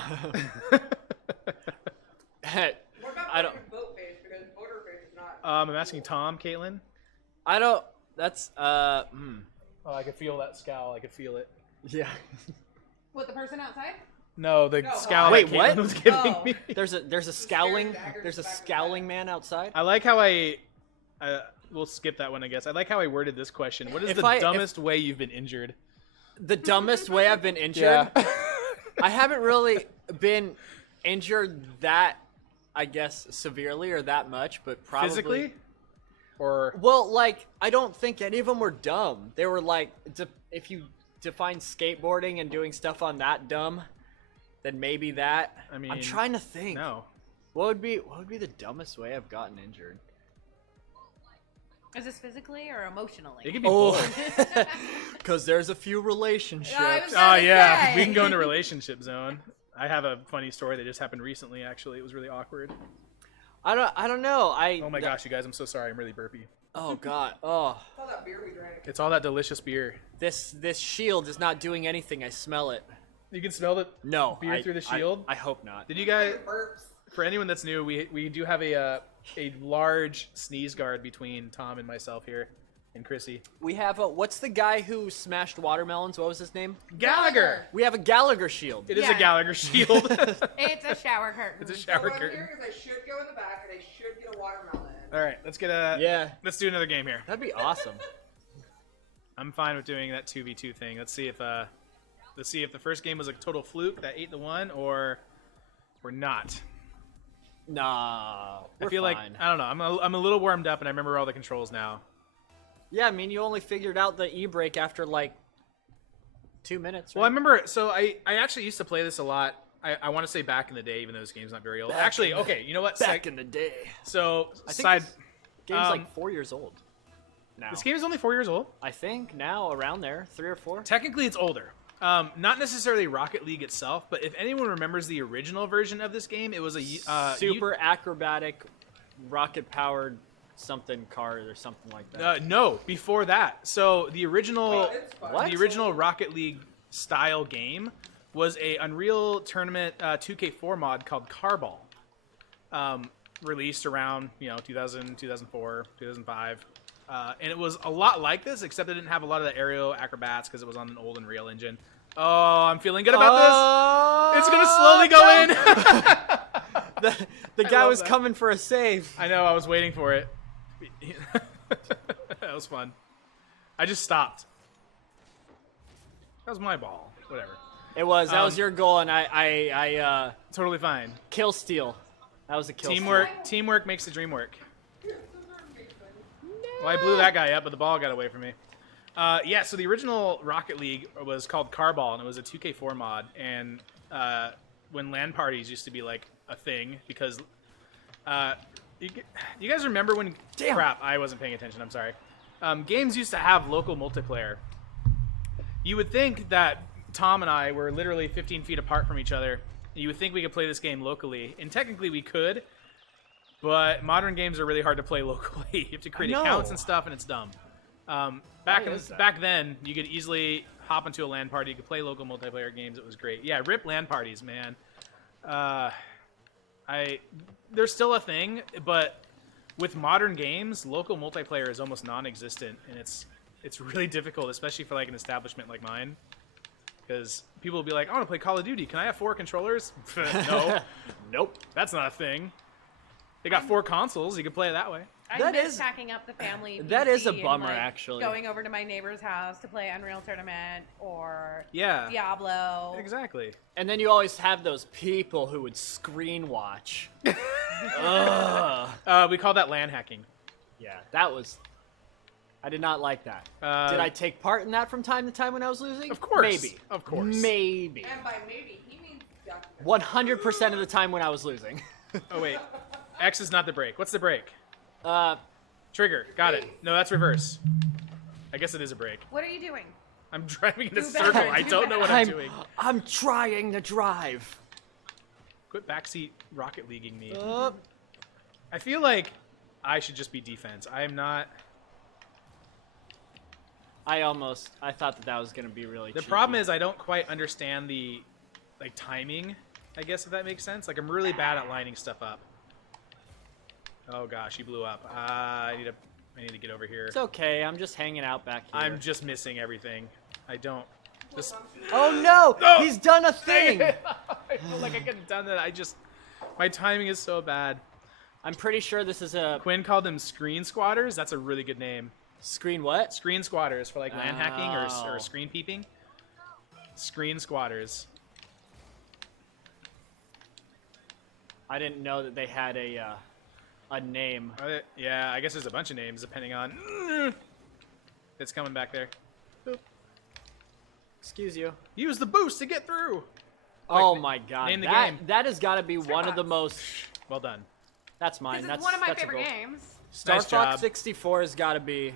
What about I don't- boat face? Because boater face is not. I'm asking Tom, Caitlin. I don't. That's Oh, I could feel that scowl. I could feel it. Yeah. With the person outside? No, the No, scowl Wait, that Caitlin what? was giving Oh. me. There's a scowling man outside. I like how we'll skip that one, I guess. I like how I worded this question. What is If the I- if- dumbest way you've been injured? The dumbest way I've been injured. I haven't really been injured that, I guess, severely or that much, but probably Physically? Or Well, like I don't think any of them were dumb. They were like, if you define skateboarding and doing stuff on that dumb, then maybe that. I mean, I'm trying to think. no. What would be the dumbest way I've gotten injured? Is this physically or emotionally? It could be Oh, both. because there's a few relationships. I was Oh gonna yeah, say. we can go into relationship zone. I have a funny story that just happened recently. Actually, it was really awkward. I don't know. Oh my gosh, you guys, I'm so sorry. I'm really burpy. Oh god. Oh, It's all that beer we drank. It's all that delicious beer. this shield is not doing anything. I smell it. You can smell the No. beer through the shield. I hope not. Did you guys? Burps. For anyone that's new, we do have a large sneeze guard between Tom and myself here, and Chrissy. We have what's the guy who smashed watermelons? What was his name? Gallagher. We have a Gallagher shield. It is a Yeah. Gallagher shield. It's a shower curtain. It's a So shower what I'm curtain. hearing is I should go in the back and I should get a watermelon. All right, let's get a. Yeah. Let's do another game here. That'd be awesome. I'm fine with doing that 2v2 thing. Let's see if the first game was a total fluke, that 8-1, or not. Nah. I feel like I don't know. I'm a little warmed up, and I remember all the controls now. Yeah, I mean, you only figured out the e-brake after like 2 minutes. Well, I Right? remember. So I actually used to play this a lot. I want to say back in the day, even though this game's not very old. Back Actually, in the- okay, you know what? Back in the day. So I think side. this game's um, like 4 years old. Now. This game is only 4 years old. I think now around there, 3 or 4. Technically, it's older. Not necessarily Rocket League itself, but if anyone remembers the original version of this game, it was a Super acrobatic, rocket-powered something car or something like that. no, before that. So the original, It's fun. What? the original Rocket League style game was a Unreal Tournament 2K4 mod called Carball, released around 2000, 2004, 2005. And it was a lot like this, except it didn't have a lot of the aerial acrobats because it was on an old Unreal engine. Oh, I'm feeling good about this. It's gonna slowly go in. The guy love was that. coming for a save. I know, I was waiting for it. That was fun. I just stopped. That was my ball. Whatever. It was. That was Um, your goal, and I Totally fine. kill steal. That was a kill Teamwork makes the dream work. Well, I blew that guy up, but the ball got away from me. Yeah, so the original Rocket League was called Carball, and it was a 2K4 mod. And when LAN parties used to be like a thing, because you guys remember when? Damn. Crap, I wasn't paying attention. I'm sorry. Games used to have local multiplayer. You would think that Tom and I were literally 15 feet apart from each other. You would think we could play this game locally, and technically we could, but modern games are really hard to play locally. You have to create accounts and stuff, and it's dumb. Back then, you could easily hop into a LAN party. You could play local multiplayer games. It was great. Yeah, rip LAN parties, man. There's still a thing, but with modern games, local multiplayer is almost non-existent, and it's really difficult, especially for like an establishment like mine. Because people will be like, I want to play Call of Duty. Can I have 4 controllers? No. Nope. That's not a thing. They got 4 consoles. You can play it that way. I miss packing up the family. That is a PC bummer, and, like, actually. Going over to my neighbor's house to play Unreal Tournament or Yeah. Diablo. Exactly. And then you always have those people who would screen watch. Ugh. We call that LAN hacking. Yeah, that was... I did not like that. Did I take part in that from time to time when I was losing? Of course. Maybe. Of course. Maybe. And by maybe, he means definitely. 100% of the time when I was losing. Oh, wait. X is not the break. What's the break? Uh, Trigger. Got it. No, that's reverse. I guess it is a break. What are you doing? I'm driving in a Do circle. better, I do don't know what I'm doing. I'm trying to drive. Quit backseat rocket leaguing me. I feel like I should just be defense. I am not... I thought that was going to be really The problem is I don't quite understand the, like, timing, I guess, if that makes sense. Like, I'm really bad at lining stuff up. Oh, gosh, he blew up. I need to get over here. It's okay. I'm just hanging out back here. I'm just missing everything. I don't... This... Oh, no! No! He's done a thing! I feel like I could have done that. My timing is so bad. I'm pretty sure this is a... Quinn called them screen squatters. That's a really good name. Screen what? Screen squatters for like LAN hacking Oh. or screen peeping. Screen squatters. I didn't know that they had a name. Yeah, I guess there's a bunch of names depending on... It's coming back there. Boop. Excuse you. Use the boost to get through. Oh Quick, my god. name the game. That has got to be one of the most... Well done. That's mine. This That's is one of my that's a favorite goal. games. Star Nice Fox job. 64 has got to be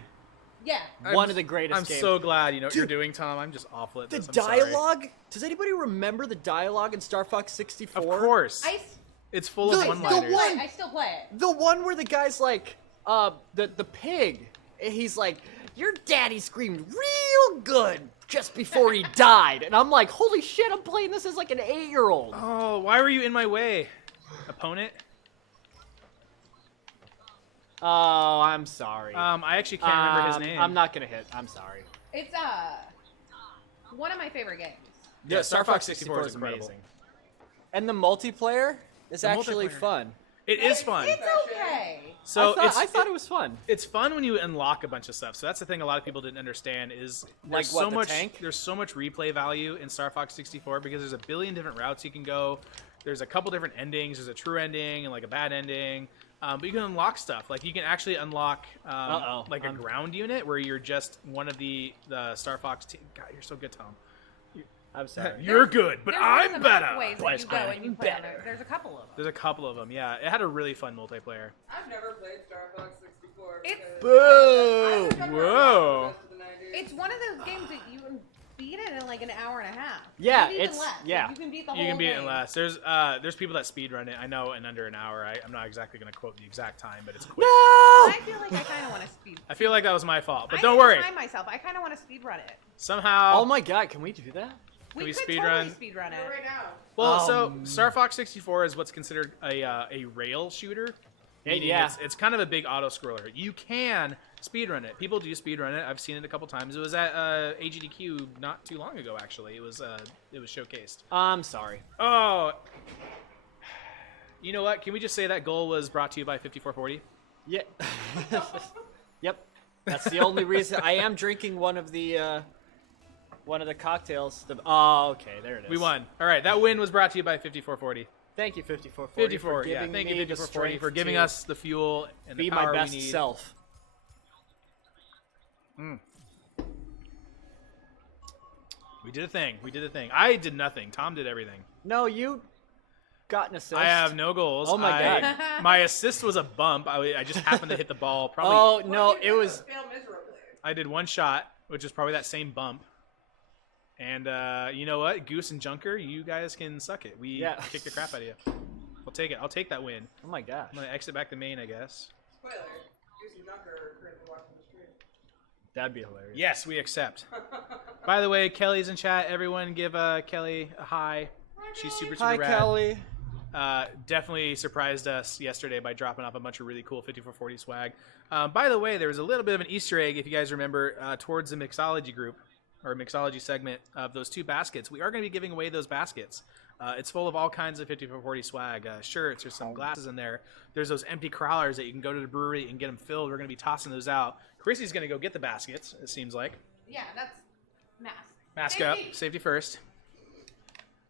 Yeah. one of the greatest I'm games. so glad you know what you're Dude, doing, Tom. I'm just awful at The this. I'm sorry. dialogue? Does anybody remember the dialogue in Star Fox 64? Of course. It's full of The one-liners. one- I still play it. The one where the guy's like, the pig. He's like, your daddy screamed real good just before he died. And I'm like, holy shit, I'm playing this as like an 8-year-old. Oh, why were you in my way? Opponent? Oh, I'm sorry. I actually can't remember his name. I'm not going to hit. I'm sorry. It's one of my favorite games. Yeah, Star Fox 64 is incredible. amazing. And the multiplayer is The actually multiplayer. fun. It is fun. It's okay. So I thought it was fun. It's fun when you unlock a bunch of stuff. So that's the thing a lot of people didn't understand is Like there's what, so the much tank? there's so much replay value in Star Fox 64 because there's a billion different routes you can go. There's a couple different endings. There's a true ending and like a bad ending. But you can unlock stuff. Like you can actually unlock like a ground unit where you're just one of the Star Fox team. God, you're so good, Tom. I'm sorry. You're good, but There's I'm lots of better. ways that you go and you play on it. There's a couple of them. There's a couple of them. Yeah, it had a really fun multiplayer. I've never played Star Fox 64. It's- because Boo! I think I've never Whoa. watched the rest of the 90s. It's one of those games that you can beat it in like an hour and a half. Yeah, Maybe even it's- less. yeah. Like, you can beat the whole You can beat it game. in less. There's people that speed run it. I know in under an hour. I'm not exactly going to quote the exact time, but it's quick. No! I feel like I kind of want to speed. I feel like that was my fault, but I don't need to worry. time myself. I kind of want to speed run it. Somehow. Oh my god, can we do that? We we could speed totally run? speed run Do it it. right now. Well, so Star Fox 64 is what's considered a rail shooter. Meaning Yeah. It's kind of a big auto scroller. You can speedrun it. People do speedrun it. I've seen it a couple times. It was at AGDQ not too long ago, actually. It was showcased. I'm sorry. Oh, you know what? Can we just say that goal was brought to you by 5440? Yeah. Yep. That's the only reason. I am drinking one of the cocktails. Oh, okay, there it is. We won. All right, that win was brought to you by 5440. Thank you, 5440. 54, for yeah. giving Thank me you, the 5440, strength for giving to us the fuel and be the power my best we need. self. We did a thing. We did a thing. I did nothing. Tom did everything. No, you got an assist. I have no goals. Oh my God. My assist was a bump. I just happened to hit the ball. Probably. Oh no, Well, you it was. failed miserably. I did one shot, which is probably that same bump. And you know what? Goose and Junker, you guys can suck it. We kick the crap out of you. I'll take it. I'll take that win. Oh my gosh. I'm going to exit back to main, I guess. Spoiler, Goose and Junker are currently watching the stream. That'd be hilarious. Yes, we accept. By the way, Kelly's in chat. Everyone give Kelly a hi. She's super Hi, rad. Kelly. Definitely surprised us yesterday by dropping off a bunch of really cool 5440 swag. By the way, there was a little bit of an Easter egg, if you guys remember, towards the mixology group, or mixology segment of those 2 baskets. We are going to be giving away those baskets. It's full of all kinds of 5440 swag, shirts, there's some glasses in there. There's those empty crawlers that you can go to the brewery and get them filled. We're going to be tossing those out. Chrissy's going to go get the baskets, it seems like. Yeah, that's mask. Mask up, safety first.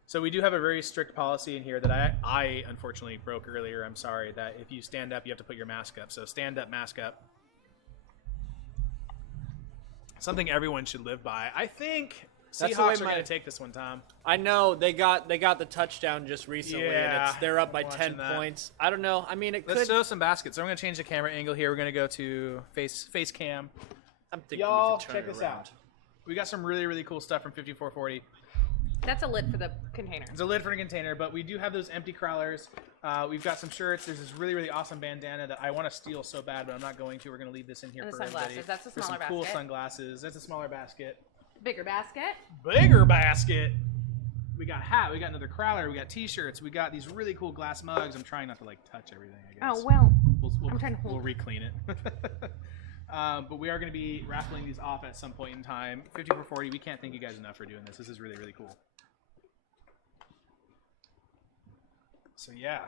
So we do have a very strict policy in here that I unfortunately broke earlier. I'm sorry that if you stand up, you have to put your mask up. So stand up, mask up. Something everyone should live by. I think Seahawks are going to take this one, Tom. I know they got the touchdown just recently, and they're up by 10 points. I don't know. I mean, Let's show some baskets. So I'm going to change the camera angle here. We're going to go to face cam. I'm thinking Y'all, we can turn check it this around. out. We got some really, really cool stuff from 5440. That's a lid for the container. It's a lid for a container, but we do have those empty crawlers. We've got some shirts. There's this really, really awesome bandana that I want to steal so bad, but I'm not going to. We're going to leave this in here And the for everybody. sunglasses. That's a There's smaller some cool basket. sunglasses. That's a smaller basket. Bigger basket. Bigger basket. We got hat. We got another crawler. We got T-shirts. We got these really cool glass mugs. I'm trying not to like touch everything, I guess. Oh, well. I'm trying to hold. We'll re-clean it. But we are going to be raffling these off at some point in time. 5440. We can't thank you guys enough for doing this. This is really, really cool. So yeah,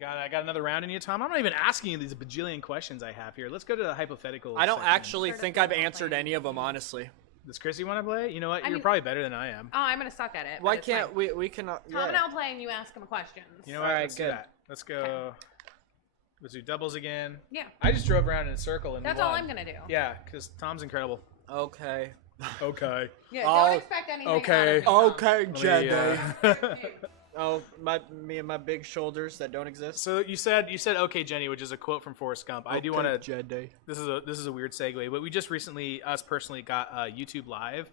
I got another round in you, Tom. I'm not even asking you these bajillion questions I have here. Let's go to the hypothetical. I don't segment. actually think I've answered any of them, honestly. Does Chrissy want to play? You know what? I You're mean- probably better than I am. Oh, I'm gonna suck at it. Why but it's can't fine. we cannot? Tom and I'll play, and you ask him questions. You know what? All right, Let's do good. that. Let's go. Let's do doubles again. Yeah, I just drove around in a circle and that's won. all I'm gonna do. Yeah, because Tom's incredible. Okay. Okay. Yeah, Oh, don't expect anything. okay. Out of me, Tom. Okay, Let me, Jedi. Oh, me and my big shoulders that don't exist. So you said okay, Jenny, which is a quote from Forrest Gump. I do want to. Jedi. This is a weird segue, but we just recently, us personally, got YouTube Live,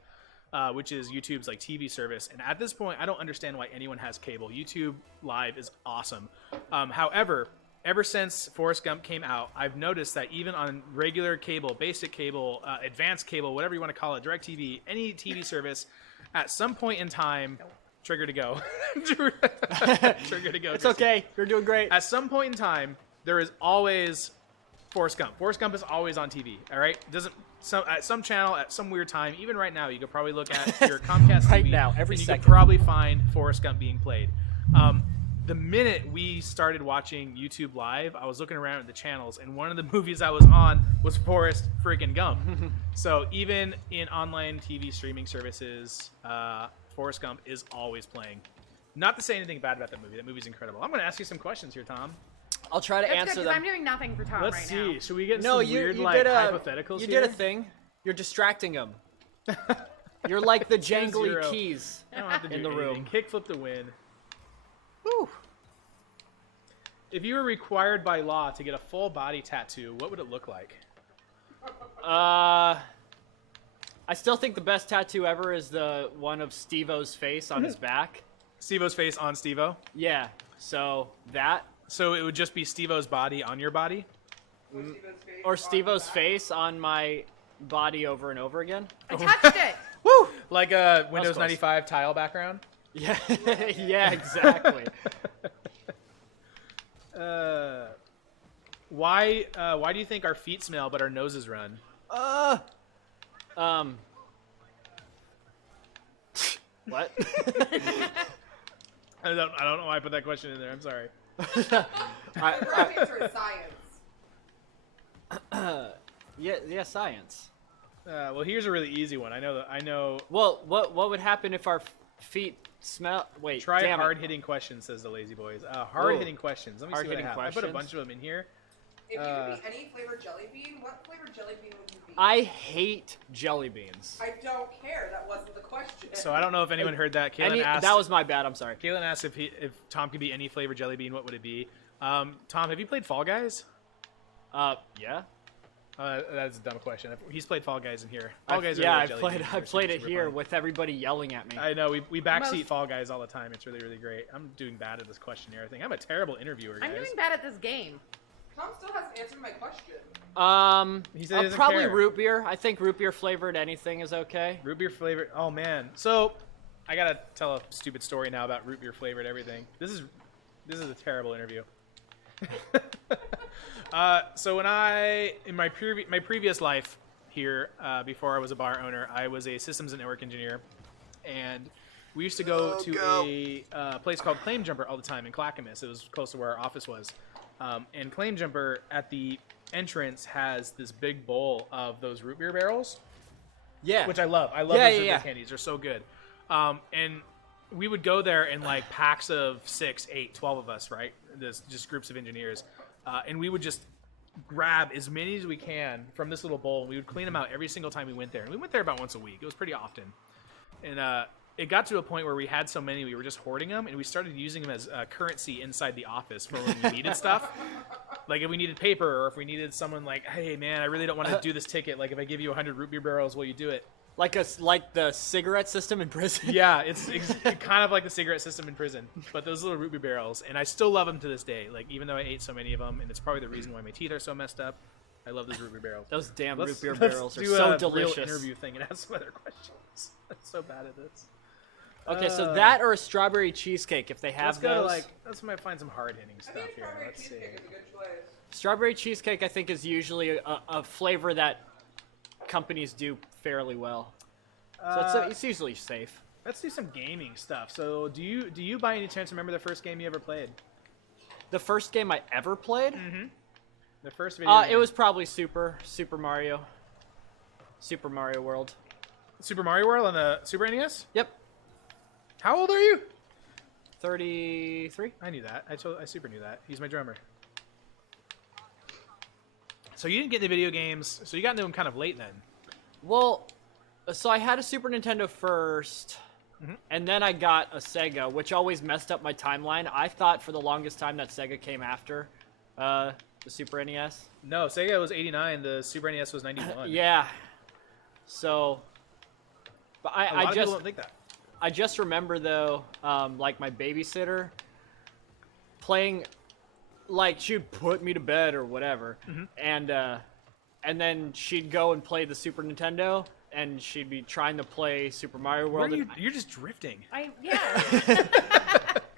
which is YouTube's like TV service. And at this point, I don't understand why anyone has cable. YouTube Live is awesome. However, ever since Forrest Gump came out, I've noticed that even on regular cable, basic cable, advanced cable, whatever you want to call it, DirecTV, any TV service, at some point in time, trigger to go. Trigger to go. It's Chrissy. okay. You're doing great. At some point in time, there is always Forrest Gump. Forrest Gump is always on TV. All right, at some channel at some weird time. Even right now, you could probably look at your Comcast Right TV now, every and you second. could probably find Forrest Gump being played. The minute we started watching YouTube Live, I was looking around at the channels, and one of the movies I was on was Forrest freaking Gump. So even in online TV streaming services, Forrest Gump is always playing. Not to say anything bad about that movie. That movie's incredible. I'm going to ask you some questions here, Tom. I'll try to That's answer good, 'cause them. I'm doing nothing for Tom Let's right see. now. Should we get No, some you weird you like did a hypotheticals you here? did a thing. You're distracting them. You're like the jangly 2-0. keys I don't have to do in the anything. room. Kickflip to win. Woo. If you were required by law to get a full body tattoo, what would it look like? I still think the best tattoo ever is the one of Steve-O's face on his back. Steve-O's face on Steve-O? Yeah. So that So it would just be Steve-O's body on your body? or Steve-O's face on my body over and over again. I touched it. Woo! Like a Windows close. 95 tile background? Yeah. Yeah. Exactly. Why do you think our feet smell but our noses run? What? I don't know why I put that question in there. I'm sorry. The correct answer is science. Yeah, science. Well, here's a really easy one. I know. Well, what would happen if our feet smell? Wait, Try damn it. hard-hitting questions, says the lazy boys. Hard-hitting questions. Let me see what I Hard-hitting have. I put a questions. bunch of them in here. If you could be any flavored jelly bean, what flavored jelly bean would you be? I hate jelly beans. I don't care. That wasn't the question. So I don't know if anyone heard that. Kaylin asked. That was my bad. I'm sorry. Kaylin asked if Tom could be any flavored jelly bean. What would it be? Tom, have you played Fall Guys? Yeah. That's a dumb question. He's played Fall Guys in here. Fall Guys are yeah, really I've jelly played. beans. I've They're played super, it super here fun. with everybody yelling at me. I know we backseat Most- Fall Guys all the time. It's really great. I'm doing bad at this questionnaire thing. I'm a terrible interviewer, guys. I'm doing bad at this game. Tom still hasn't answered my question. He said he doesn't Probably care. root beer. I think root beer flavored anything is okay. Root beer flavored. Oh man. So I gotta tell a stupid story now about root beer flavored everything. This is a terrible interview. So when in my previous life here, before I was a bar owner, I was a systems and network engineer, and we used to go to a place called Claim Jumper all the time in Clackamas. It was close to where our office was, and Claim Jumper at the entrance has this big bowl of those root beer barrels, Yeah. which I love. I love Yeah, those root yeah, beer yeah. candies. They're so good. And we would go there in like packs of 6, 8, 12 of us, right? There's just groups of engineers. And we would just grab as many as we can from this little bowl. And we would clean them out every single time we went there. And we went there about once a week. It was pretty often. And it got to a point where we had so many, we were just hoarding them. And we started using them as currency inside the office for when we needed stuff. Like if we needed paper or if we needed someone like, hey, man, I really don't want to do this ticket. Like if I give you 100 root beer barrels, will you do it? Like the cigarette system in prison. Yeah, it's kind of like the cigarette system in prison, but those little root beer barrels, and I still love them to this day. Like even though I ate so many of them, and it's probably the reason why my teeth are so messed up. I love those root beer barrels. Those damn root beer let's barrels are do so a delicious. Real interview thing and ask some other questions. I'm so bad at this. Okay, so that or a strawberry cheesecake if they have Let's go those. to let's might find some hard hitting I stuff think here. strawberry Let's see. cheesecake is a good choice. Strawberry cheesecake I think is usually a flavor that companies do fairly well. So it's usually safe. Let's do some gaming stuff. So do you by any chance remember the first game you ever played? The first game I ever played? The first video game. It was probably Super Mario. Super Mario World. Super Mario World on the Super NES? Yep. How old are you? 33? I knew that. I super knew that. He's my drummer. So you didn't get into video games, so you got into them kind of late then. Well, so I had a Super Nintendo first, and then I got a Sega, which always messed up my timeline. I thought for the longest time that Sega came after the Super NES. No, Sega was 89, the Super NES was 91. Yeah. So, but A lot I of people just don't think that. I just remember though, like my babysitter playing, like she'd put me to bed or whatever, and then she'd go and play the Super Nintendo, and she'd be trying to play Super Mario Where World. are you're just drifting.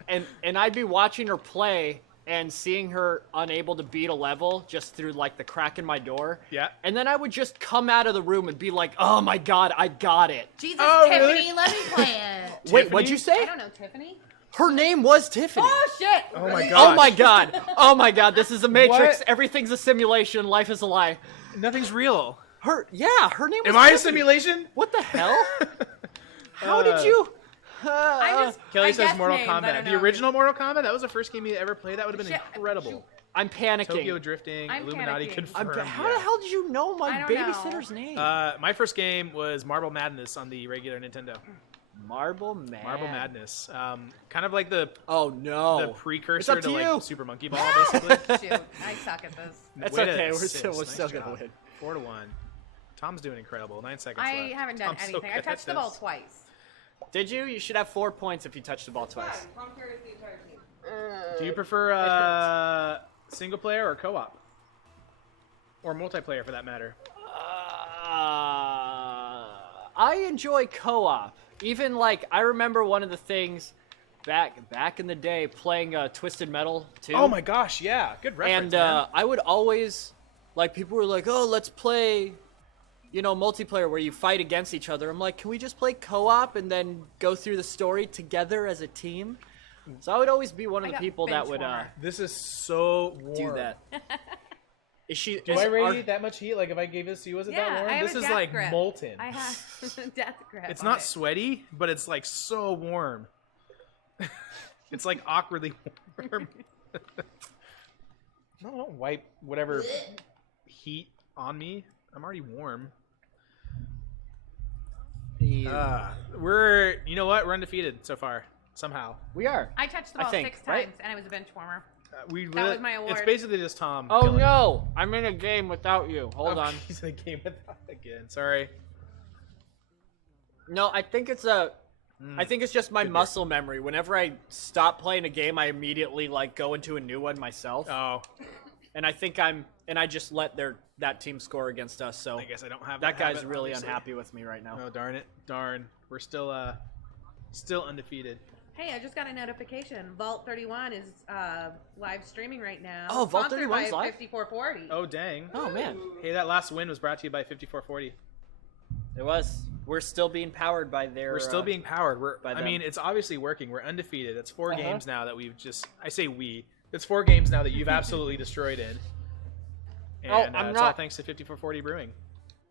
And I'd be watching her play and seeing her unable to beat a level just through like the crack in my door. Yeah. And then I would just come out of the room and be like, "Oh my god, I got it." Jesus, Oh, Tiffany, really? let me play it. Wait, what'd you I say? don't know, Tiffany. Her name was Tiffany. Oh shit! Oh my Really? god. Oh my god. Oh my god, this is the Matrix. What? Everything's a simulation. Life is a lie. Nothing's real. Her name was Am I a Tiffany. simulation? What the hell? How did you? Kelly I says guess Mortal names, I Kombat. don't The know. original Mortal Kombat, that was the first game you ever played. That would have been Shit. incredible. I'm panicking. Tokyo drifting, I'm Illuminati panicking. confirmed. How the hell did you know my I don't know. babysitter's name? My first game was Marble Madness on the regular Nintendo. Marble Man. Marble Madness. Kind of like the Oh no. the precursor It's up to to you. like Super Monkey Ball, basically. Shoot, I suck at this. That's Way to okay. We're assist. still Nice gonna job. win. 4-1. Tom's doing incredible. 9 seconds I left. haven't done Tom's so anything. I good touched at the ball this. twice. Did you? You should have 4 points if you touched the ball Fine. twice. Tom carries the entire team. Do you prefer single player or co-op? Or multiplayer, for that matter? I enjoy co-op. Even like I remember one of the things back in the day playing Twisted Metal 2. Oh my gosh, yeah. Good reference, And man. I would always, like, people were like, "Oh, let's play, multiplayer where you fight against each other." I'm like, "Can we just play co-op and then go through the story together as a team?" So I would always be one of I the got people that bench would warmer. This is so warm. do that. Is she? Do I radiate that much heat? Like, if I gave this to you, was it Yeah, that warm? I have This a is death like grip. molten. I have death grip. It's on not it. sweaty, but it's like so warm. It's like awkwardly warm. No, don't wipe whatever heat on me. I'm already warm. We're, you know what? We're undefeated so far. Somehow. We are. I touched the I ball think, 6 right? times, and it was a bench warmer. That was my award. It's basically just Tom. Oh killing it. no! I'm in a game without you. Hold on. He's in a game without again. Sorry. No, I think it's just my muscle memory. Whenever I stop playing a game, I immediately like go into a new one myself. Oh. And I just let that team score against us. So I guess I don't have that guy's habit, really obviously. unhappy with me right now. Oh darn it! Darn. We're still undefeated. Hey, I just got a notification. Vault 31 is live streaming right now. Oh, Vault Sponsored 31 's by live? 5440. Oh dang. Oh man, Hey, that last win was brought to you by 5440. it was. We're still being powered by their. We're still being powered. by I them. mean, it's obviously working. We're undefeated. It's 4 games now that we've just. I say we. It's 4 games now that you've absolutely destroyed in. And I'm it's all not- thanks to 5440 Brewing.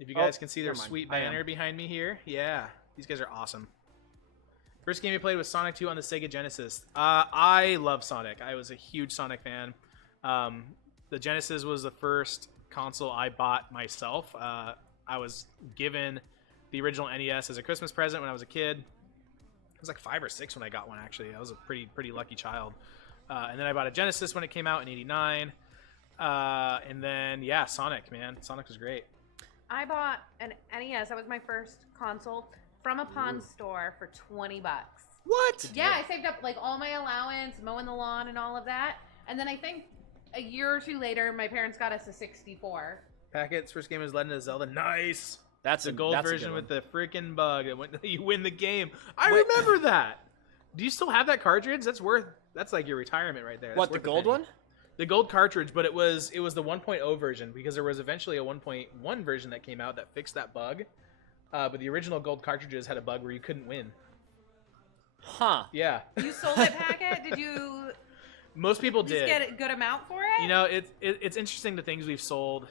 If you guys can see their never mind. sweet I am. banner behind me here, yeah, these guys are awesome. First game we played was Sonic 2 on the Sega Genesis. I love Sonic. I was a huge Sonic fan. The Genesis was the first console I bought myself. I was given the original NES as a Christmas present when I was a kid. I was like 5 or 6 when I got one, actually. I was a pretty lucky child. And then I bought a Genesis when it came out in '89. And then, yeah, Sonic, man. Sonic was great. I bought an NES. That was my first console from a pawn store for $20. What? Yeah, I saved up like all my allowance, mowing the lawn, and all of that. And then I think a year or two later, my parents got us a 64. Packet's first game was Legend of Zelda. Nice. That's The gold that's a version good with one. the freaking bug. You win the game. I Wait. remember that. Do you still have that cartridge? That's like your retirement right there. That's What, the worth a gold penny. one? The gold cartridge, but it was the 1.0 version because there was eventually a 1.1 version that came out that fixed that bug. But the original gold cartridges had a bug where you couldn't win. Huh. Yeah. You sold it, Packet? Did you Most people just did. get a good amount for it? You know, it's interesting the things we've sold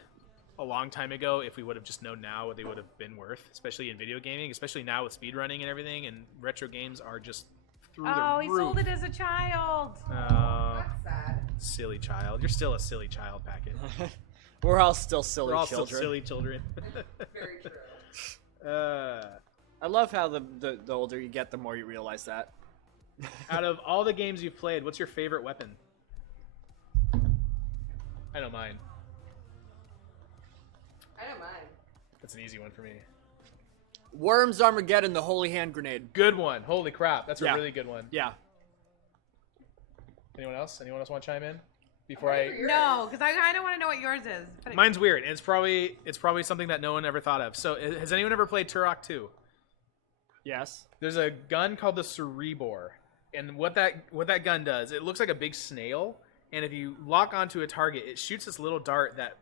a long time ago. If we would have just known now what they would have been worth, especially in video gaming, especially now with speedrunning and everything, and retro games are just through the Oh, roof. he sold it as a child. Oh, That's sad. silly child. You're still a silly child, Packet. We're all still silly We're all children. still silly children. Very true. I love how the older you get, the more you realize that. Out of all the games you've played, what's your favorite weapon? I know mine. I don't mind. That's an easy one for me. Worms Armageddon, the Holy Hand Grenade. Good one. Holy crap. That's a Yeah. really good one. Yeah. Anyone else? Anyone else want to chime in? Before I... No, because I kind of want to know what yours is. But Mine's weird. It's probably something that no one ever thought of. So, has anyone ever played Turok 2? Yes. There's a gun called the Cerebor, and what that gun does, it looks like a big snail, and if you lock onto a target, it shoots this little dart that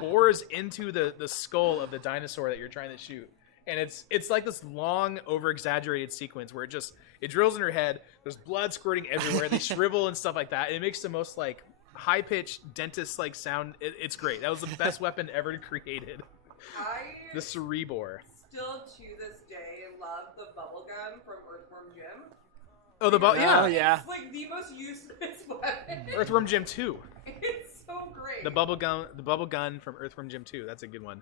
bores into the skull of the dinosaur that you're trying to shoot. And it's like this long, over-exaggerated sequence where it drills in her head. There's blood squirting everywhere. They shrivel and stuff like that. And it makes the most like high-pitched dentist-like sound. It's great. That was the best weapon ever created. The Cerebor. Still to this day love the bubblegum from Earthworm Jim. Oh, Oh, yeah. It's like the most useless weapon. Earthworm Jim 2. It's so great. The bubble gun from Earthworm Jim 2. That's a good one.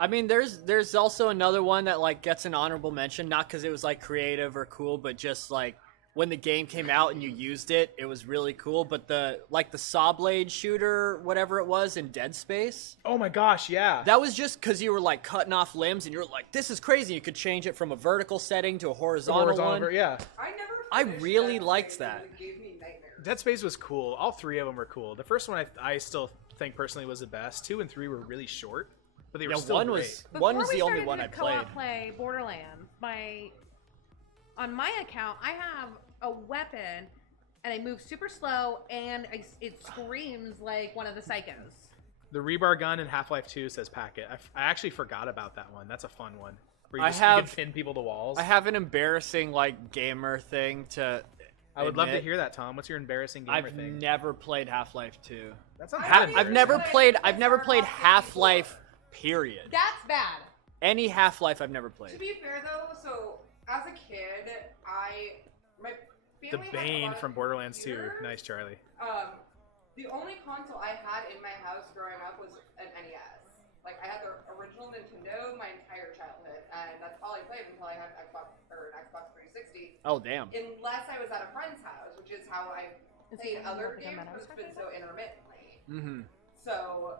I mean, there's also another one that like gets an honorable mention, not because it was like creative or cool, but just like when the game came out and you used it, it was really cool. But the saw blade shooter, whatever it was in Dead Space, Oh my gosh, yeah. that was just because you were like cutting off limbs and you were like, this is crazy. You could change it from a vertical setting to a horizontal one. Yeah. I finished really Dead liked Space that. because It gave me nightmares. Dead Space was cool. All 3 of them were cool. The first one I still think personally was the best. 2 and 3 were really short, but they were Yeah, still one great. was Before we the only started one to I played. co-op play Borderlands, on my account, I have a weapon, and I move super slow, and it screams like one of the psychos. The rebar gun in Half-Life 2 says Packet. I actually forgot about that one. That's a fun one. Where you you can pin people to walls. I have an embarrassing like gamer thing to. I would love to admit. hear that, Tom. What's your embarrassing gamer I've thing? never played Half-Life 2. That's not I bad. haven't I've never played. played I've never played Half-Life Half-Life. Period. That's bad. Any Half-Life I've never To played. be fair though, so as a kid, my The family had a Bane lot of from Borderlands 2. computers. Nice, Charlie. The only console I had in my house growing up was an NES. Like I had the original Nintendo my entire childhood, and that's all I played until I had an Xbox 360. Oh damn. Unless I was at a friend's house, which is how I played other games, but it's been so intermittently. Mm-hmm. So.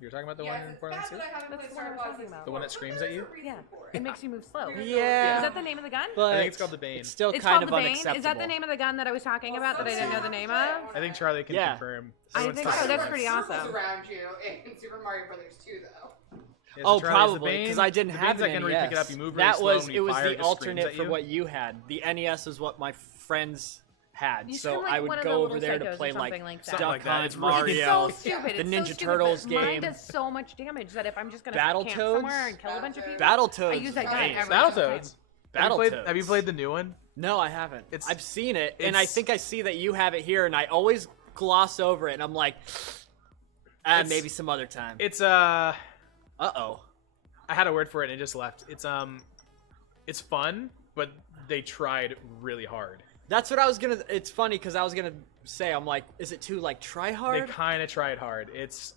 You're talking about the Yes, one in it's Portland bad too? that I haven't That's played the Star one I was Fox talking about. The one that screams at you? Yeah, it makes you move slow. Yeah. Is that the name of the gun? But I think it's called the Bane. It's still It's kind called of the Bane. unacceptable. Is that the name of the gun that I was talking about that I didn't know the name of? I think Charlie can Yeah. confirm. I Everyone's think talking so. That's about it. pretty Circles awesome. around you in Super Mario Brothers 2, though. Yeah, so Oh, Charlie's the probably Bane. because I didn't The have Bane's an that gun NES. where you pick it up, you move really That slow, was and it. you Was fire, the it just screams alternate at for you. what you had. The NES is what my friends had, You so sound like I one would of the go little over there psychos to or play something like like that. Something Duck like that. Hunt, It's really- It's Mario. so stupid. The It's Ninja so stupid, Turtles but Mine game. does so much damage that if I'm just gonna Battletoads? camp somewhere and kill a bunch of people, Battletoads. I use that is gun amazing. every single time. Battletoads. Battletoads. Have you played the new one? No, I haven't. It's- I've seen it, and I it's- think I see that you have it here, and I always gloss over it, and I'm like, maybe some other time. It's Uh-oh. I had a word for it and it just left. It's fun, but they tried really hard. That's what I was gonna. It's funny because I was gonna say, I'm like, is it too like try hard? They kind of tried hard. It's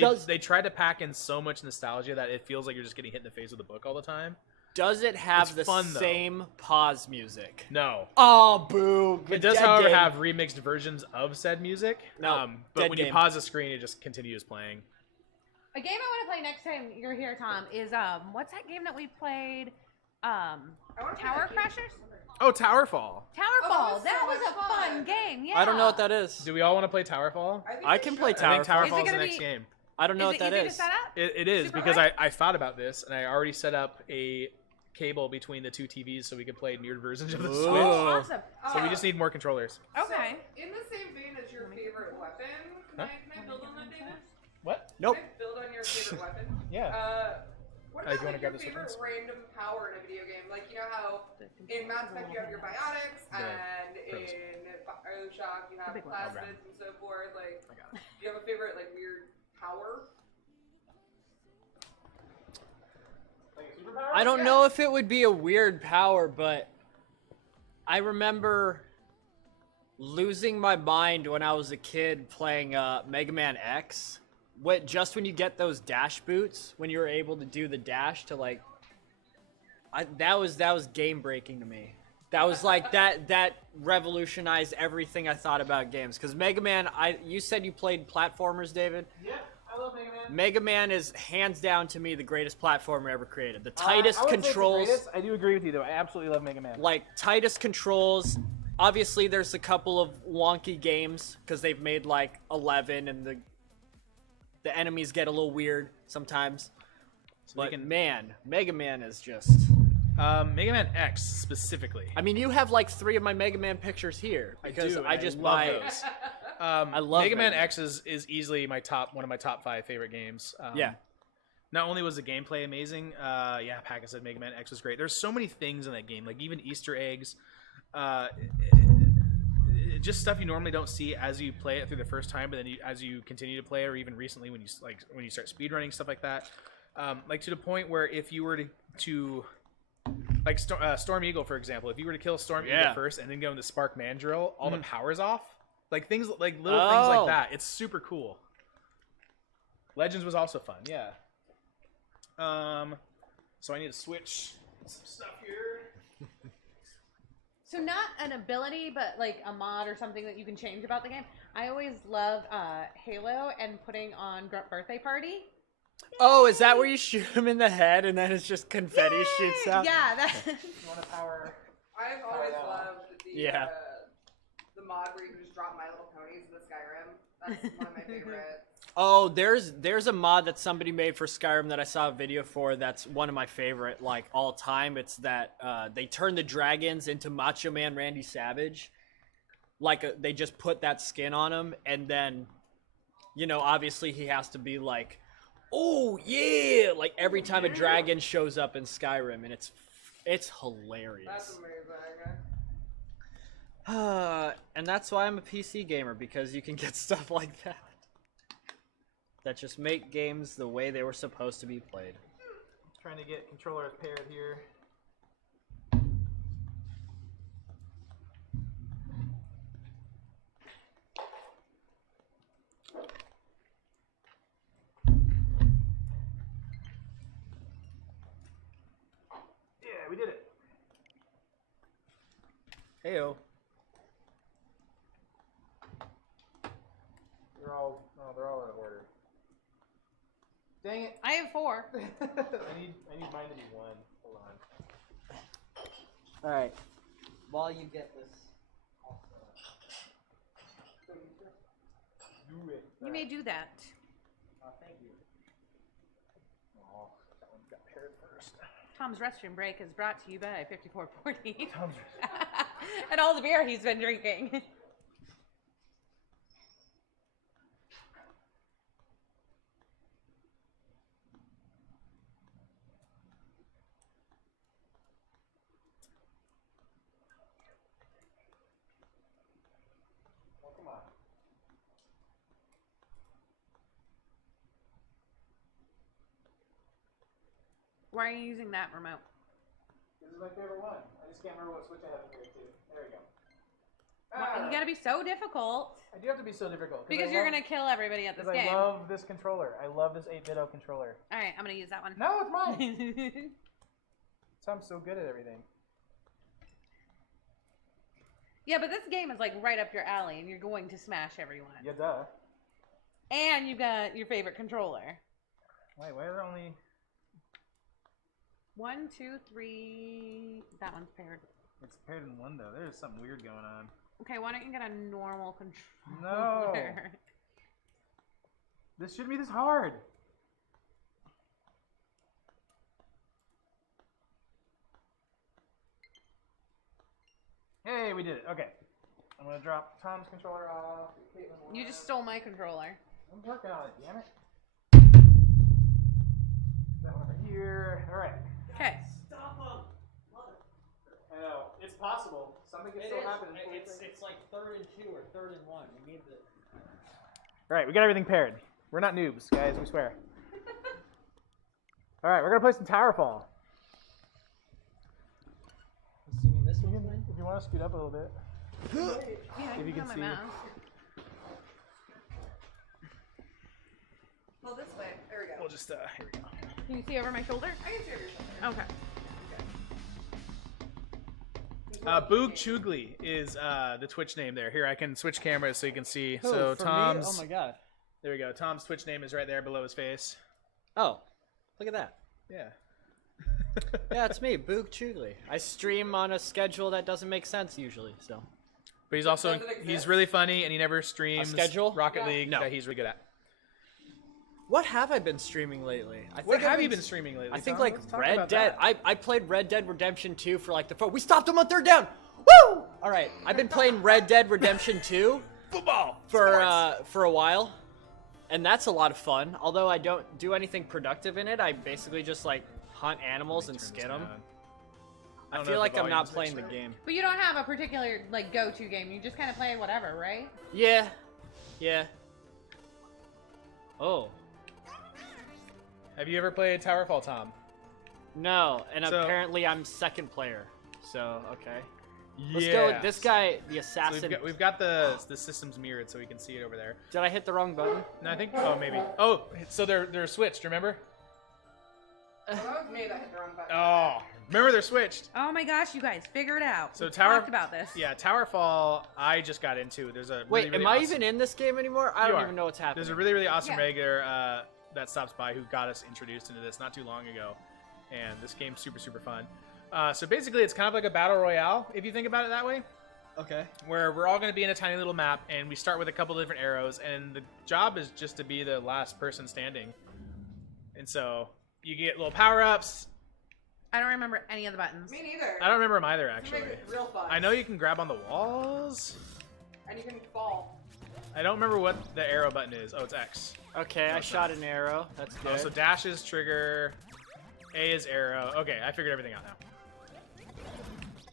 Does- they tried to pack in so much nostalgia that it feels like you're just getting hit in the face with a book all the time. Does it have It's the fun, though. same pause music? No. Oh, boo! It does, however, have remixed versions of said music. No, but dead when game. you pause the screen, it just continues playing. A game I want to play next time you're here, Tom, is what's that game that we played? Tower Crashers? Oh, Towerfall. Towerfall. was That so was much a fun fun. game. Yeah. I don't know what that is. Do we all want to play Towerfall? I can play I think Towerfall. Towerfall is the gonna next be- game. I don't know Is what it that easy is. to set up? It is Super because hard? I thought about this and I already set up a cable between the two TVs so we could play mirrored versions of the Ooh. Switch. Oh, awesome. So we just need more controllers. Okay. So, in the same vein as your favorite weapon, can I build on that, David? What? Nope. Can I build on your favorite weapon? Yeah. What If about you wanna like, grab your this favorite weapons. random power in a video game? Like, you know how in Mass Effect you have your biotics, The and pros. in Bioshock you have big one. plasmids and so forth. Like, I got it. do you have a favorite like weird power? I don't know if it would be a weird power, but I remember losing my mind when I was a kid playing Mega Man X. Just when you get those dash boots, when you were able to do the dash to like, that was game breaking to me. That was like that revolutionized everything I thought about games. Because Mega Man, you said you played platformers, David. Yeah, I love Mega Man. Mega Man is hands down to me the greatest platformer ever created. The I tightest wouldn't say it's the controls. greatest. I do agree with you though. I absolutely love Mega Man. Like tightest controls. Obviously, there's a couple of wonky games because they've made like 11, and the enemies get a little weird sometimes. So we But can man, Mega Man is just. Mega Man X specifically. I mean, you have like 3 of my Mega Man pictures here because do, I and just love buy. those. I love Mega Man Mega Man. X is easily one of my top 5 favorite games. Yeah. Not only was the gameplay amazing, yeah, Paca said Mega Man X was great. There's so many things in that game, like even Easter eggs, just stuff you normally don't see as you play it through the first time, but then as you continue to play, or even recently when you start speedrunning stuff like that, like to the point where if you were to like Storm Eagle, for example, if you were to kill Storm Eagle first and then go into Spark Man drill, all the power's off. Like things like little things like that. It's super cool. Legends was also fun, yeah. So I need to switch some stuff here. So not an ability, but like a mod or something that you can change about the game. I always love Halo and putting on Grunt Birthday Party. Oh, is that where you shoot him in the head and then it's just confetti Yay! shoots out? Yeah, that. You want to power? I've always that one. loved the mod where you can just drop My Little Ponies in the Skyrim. That's one of my favorites. Oh, there's a mod that somebody made for Skyrim that I saw a video for. That's one of my favorite, like all time. It's that they turn the dragons into Macho Man Randy Savage. They just put that skin on him, and then, obviously he has to be like, oh yeah, like every time a dragon shows up in Skyrim, and it's hilarious. That's amazing. And that's why I'm a PC gamer, because you can get stuff like that. That just make games the way they were supposed to be played. Trying to get controllers paired here. Yeah, we did it. Heyo. Dang it. I have 4. I need mine to be 1. Hold on. All right. While you get this. Do it. You may do that. Thank you. Oh, that one got paired first. Tom's restroom break is brought to you by 5440. Tom's And all the beer he's been drinking. Oh, come on. Why are you using that remote? This is my favorite one. I just can't remember what switch I have here too. There we go. You gotta be so difficult. I do have to be so difficult. Because you're gonna kill everybody at this Because game. I love this controller. I love this 8-bit controller. Alright, I'm gonna use that one. No, it's mine. Tom's so good at everything. Yeah, but this game is like right up your alley and you're going to smash everyone. Yeah, duh. And you've got your favorite controller. Wait, why are there only... 1, 2, 3. That one's paired. It's paired in 1 though. There's something weird going on. Okay, why don't you get a normal controller? No. This shouldn't be this hard. Hey, we did it. Okay. I'm going to drop Tom's controller off. You just stole my controller. I'm working on it, damn it. That one over here. All right. Okay. Stop him! I know. It's possible. Something can still happen. It's like 3rd and 2 or 3rd and 1. We need the. All right, we got everything paired. We're not noobs, guys. We swear. All right, we're going to play some Towerfall. Assuming this one's mine? If you want to scoot up a little bit. Yeah, I If you can can put see. my mouse. Well, this way. There we go. We'll just here we go. Can you see over my shoulder? I can see over your shoulder. Okay. Boog Choogly is the Twitch name there. Here, I can switch cameras so you can see. So for me? Tom's. Oh my god. There we go. Tom's Twitch name is right there below his face. Oh, look at that. Yeah. Yeah, it's me, Boog Choogly. I stream on a schedule that doesn't make sense usually, so. But he's also Does it exist? he's really funny and he never streams schedule? Rocket Yeah. League No. that he's really good at. What have I been streaming lately? What have you been streaming lately? I think Tom? like Let's talk Red about Dead. that. I played Red Dead Redemption 2 for like the phone. We stopped him on 3rd down. Woo! All right, I've been playing Red Dead Redemption 2 Football for a while, and that's a lot of fun. Although I don't do anything productive in it, I basically just like hunt animals and skin them. I don't know feel if like the I'm not volume's playing the fixed game. But you don't have a particular like go-to game. You just kind of play whatever, right? Yeah, yeah. Oh. Have you ever played Towerfall, Tom? No, and So- apparently I'm second player. So okay, Yeah. let's go with this guy, the So assassin. we've got the systems mirrored so we can see it over there. Did I hit the wrong button? No, I think. Oh, maybe. Oh, so they're switched. Remember? Well, that was me that hit the wrong button. Oh, remember they're switched. Oh my gosh, you guys, figure it out. So We Tower talked about this. Yeah, Towerfall. I just got into. There's a Wait, really, really am I awesome- even in this game anymore? I You don't are. even know what's happening. There's a really awesome Yeah. regular that stops by who got us introduced into this not too long ago, and this game's super fun. So basically, it's kind of like a battle royale if you think about it that way, Okay. where we're all going to be in a tiny little map, and we start with a couple different arrows, and the job is just to be the last person standing. And so you get little power ups. I don't remember any of the buttons. Me neither. I don't remember them either, This actually. makes it real fun. I know you can grab on the walls. And you can fall. I don't remember what the arrow button is. Oh, it's X. Okay, No, I it's shot not. an arrow. That's good. Oh, so dash is trigger. A is arrow. Okay, I figured everything out now.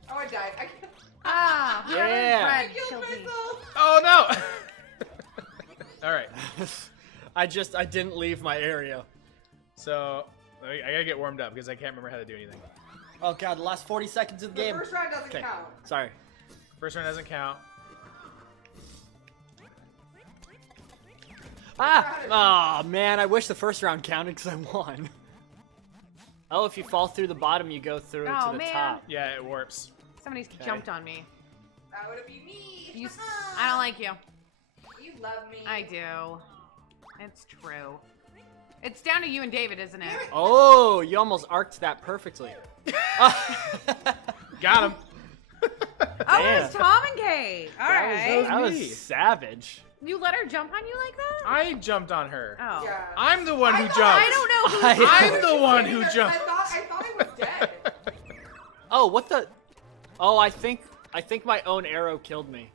Oh, I died. I can't. Ah, Yeah. I Red killed killed me. myself. Oh no! All right. I didn't leave my area. So I gotta get warmed up because I can't remember how to do anything. Oh god, the last 40 seconds of the The game. first round doesn't Okay, count. sorry. First one doesn't count. Ah! Oh man, I wish the first round counted because I won. Oh, if you fall through the bottom, you go through Oh, to the man. top. Yeah, it warps. Somebody's Okay. jumped on me. That would be me. You, I don't like you. You love me. I do. It's true. It's down to you and David, isn't it? Oh, you almost arced that perfectly. Got him. Oh, it was Tom and Kate. All right. That was me. savage. You let her jump on you like that? I jumped on her. Oh. Yeah. I'm the one who jumped. I don't know who. I'm the one who Because jumped. I thought I was dead. Oh, what the? Oh, I think my own arrow killed me.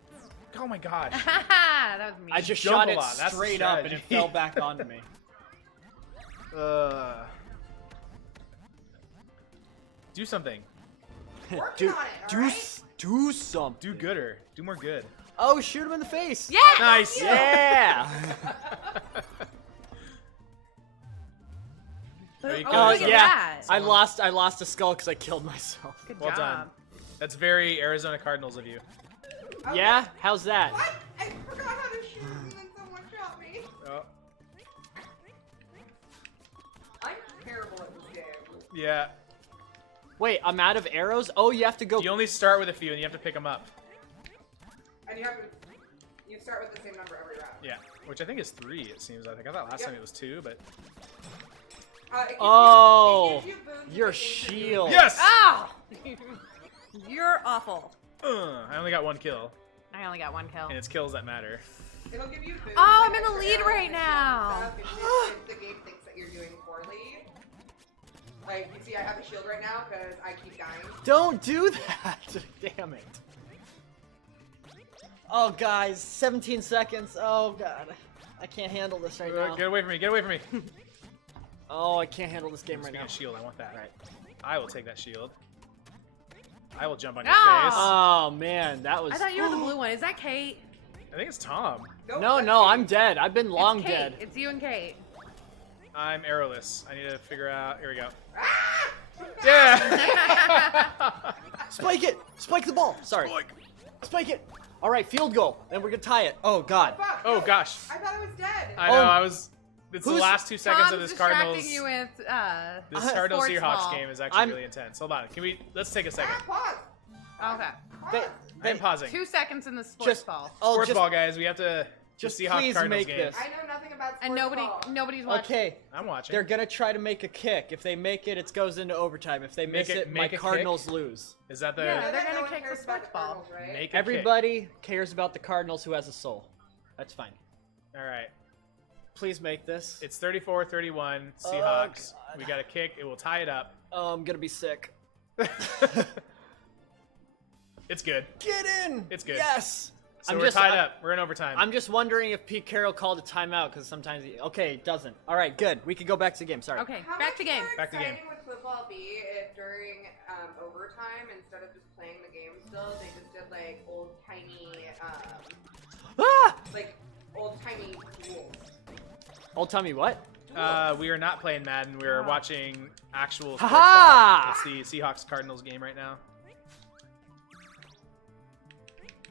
Oh my gosh. that was me. I just Jump shot a it lot, that's the straight up and it strategy. fell back onto me. Do something. Working on it, all right? Do something. Do gooder. Do more good. Oh, shoot him in the face. Yeah. Nice. Yeah. There you Oh, go. look at yeah. that. I lost a skull because I killed myself. Good Well job. done. That's very Arizona Cardinals of you. Okay. Yeah? How's that? What? I forgot how to shoot and then someone shot me. Oh. I'm terrible at this game. Yeah. Wait, I'm out of arrows? Oh, you have to go. You only start with a few and you have to pick them up. And you start with the same number every round. Yeah. Which I think is 3, it seems. I thought last time it was 2, but... It gives Oh, it gives you boons your with instant shield. Yes! Oh! You're awful. I only got 1 kill. I only got 1 kill. And it's kills that matter. It'll give you boosts. Oh, I'm like in the extra lead arrows right and now. stuff if the game thinks that you're doing poorly. Like, you see I have a shield right now because I keep dying. Don't do that. Damn it. Oh, guys, 17 seconds. Oh, God. I can't handle this right now. Get away from me. Get away from me. Oh, I can't handle this game right Speaking now. of shield, I want that. Right. I will take that shield. I will jump on your Ah! face. Oh, man, that was... I thought you were the blue one. Is that Kate? I think it's Tom. Nope, No, that's no, me. I'm dead. I've been long it's Kate. dead. It's you and Kate. I'm arrowless. I need to figure out... Here we go. Ah! Yeah! Spike it! Spike the ball! Sorry. Spike it! All right, field goal. And we're going to tie it. Oh, God. Fuck, Oh, no. gosh. I thought I was dead. I know, I was... It's the Who's- last 2 seconds of Tom's this distracting Cardinals... you with This Cardinals sports Seahawks ball. game is actually really intense. Hold on. Can we... Let's take a second. Pause. Okay. Pause. I'm pausing. 2 seconds in the sports Just- ball. Oh, Sports just, ball, guys. We have to... just the Seahawks please Cardinals make game. this. I know nothing about sports And ball. nobody's watching. Okay, I'm watching. they're going to try to make a kick. If they make it, it goes into overtime. If they miss it, my make a Cardinals lose. Is that the... Yeah, You know they're that gonna no one kick the cares about sports ball. Cardinals, right? Make a Everybody cares about the Cardinals who has a soul. That's fine. kick. All right. Please make this. It's 34-31, Seahawks. Oh, God. We got a kick. It will tie it up. Oh, I'm going to be sick. It's good. Get in! It's good. Yes! So we're tied up. We're in overtime. I'm just wondering if Pete Carroll called a timeout because sometimes he... Okay, it doesn't. All right, good. We can go back to the game. Sorry. Okay, How back much to game. more Back to game. exciting would football be if during overtime, instead of just playing the game still, they just did like old timey rules? Old Tommy, what? We are not playing Madden. We're watching actual sports Ha-ha! ball. It's the Seahawks-Cardinals game right now.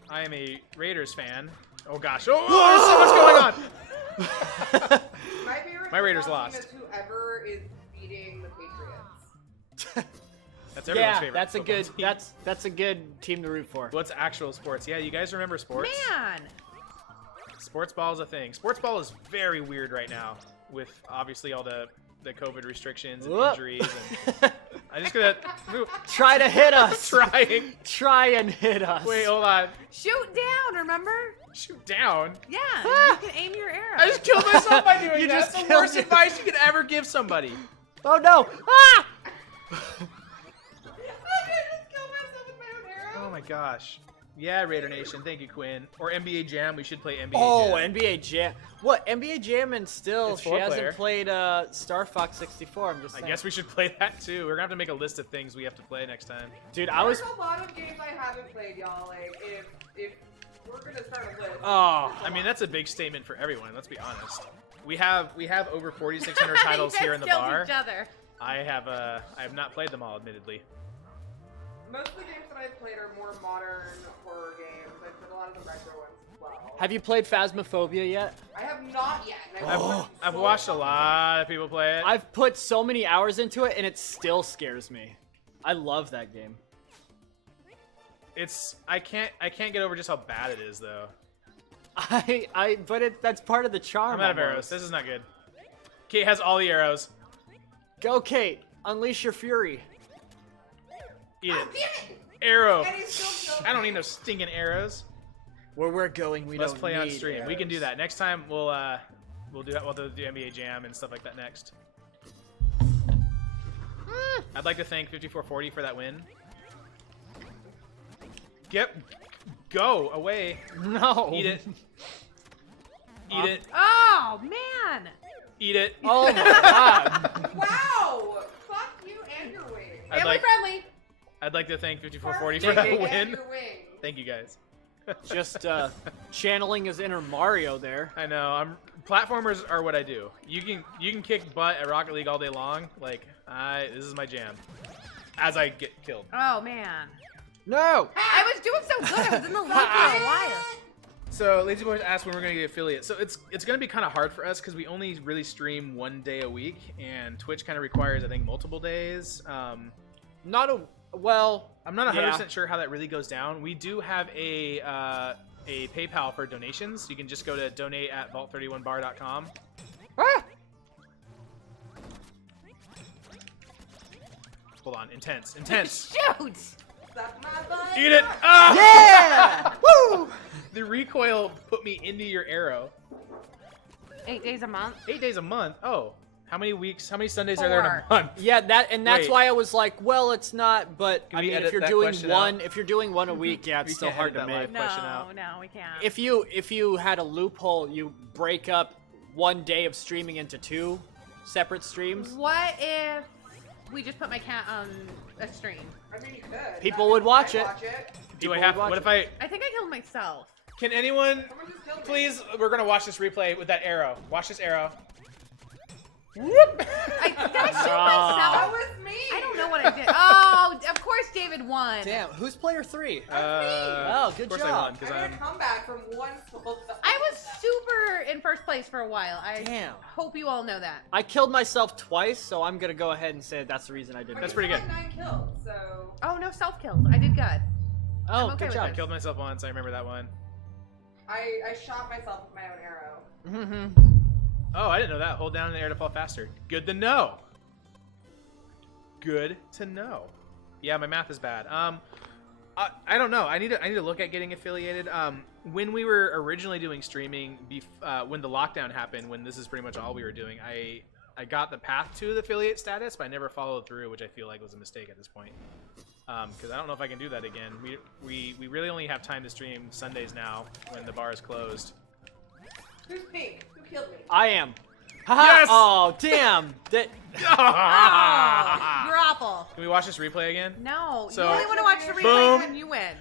I am a Raiders fan. Oh, gosh. Oh, there's so much going on! My favorite My Raiders football team lost. is whoever is beating the Patriots. That's everyone's Yeah, favorite that's a football good. team. That's a good team to root for. What's actual sports? Yeah, you guys remember sports? Man. Sports ball is a thing. Sports ball is very weird right now with obviously all the COVID restrictions and Whoop. injuries. And I just gonna Try to hit us. trying. Try and hit us. Wait, hold on. Shoot down, remember? Shoot down. Yeah, Ah! you can aim your arrow. I just killed myself by doing You that. just That's the killed worst you. advice you could ever give somebody. Oh no! Ah! I just killed myself with my own arrow. Oh my gosh. Yeah, Raider Nation. Thank you, Quinn. Or NBA Jam. We should play NBA Oh, Jam. NBA Jam. What? NBA Jam and still It's she 4-player. hasn't played Star Fox 64. I'm just I saying. guess we should play that too. We're gonna have to make a list of things we have to play next time. Dude, I was. There's a lot of games I haven't played, y'all. Like, if we're gonna start a list. Oh. I mean, that's a big statement for everyone. Let's be honest. We have over 4,600 titles You here guys in the killed bar. Each other. I have not played them all, admittedly. Most of the games that I've played are more modern horror games. I've played a lot of the retro ones as well. Have you played Phasmophobia yet? I have not yet. And I've watched a lot of people play it. I've put so many hours into it, and it still scares me. I love that game. I can't get over just how bad it is though. But that's part of the charm. I'm out of arrows. almost. This is not good. Kate has all the arrows. Go, Kate. Unleash your fury. Eat it. Damn it! Arrow. And he's still I don't need no stinking arrows. Where we're going, we Let's don't play need on stream. arrows. We can do that next time. We'll do that. We'll do NBA Jam and stuff like that next. I'd like to thank 5440 for that win. Go away. No. Eat it. Eat it. Oh man! Eat it. Oh my god. Wow! Fuck you and your wing. Family friendly. I'd like to thank 5440 for Fuck that you and win. your wing. Thank you guys. Just channeling his inner Mario there. I know. Platformers are what I do. You can kick butt at Rocket League all day long. Like this is my jam. As I get killed. Oh man! No. I was doing so good. I was in the lead for a while. So Lazy Boys asked when we're gonna get affiliate. So it's gonna be kind of hard for us because we only really stream 1 day a week, and Twitch kind of requires I think multiple days. Well, I'm not 100% sure how that really goes down. We do have a PayPal for donations. You can just go to donate@vault31bar.com. Ah! Hold on, intense. Shoot! Suck my butt. Eat it! Ah! Yeah! Woo! The recoil put me into your arrow. 8 days a month. 8 days a month. Oh, how many weeks? How many Sundays are there in a 4. month? Yeah, that's Wait. why I was like, well, it's not. But Can I we mean, edit if you're that doing question one, out? if you're doing one a week, yeah, it's We still can't hard to edit that make. live question out. No, we can't. If you had a loophole, you break up 1 day of streaming into 2 separate streams. What if we just put my cat on a stream? I mean, you could. People would watch I'd it. Watch it. Do I People have? would watch What it. if I? I think I killed myself. Can anyone Someone just killed me. please? We're gonna watch this replay with that arrow. Watch this arrow. Did I shoot That myself? was me. I don't know what I did. Oh, of course David won. Damn, who's player 3? Oh, good of course job. I won I because made I'm. a comeback from one full. I was super in first place for a while. I Damn. hope you all know that. I killed myself twice, so I'm gonna go ahead and say that's the reason I did. That's it. pretty good. 9 kills, so. Oh, no self-kills. I did good. Oh, I'm okay good with job. I killed myself once. I remember that one. I shot myself with my own arrow. Mm-hmm. Oh, I didn't know that. Hold down in the air to fall faster. Good to know. Good to know. Yeah, my math is bad. I don't know. I need to look at getting affiliated. When we were originally doing streaming, when the lockdown happened, when this is pretty much all we were doing, I got the path to the affiliate status, but I never followed through, which I feel like was a mistake at this point. Because I don't know if I can do that again. We really only have time to stream Sundays now when the bar is closed. Who's pink? Who killed me? I am. Haha! Yes! Oh, damn! That. Oh, you're awful. Can we watch this replay again? No, So- you only want to watch the replay Boom. when you win.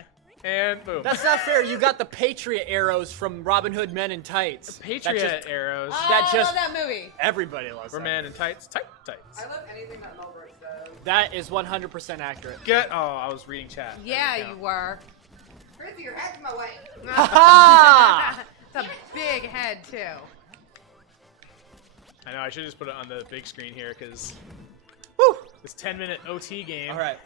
And boom. That's not fair. You got the Patriot arrows from Robin Hood Men in Tights. Patriot That just- arrows. Oh, That I just- love that movie. Everybody loves We're that. men in tights. Tights. I love anything that Mel Brooks does. That is 100% accurate. Get. Oh, I was reading chat. Yeah, That you didn't were. Frizzy, your head's in my way. Ha! It's a big head, too. count. I know. I should just put it on the big screen here because Woo! this 10-minute OT game. All right.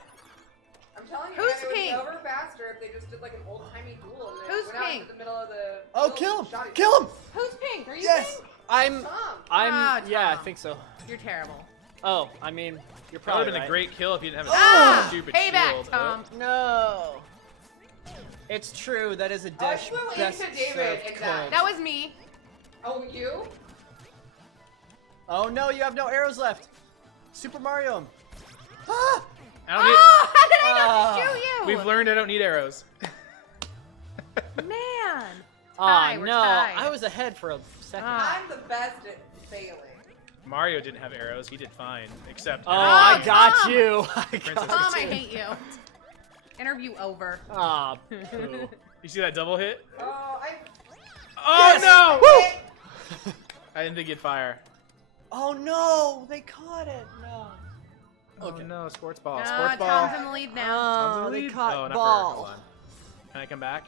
I'm telling you, Who's man, it would pink? be over faster if they just did like an old-timey duel. And then Who's went out pink? into the middle of the Oh, field kill and him! shot each Kill him! Who's pink? Are you Yes. pink? I'm. Tom. I'm. Yeah, I Tom. think so. You're terrible. Oh, I mean, you're That would probably have been right. a great kill if you didn't have a Ah! stupid Payback, shield. Tom. No. It's true. That is a I dish. flew best into David served and cold. died. That was me. Oh, you? Oh no, you have no arrows left. Super Mario. Ah! I don't need. Oh, how did I not Ah. shoot you? We've learned I don't need arrows. Man. Oh Tie, we're no, tied. I was ahead for a second. Ah. I'm the best at failing. Mario didn't have arrows. He did fine, except. Oh, I got Tom. you. I Princess got Tom, I you. hate you. Interview over. Ah, poo. You see that double hit? Oh, Oh Yes! no! Woo! I didn't think you'd fire. Oh no, they caught it. No. Oh Okay. no! Sports ball. Ah, Sports ball. Tom's in the lead now. Tom's in Oh, the they lead. caught Oh, not ball. for. Hold on. Can I come back?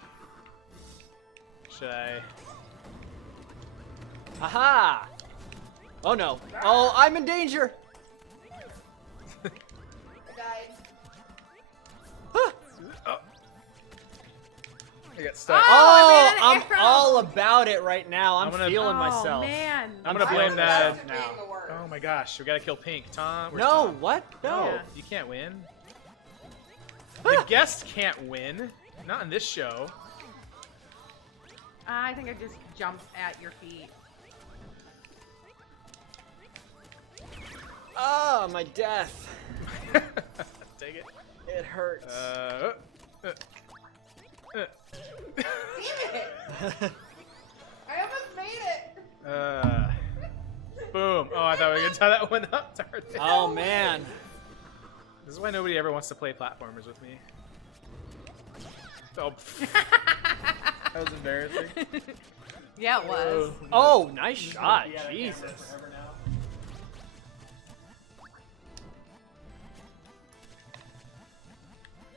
Should I? Aha! Oh no. Oh, I'm in danger. I died. Ah. Oh. I got stuck. Oh, I I'm ran an arrow. all about it right now. I'm gonna- feeling Oh, myself. man. I'm gonna I'm blame feeling that. myself Being now. the worst. Oh my gosh, we gotta kill Pink. Tom. Where's No, Tom? what? No. Yeah. You can't win. The guest can't win. Not in this show. I think I just jumped at your feet. Oh, my death. Take it. It hurts. Damn it! I almost made it. Boom. Oh, I thought we were gonna tie that one up. Darn it. Oh, man. This is why nobody ever wants to play platformers with me. Oh, that was embarrassing. Yeah, it was. Oh, nice shot. Jesus.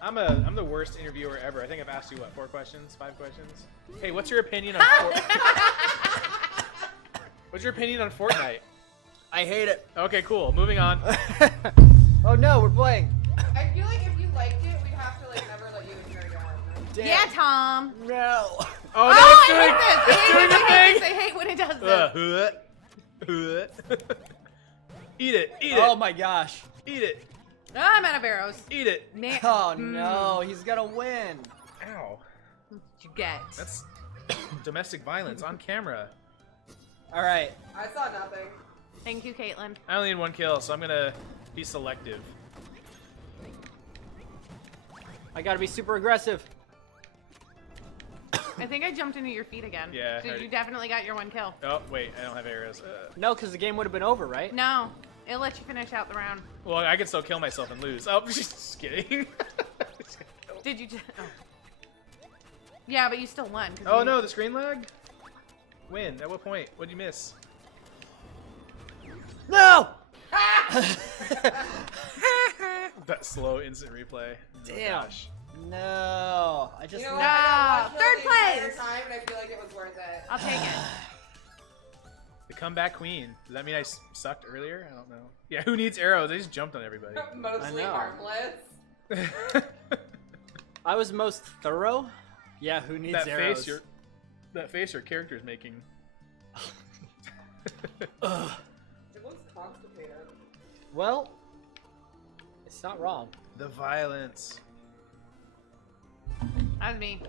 I'm the worst interviewer ever. I think I've asked you what, 4 questions, 5 questions. Hey, what's your opinion on What's your opinion on Fortnite? I hate it. Okay, cool. Moving on. Oh, no, we're playing. I feel like if you liked it, we'd have to like never let you in here again. Damn. Yeah, Tom. No. Oh no, I it's doing hate this. the I hate when it does this. Eat it, eat it, Oh, my gosh. eat it, Oh, I'm out of arrows. eat it. Man. Oh, no. He's going to win. Ow. What you get? That's domestic violence on camera. All right. I saw nothing. Thank you, Caitlin. I only need 1 kill, so I'm gonna be selective. I got to be super aggressive. I think I jumped into your feet again. Yeah, I So heard you it. definitely got your 1 kill. Oh, wait, I don't have arrows. No, because the game would have been over, right? No, it lets you finish out the round. Well, I can still kill myself and lose. Oh, just kidding. Did you just? Oh. Yeah, but you still won. 'cause Oh you- no, the screen lag? When? At what point? What'd you miss? No! That slow instant replay. Oh my Damn. gosh. No. I just. You know No, what? I watched it third the entire place. time, and I feel like it was worth it. I'll take it. The comeback queen. Does that mean I sucked earlier? I don't know. Yeah, who needs arrows? I just jumped on everybody. Mostly know. harmless. I was most thorough. Yeah, who needs that arrows? that face your character's making. It looks constipated. Well, it's not wrong. The violence. That was me.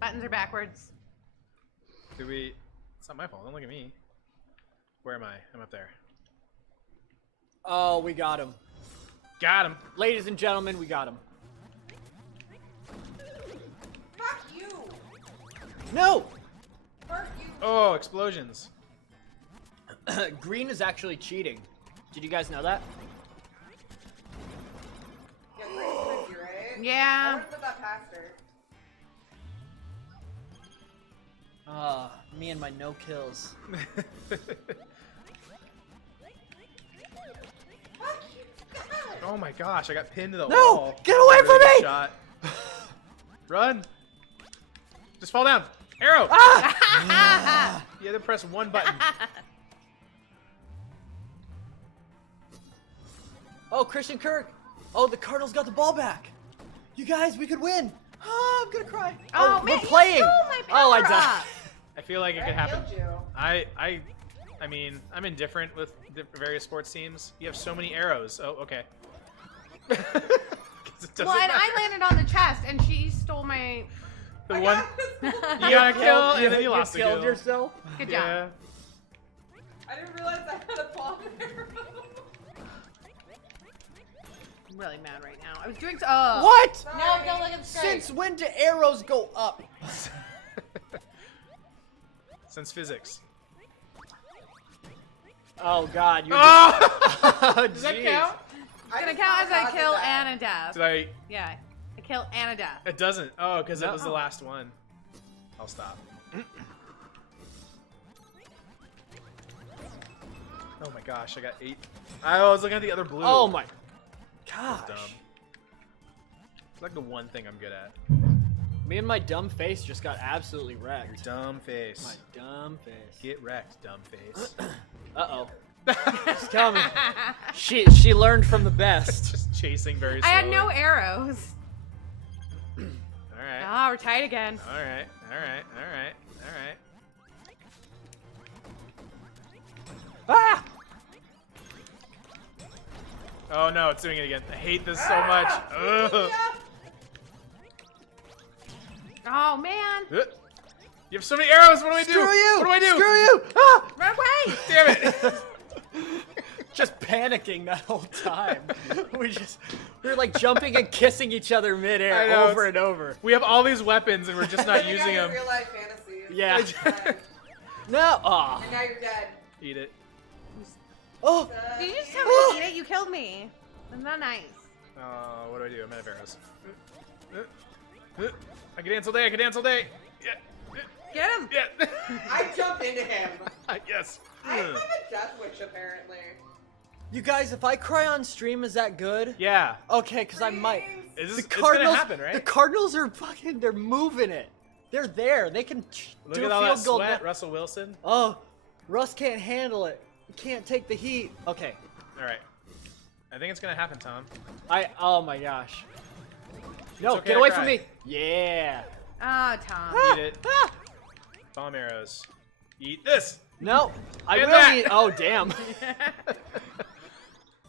Buttons are backwards. Did we? It's not my fault. Don't look at me. Where am I? I'm up there. Oh, we got him. Got him. Ladies and gentlemen, we got him. Fuck you! No! Fuck you! Oh, explosions. Green is actually cheating. Did you guys know that? Yeah, Grace crazy, right? I Yeah. wouldn't put that past her. Me and my no kills. Fuck you! God. Oh my gosh, I got pinned to the No! wall. Get away Really from good me! Shot. Run! Just fall down. Arrow! Ah! You had to press 1 button. Oh, Christian Kirk! Oh, the Cardinals got the ball back! You guys, we could win! Oh, I'm gonna cry! Oh, man, we're playing! you stole my Oh, I power died. up. I feel like it I could happen. killed you. I mean, I'm indifferent with the various sports teams. You have so many arrows. Oh, okay. 'Cause it doesn't Well, and matter. I landed on the chest, and she stole my. The I one got this you one. got a kill and then you lost a killed kill. yourself? Good job. Yeah. I didn't realize I had a bomb arrow. I'm really mad right now. I was doing so. Oh. What? No, don't look at the screen. Since when do arrows go up? Since physics. Oh God, you're Oh! Does that count? It's gonna count as a kill and a death. Did I? Yeah, a kill and a death. It doesn't. Oh, because it No. was the last one. I'll stop. Oh my gosh, I got 8. I was looking at the other blue. Oh my That's gosh. dumb. It's like the one thing I'm good at. Me and my dumb face just got absolutely wrecked. Dumb face. My dumb face. Get wrecked, dumb face. Uh-oh. She's coming. She learned from the best. Just chasing very I slowly. had no arrows. Alright. Ah, we're tied again. All right. Ah! Oh no, it's doing it again. I hate this so much. Ugh. Oh man. You have so many arrows. What do I do? Screw you! What do I do? Screw you! Ah! Run away! Damn it! Just panicking that whole time. we were like jumping and kissing each other I midair know, over and over. We have all these weapons and we're just not You got using your them. real life fantasies. Yeah. And No. Oh. now you're dead. Eat it. Oh. Did you just tell me to eat it? You killed me. That's not nice. What do I do? I'm out of arrows. I can dance all day. I can dance all day. Yeah. Get him! Yeah. I jumped into him. Yes. I have a death wish apparently. You guys, if I cry on stream, is that good? Yeah. Okay, because I might. Is The this, it's Cardinals, gonna happen, right? The Cardinals are fucking. They're moving it. They're there. They can Look do at a all field that goal. sweat, Russell Wilson. Oh, Russ can't handle it. He can't take the heat. Okay. All right. I think it's gonna happen, Tom. Oh my gosh. No, okay get to away cry. from me. Yeah. Oh, Tom. Eat it. Ah! Bomb arrows. Eat this. No, I And will that. eat. Oh damn.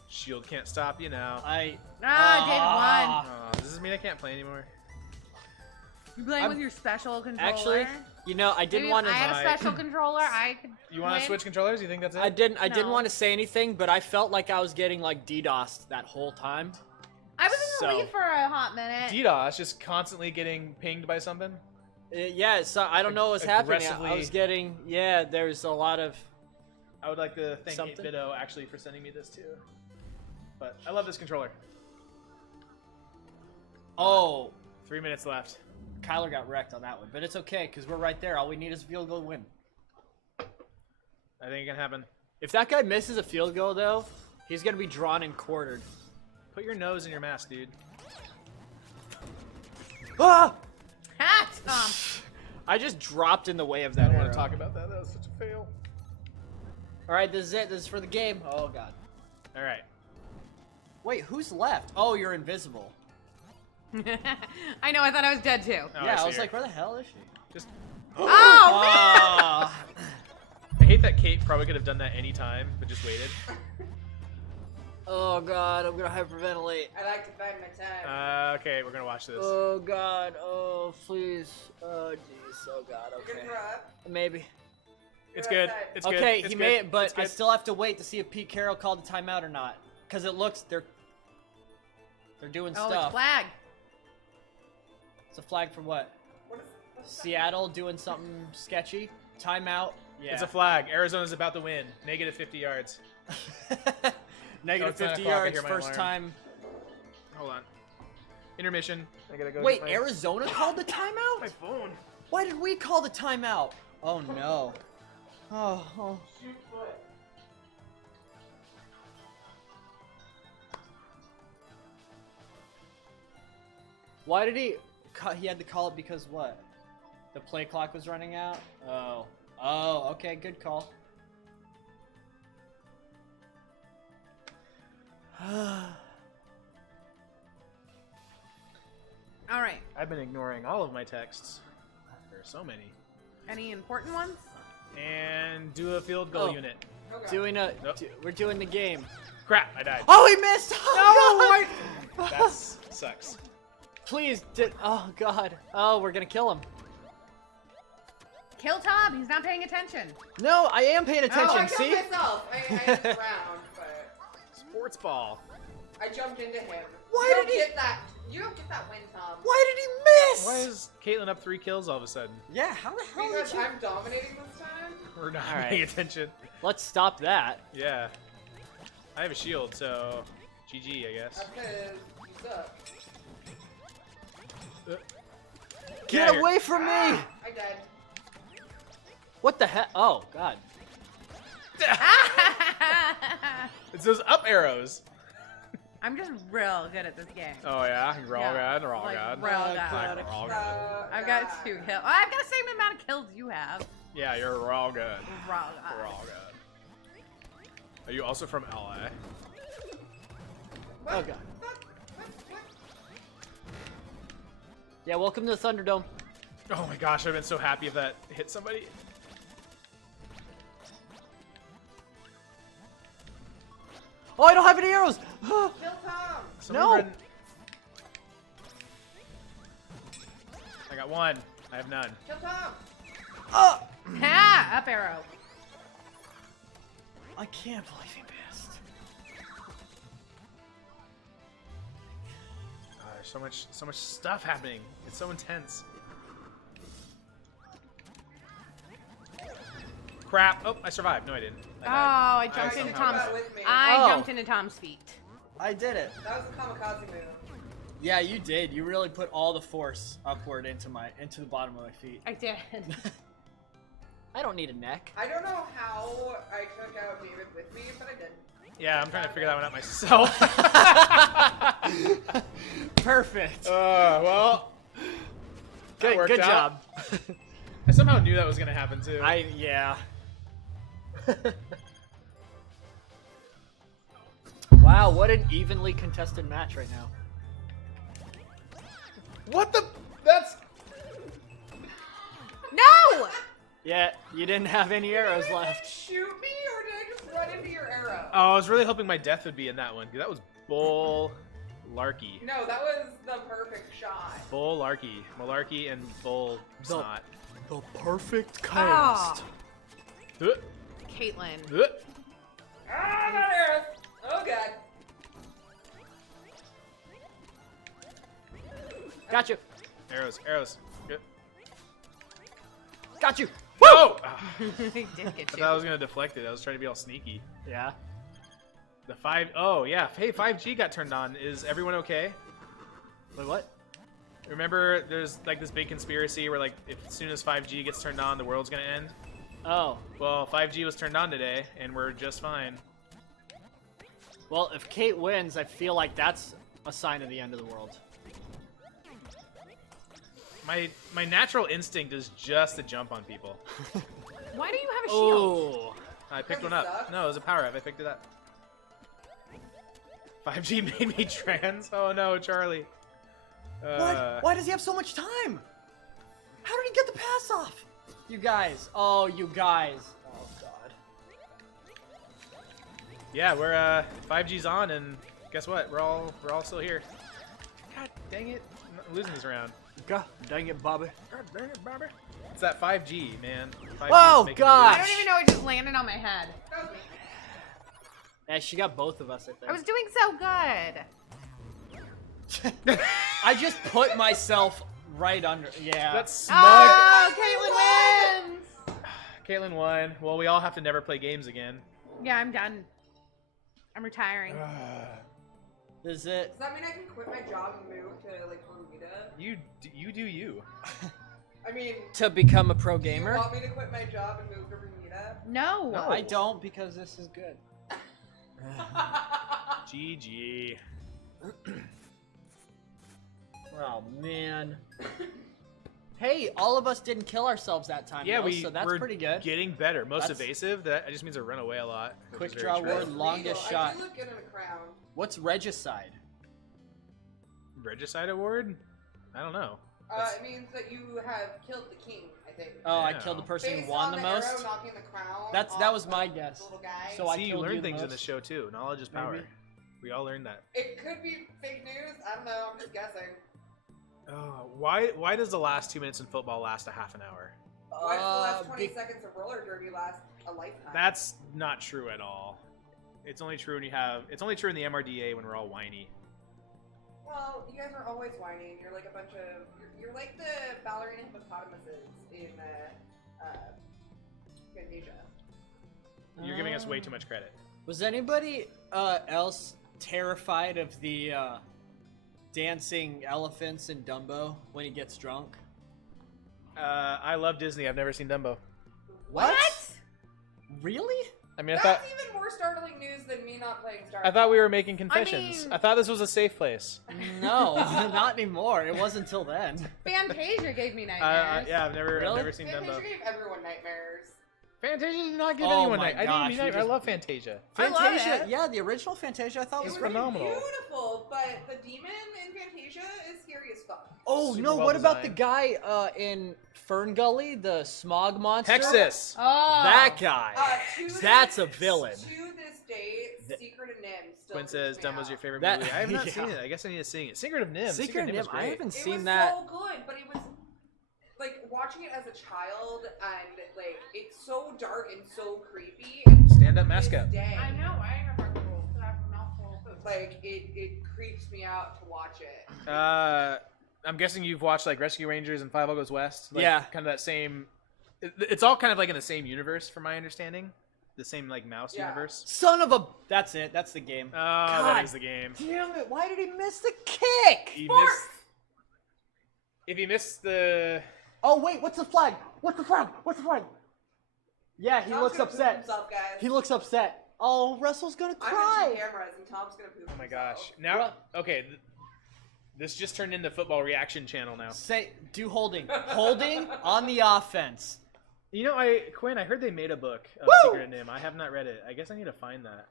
Shield can't stop you now. I. Ah, Does this mean I can't play anymore? David won. You playing I'm- with your special controller? Actually, you know, I didn't Maybe want if I to. had a special controller, I could. You want to win. switch controllers? You think that's it? I didn't No. want to say anything, but I felt like I was getting like DDoSed that whole time. I was in the So- lead for a hot minute. DDoS, just constantly getting pinged by something. Yeah, so I don't know what's happening. I Aggressively- was getting there's a lot of. I would like to thank Something? 8Bido actually for sending me this too. But I love this controller. Oh, 3 minutes left. Kyler got wrecked on that one, but it's okay because we're right there. All we need is a field goal to win. I think it can happen. If that guy misses a field goal though, he's gonna be drawn and quartered. Put your nose in your mask, dude. Ah! Ha, Tom. I just dropped in the way of I that don't arrow. want to talk about that. That was such a fail. All right, this is it. This is for the game. Oh god. All right. Wait, who's left? Oh, you're invisible. I know. I thought I was dead too. Oh, Yeah, I see was her. like, where the hell is she? Just. Oh, man! Ah. I hate that Kate probably could have done that any time, but just waited. Oh god, I'm gonna hyperventilate. I like to find my time. Okay, we're gonna watch this. Oh god, oh please. Oh jeez, oh god, You're okay. gonna throw up. Maybe. It's good. It's good. Okay, It's he good. made it, but It's I good. still have to wait to see if Pete Carroll called a timeout or not. Because it looks, they're doing Oh, stuff. it's flag. It's a flag for what? What's that? Seattle doing something sketchy? Timeout? Yeah. It's a flag. Arizona's about to win. Negative 50 yards. Negative Oh, it's 9 50 o'clock. I yards, hear my first alarm. time. Hold on. Intermission. I gotta go. Wait, get my... Arizona called the my timeout? phone. Why did we call the timeout? Oh no. Oh. Why did he had to call it because what? The play clock was running out? Oh. Oh, okay, good call. All right. I've been ignoring all of my texts. There are so many. Any important ones? And do a field goal Oh. unit. Okay. Doing a Nope. we're doing the game. Crap! I died. Oh, he missed. Oh, No! That sucks. Please, oh god. Oh, we're going to kill him. Kill Tom. He's not paying attention. No, I am paying attention. Oh, I See? killed myself. I hit the ground, but Sports ball. I jumped into him. Why you did don't he- get that? You don't get that win, Tom. Why did he miss? Why is Caitlyn up 3 kills all of a sudden? Yeah, how the hell did Because you? I'm dominating this time. We're not All right. paying attention. Let's stop that. Yeah. I have a shield, so GG, I guess. Because you suck. Get outta here. away from me! I died. What the heck? Oh god. It's those up arrows. I'm just real good at this game. Oh yeah, you're all Yeah, good. We're all like, good. real Oh, good. God. We're all good. I've got 2 kills. I've got the same amount of kills you have. Yeah, we're all good. We're all We're good. all good. Are you also from LA? What? Oh god. What? Yeah, welcome to the Thunderdome. Oh my gosh, I've been so happy if that hit somebody. Oh, I don't have any arrows! Kill Tom. Someone run- I got one. I have none. Kill Tom. Oh! Ha! Up arrow. I can't believe he missed. There's so much stuff happening. It's so intense. Crap! Oh, I survived. No, I didn't. Oh, I Guys, jumped into somehow Tom's. got with me. I Oh. jumped into Tom's feet. I did it. That was a kamikaze move. Yeah, you did. You really put all the force upward into the bottom of my feet. I did. I don't need a neck. I don't know how I took out David with me, but I did. Yeah, I'm trying to figure that one out myself. Perfect. Well, that worked Good out. job. I somehow knew that was gonna happen too. Yeah. Wow, what an evenly contested match right now. What the? That's. No! Yeah, you didn't have any arrows left. Shoot me, or did I just run into your arrow? Oh, I was really hoping my death would be in that one. That was bull-larky. No, that was the perfect shot. Bull-larky. Malarkey and bull snot. The perfect cast. Uh, Caitlin. uh. Ah, not arrows. Oh god. Got you. Arrows, arrows. Good. Got you. Whoa! I did get I you. thought I was gonna deflect it. I was trying to be all sneaky. Yeah. The 5. Oh yeah. Hey, 5G got turned on. Is everyone okay? Wait, what? Remember, there's like this big conspiracy where like as soon as 5G gets turned on, the world's gonna end. Oh. Well, 5G was turned on today, and we're just fine. Well, if Kate wins, I feel like that's a sign of the end of the world. My natural instinct is just to jump on people. Why do you have a shield? Oh. I picked Because one it up. sucks? No, it was a power up. I picked it up. 5G made me trans. Oh no, Charlie. What? Why does he have so much time? How did he get the pass off? You guys. Oh, you guys. Oh god. Yeah, we're 5G's on, and guess what? We're all still here. God dang it! I'm not losing this round. God dang it, Bobby. God dang it, Bobby. It's that 5G, man. 5G Oh, is making me God. I don't even know it just landed on my head. That was me. Yeah, she got both of us, I think. I was doing so good. I just put myself right under. Yeah. That's smug. Oh, Caitlin wins! Caitlin won. Well, we all have to never play games again. Yeah, I'm done. I'm retiring. Is it? Does that mean I can quit my job and move to like Bermuda? You do you. I mean, To become a pro do you gamer? want me to quit my job and move to Bermuda? No. No. I don't because this is good. GG. Oh man. Hey, all of us didn't kill ourselves that time. Yeah, though, so that's we're pretty good. getting better. Most That's- evasive. That just means I run away a lot. which Quick is very draw true. word. That's longest legal. shot. I do look good in a crown. What's regicide? Regicide award? I don't know. It means that you have killed the king, I think. Oh, I Yeah. killed the person Based who won on the arrow most. knocking the crown That off was the my guess. Little guy. So I See, you killed learn you the things in the most. show too. Knowledge is power. Maybe. We all learned that. It could be fake news. I don't know. I'm just guessing. Why does the last 2 minutes in football last a half an hour? Why does the last 20 be- seconds of roller derby last a lifetime? That's not true at all. It's only true when you have. It's only true in the MRDA when we're all whiny. Well, you guys are always whining. You're like a bunch of. You're like the ballerina hippopotamuses in Fantasia. You're giving us way too much credit. Was anybody else terrified of the dancing elephants in Dumbo when he gets drunk? I love Disney. I've never seen Dumbo. What? Really? I mean, That's even more startling news than me not playing Star I thought we were making confessions. mean- I thought this was a safe place. No, not anymore. It wasn't until then. Fantasia gave me nightmares. Yeah, I've never Really? seen Fantasia Dumbo. gave everyone nightmares. Fantasia did not give Oh anyone my night. I gosh, didn't we even I just- love Fantasia. Fantasia, yeah, the original Fantasia I thought It was was phenomenal. beautiful, but the demon in Fantasia is scary as fuck. Oh Super no! well What about the designed. guy in Fern Gully, the smog monster? Hexus. Oh. That guy. That's a villain. To this day, Secret of Nim still Quinn creeps says, me "Dumbo's out. your favorite That- movie." I have not yeah. seen it. I guess I need to see it. Secret of Nim. Secret Nim Nim. is I great. haven't It seen was that. so good, but it was like watching it as a child, and like it's so dark and so creepy. And Stand-up to this mascot. day, I know. I have a heart roll. I have a mouthful of food. Like it creeps me out to watch it. I'm guessing you've watched like Rescue Rangers and Five O Goes West. Like, Yeah. Kind of that same. It's all kind of like in the same universe, from my understanding. The same like mouse Yeah. universe. Son of a. That's it. That's the game. Oh, that is the game. Damn it! Why did he miss the kick? He missed. If he missed the. Oh wait, what's the flag? What's the flag? What's the flag? Yeah, he Tom's looks gonna poop upset. himself, guys. He looks upset. Oh, Russell's gonna I'm cry. in two cameras, and Tom's gonna poop. Oh my gosh! Now, okay, this just turned into football reaction channel now. Do holding. Holding on the offense. You know, Quinn, I heard they made a book of Secret of Nim. I have not read it. I guess I need to find that.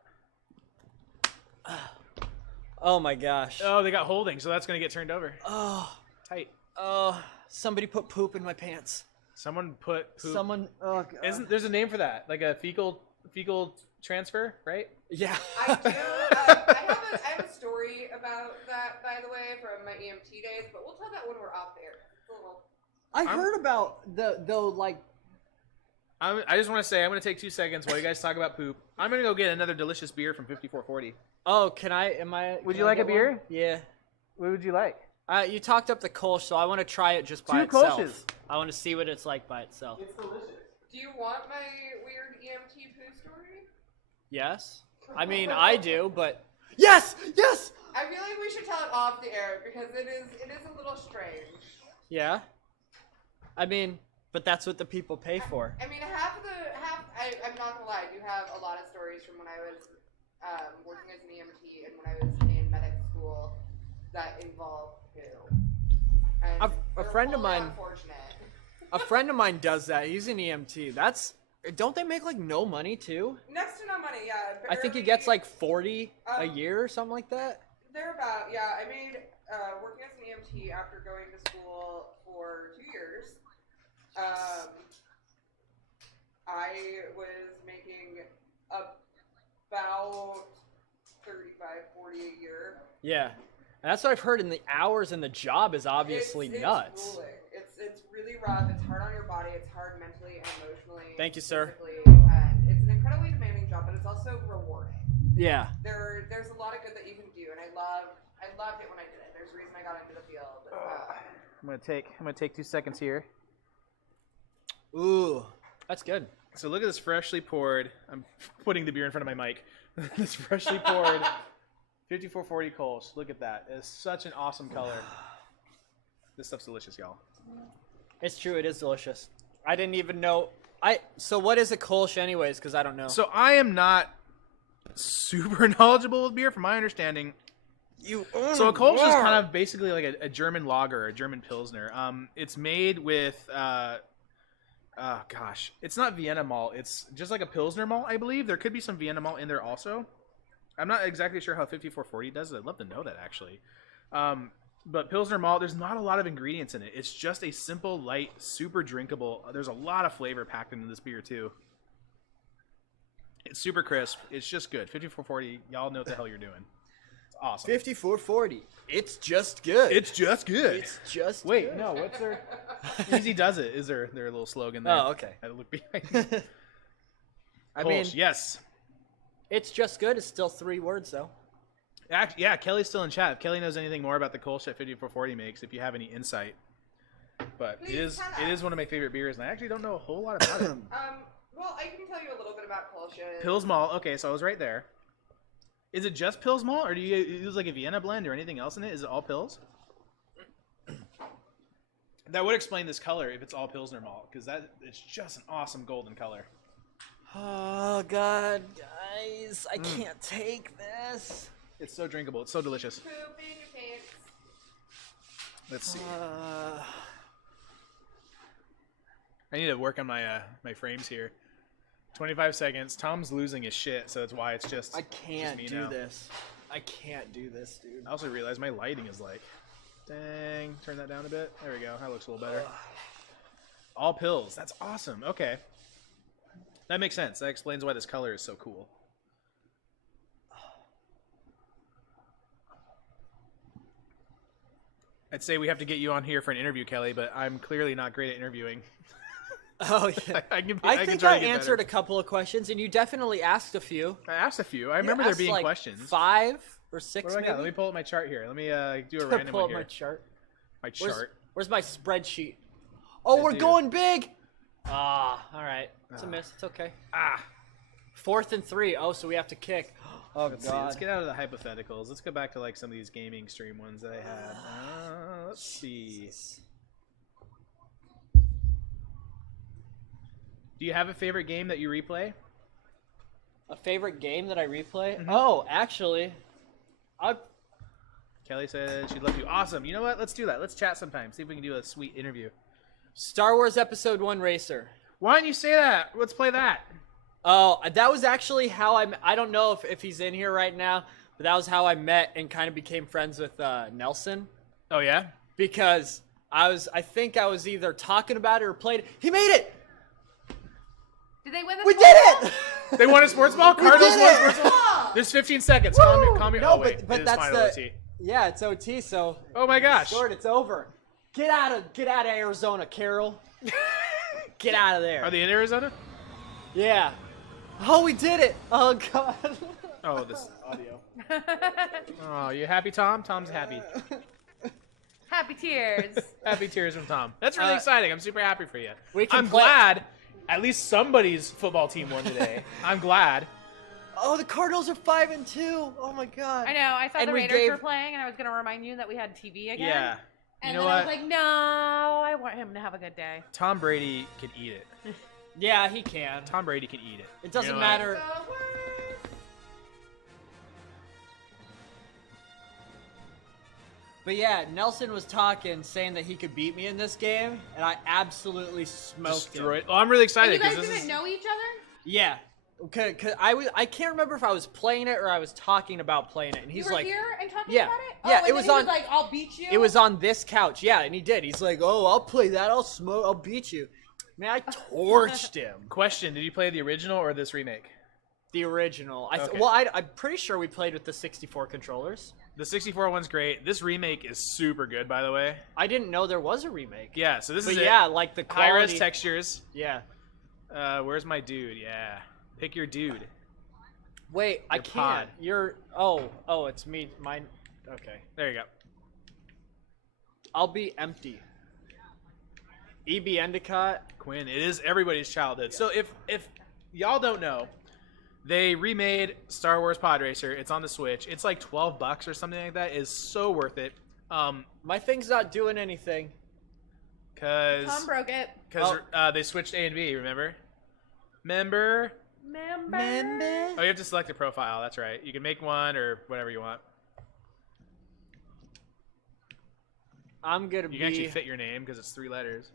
Oh my gosh. Oh, they got holding, so that's gonna get turned over. Oh. Tight. Oh. Somebody put poop in my pants. Someone put poop. Someone. Oh god. Isn't there's a name for that? Like a fecal transfer, right? Yeah. I do. I have a story about that, by the way, from my EMT days, but we'll tell that when we're off there. It's a little... I heard about the I just want to say I'm gonna take 2 seconds while you guys talk about poop. I'm gonna go get another delicious beer from 5440. Oh, can I? Am I? Would can you I like get a beer? one? Yeah. What would you like? You talked up the Kolsch, so I want to try it just by 2 itself. Kolsches. I want to see what it's like by itself. It's delicious. Do you want my weird EMT poo story? Yes. I mean, I do, but yes, yes. I feel like we should tell it off the air because it is a little strange. Yeah. I mean, but that's what the people pay for. I mean, I'm not gonna lie, I do have a lot of stories from when I was working as an EMT and when I was in medic school that involved poo. And A they're friend of fully mine- unfortunate. A friend of mine does that. He's an EMT. Don't they make like no money too? Next to no money, yeah. I think he barely- gets like 40 a Um, year or something like that. They're about, yeah. I made, working as an EMT after going to school for 2 years, I was making about 35, 40 a year. Yeah. And that's what I've heard. And the hours and the job is obviously It's nuts. grueling. It's really rough. It's hard on your body. It's hard mentally and emotionally. Thank you, sir. physically, And it's an incredibly demanding job, but it's also rewarding. Yeah. There's a lot of good that you can do, and I loved it when I did it. There's a reason I got into the field. I'm gonna take 2 seconds here. Ooh. That's good. So look at this freshly poured. I'm putting the beer in front of my mic. This freshly poured 5440 Kolsch. Look at that. It's such an awesome color. This stuff's delicious, y'all. It's true. It is delicious. I didn't even know. So what is a Kolsch anyways? Because I don't know. So I am not super knowledgeable with beer, from my understanding. So a Kolsch is kind of basically like a German lager, a German Pilsner. It's made with, it's not Vienna malt. It's just like a Pilsner malt, I believe. There could be some Vienna malt in there also. I'm not exactly sure how 5440 does it. I'd love to know that, actually. But Pilsner malt, there's not a lot of ingredients in it. It's just a simple, light, super drinkable. There's a lot of flavor packed into this beer, too. It's super crisp. It's just good. 5440, y'all know what the hell you're doing. It's awesome. 5440. It's just good. It's just good. It's just Wait, good. no, what's their... Easy does it is their little slogan there. Oh, okay. I look behind me. I mean, Kolsch, yes. it's just good. It's still 3 words, though. Yeah, Kelly's still in chat. If Kelly knows anything more about the Kolsch that 5440 makes, if you have any insight. But Please tell it us. is one of my favorite beers, and I actually don't know a whole lot about it. Well, I can tell you a little bit about Kolsch. Pils malt. Okay, so I was right there. Is it just Pils malt, or do you use like a Vienna blend or anything else in it? Is it all Pils? That would explain this color if it's all Pilsner malt, because it's just an awesome golden color. Oh, God, guys. I can't take this. It's so drinkable. It's so delicious. Poop in your pants. Let's see. I need to work on my my frames here. 25 seconds. Tom's losing his shit, so that's why it's just. I can't me do now. this. I can't do this, dude. I also realized my lighting is like. Dang. Turn that down a bit. There we go. That looks a little better. All pills. That's awesome. Okay. That makes sense. That explains why this color is so cool. I'd say we have to get you on here for an interview, Kelly, but I'm clearly not great at interviewing. Oh yeah. I think I answered a couple of questions, and you definitely asked a few. I asked a few. I remember there being like questions. 5 or 6. What do I got? Let me pull up my chart here. Let me do a random pull one up here. my chart. My chart. Where's my spreadsheet? Oh, Yes, we're dude. going big. Ah, all right. It's a miss. It's okay. Ah. 4th and 3. Oh, so we have to kick. Oh Let's see. Let's get out of the hypotheticals. Let's go back to like some of these gaming stream ones that I had. Let's see. Do you have a favorite game that you replay? A favorite game that I replay? Mm-hmm. Oh, actually, Kelly said she'd love to. Awesome. You know what? Let's do that. Let's chat sometime. See if we can do a sweet interview. Star Wars Episode 1 Racer. Why didn't you say that? Let's play that. Oh, that was actually how I don't know if he's in here right now, but that was how I met and kind of became friends with Nelson. Oh, yeah? Because I think I was either talking about it or played it. He made it! Did they win this? We did it! They won a sports ball? Cardinals did won a it! sports ball? There's 15 seconds. Calm your. No, Oh, wait. but it is that's final the OT. yeah, it's OT. So Oh, my gosh. Scored, it's over. Get out of Arizona, Carol. Get out of there. Are they in Arizona? Yeah. Oh, we did it. Oh God. Oh, this audio. Oh, you happy, Tom? Tom's happy. Happy tears. Happy tears from Tom. That's really exciting. I'm super happy for you. We can I'm play- glad at least somebody's football team won today. I'm glad. Oh, the Cardinals are 5-2. Oh my God. I know. I thought And the we Raiders gave- were playing, and I was going to remind you that we had TV again. Yeah. And You know then I what? was like, no, I want him to have a good day. Tom Brady can eat it. Yeah, he can. Tom Brady can eat it. It doesn't You know what? matter. But yeah, Nelson was talking, saying that he could beat me in this game, and I absolutely smoked him. Destroyed. Oh, I'm really And excited you guys because this didn't is. know each other? Yeah, cause I can't remember if I was playing it or I was talking about playing it, and he's You were like, here and talking yeah, about it? yeah, Oh, it and was then he on- like, I'll beat you? it was on this couch, yeah, and he did. He's like, oh, I'll play that, I'll beat you. Man, I torched him. Question: did you play the original or this remake? The original. Okay. I'm pretty sure we played with the 64 controllers. The 64 one's great. This remake is super good, by the way. I didn't know there was a remake. Yeah, so this But is yeah, it. like the High-res quality. textures. Yeah. Where's my dude? Yeah. Pick your dude. Wait, I Your can't. pod. You're. Oh, it's me. Mine. Okay. There you go. I'll be empty. EB Endicott. Quinn, it is everybody's childhood. So if y'all don't know, they remade Star Wars Pod Racer. It's on the Switch. It's like $12 or something like that. It's so worth it. My thing's not doing anything. Cause Tom broke it. they switched A and B. Remember? Remember? Oh, you have to select a profile. That's right. You can make one or whatever you want. I'm gonna You be. can actually fit your name because it's 3 letters.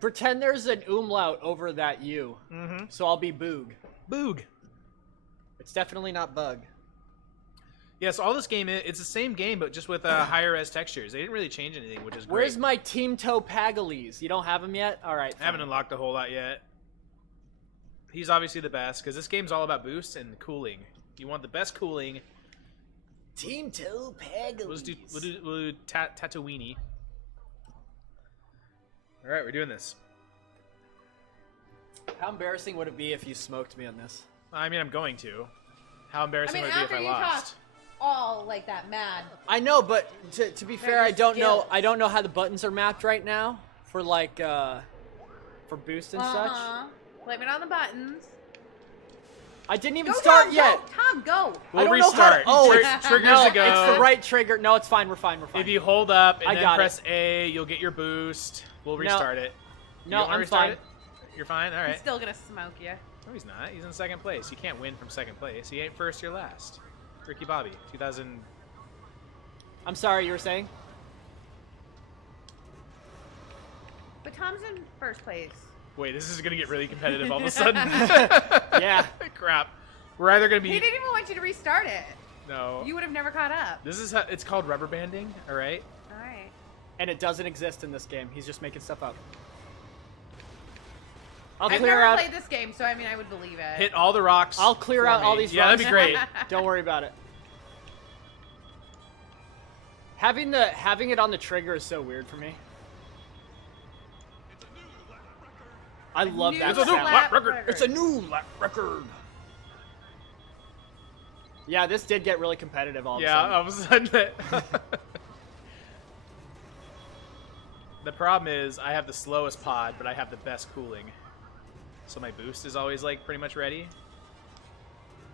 Pretend there's an umlaut over that U. Mm-hmm. So I'll be Boog. Boog. It's definitely not Bug. Yeah, so all this game, it's the same game, but just with higher res textures. They didn't really change anything, which is great. Where's my Team Toe Pagalies? You don't have him yet? All right. I haven't unlocked a whole lot yet. He's obviously the best, because this game's all about boost and cooling. You want the best cooling. Team Toe Pagalies. We'll do Tatooine. All right, we're doing this. How embarrassing would it be if you smoked me on this? I mean, I'm going to. How I embarrassing mean, would it be if after I you lost? talked all like that mad. I know, but to be fair, your I don't know. skills. I don't know how the buttons are mapped right now for like for boost and such. Blame it on the buttons. I didn't even Go, start Tom, yet. Go. Tom, go. We'll I don't know how to- restart. oh, Triggers No, to go. it's the right trigger. No, it's fine. We're fine. We're fine. If you hold up I and then got press A, you'll get your boost. We'll restart it. You No, don't wanna I'm restart fine. it? You're fine? All right. He's still gonna smoke you. No, he's not. He's in second place. You can't win from second place. He ain't first, you're last. Ricky Bobby, 2000. I'm sorry. You were saying? But Tom's in first place. Wait, this is gonna get really competitive all of a sudden. Yeah. Crap. We're either gonna be. He didn't even want you to restart it. No. You would have never caught up. This is how it's called rubber banding. All right. All right. And it doesn't exist in this game. He's just making stuff up. I've I've never played this game, so I mean, I would believe it. Hit all the rocks. I'll clear out all these rocks. Yeah, that'd be great. Don't worry about it. Having it on the trigger is so weird for me. I love that. It's a new sound. lap record. It's a new lap record. Yeah, this did get really competitive all of a sudden. Yeah, all of a sudden. The problem is I have the slowest pod, but I have the best cooling. So my boost is always like pretty much ready.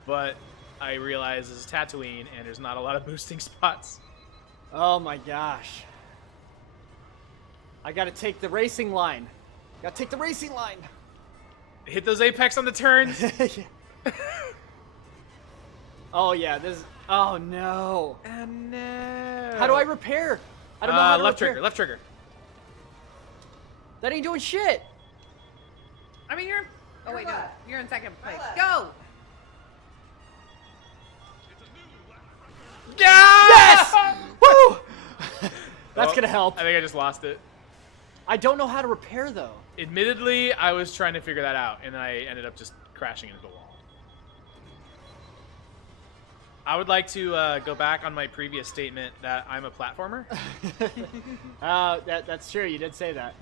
But I realize this is Tatooine and there's not a lot of boosting spots. Oh my gosh. I gotta take the racing line. Gotta take the racing line. Hit those apex on the turns. Oh yeah, this. Oh no. Oh no. How do I repair? I don't know how to left repair. trigger, left trigger. That ain't doing shit. I mean, you're. Oh wait, no, left. you're in second place. left. Go. Yes! Woo! That's gonna help. I think I just lost it. I don't know how to repair though. Admittedly, I was trying to figure that out, and then I ended up just crashing into the wall. I would like to go back on my previous statement that I'm a platformer. That's true. You did say that.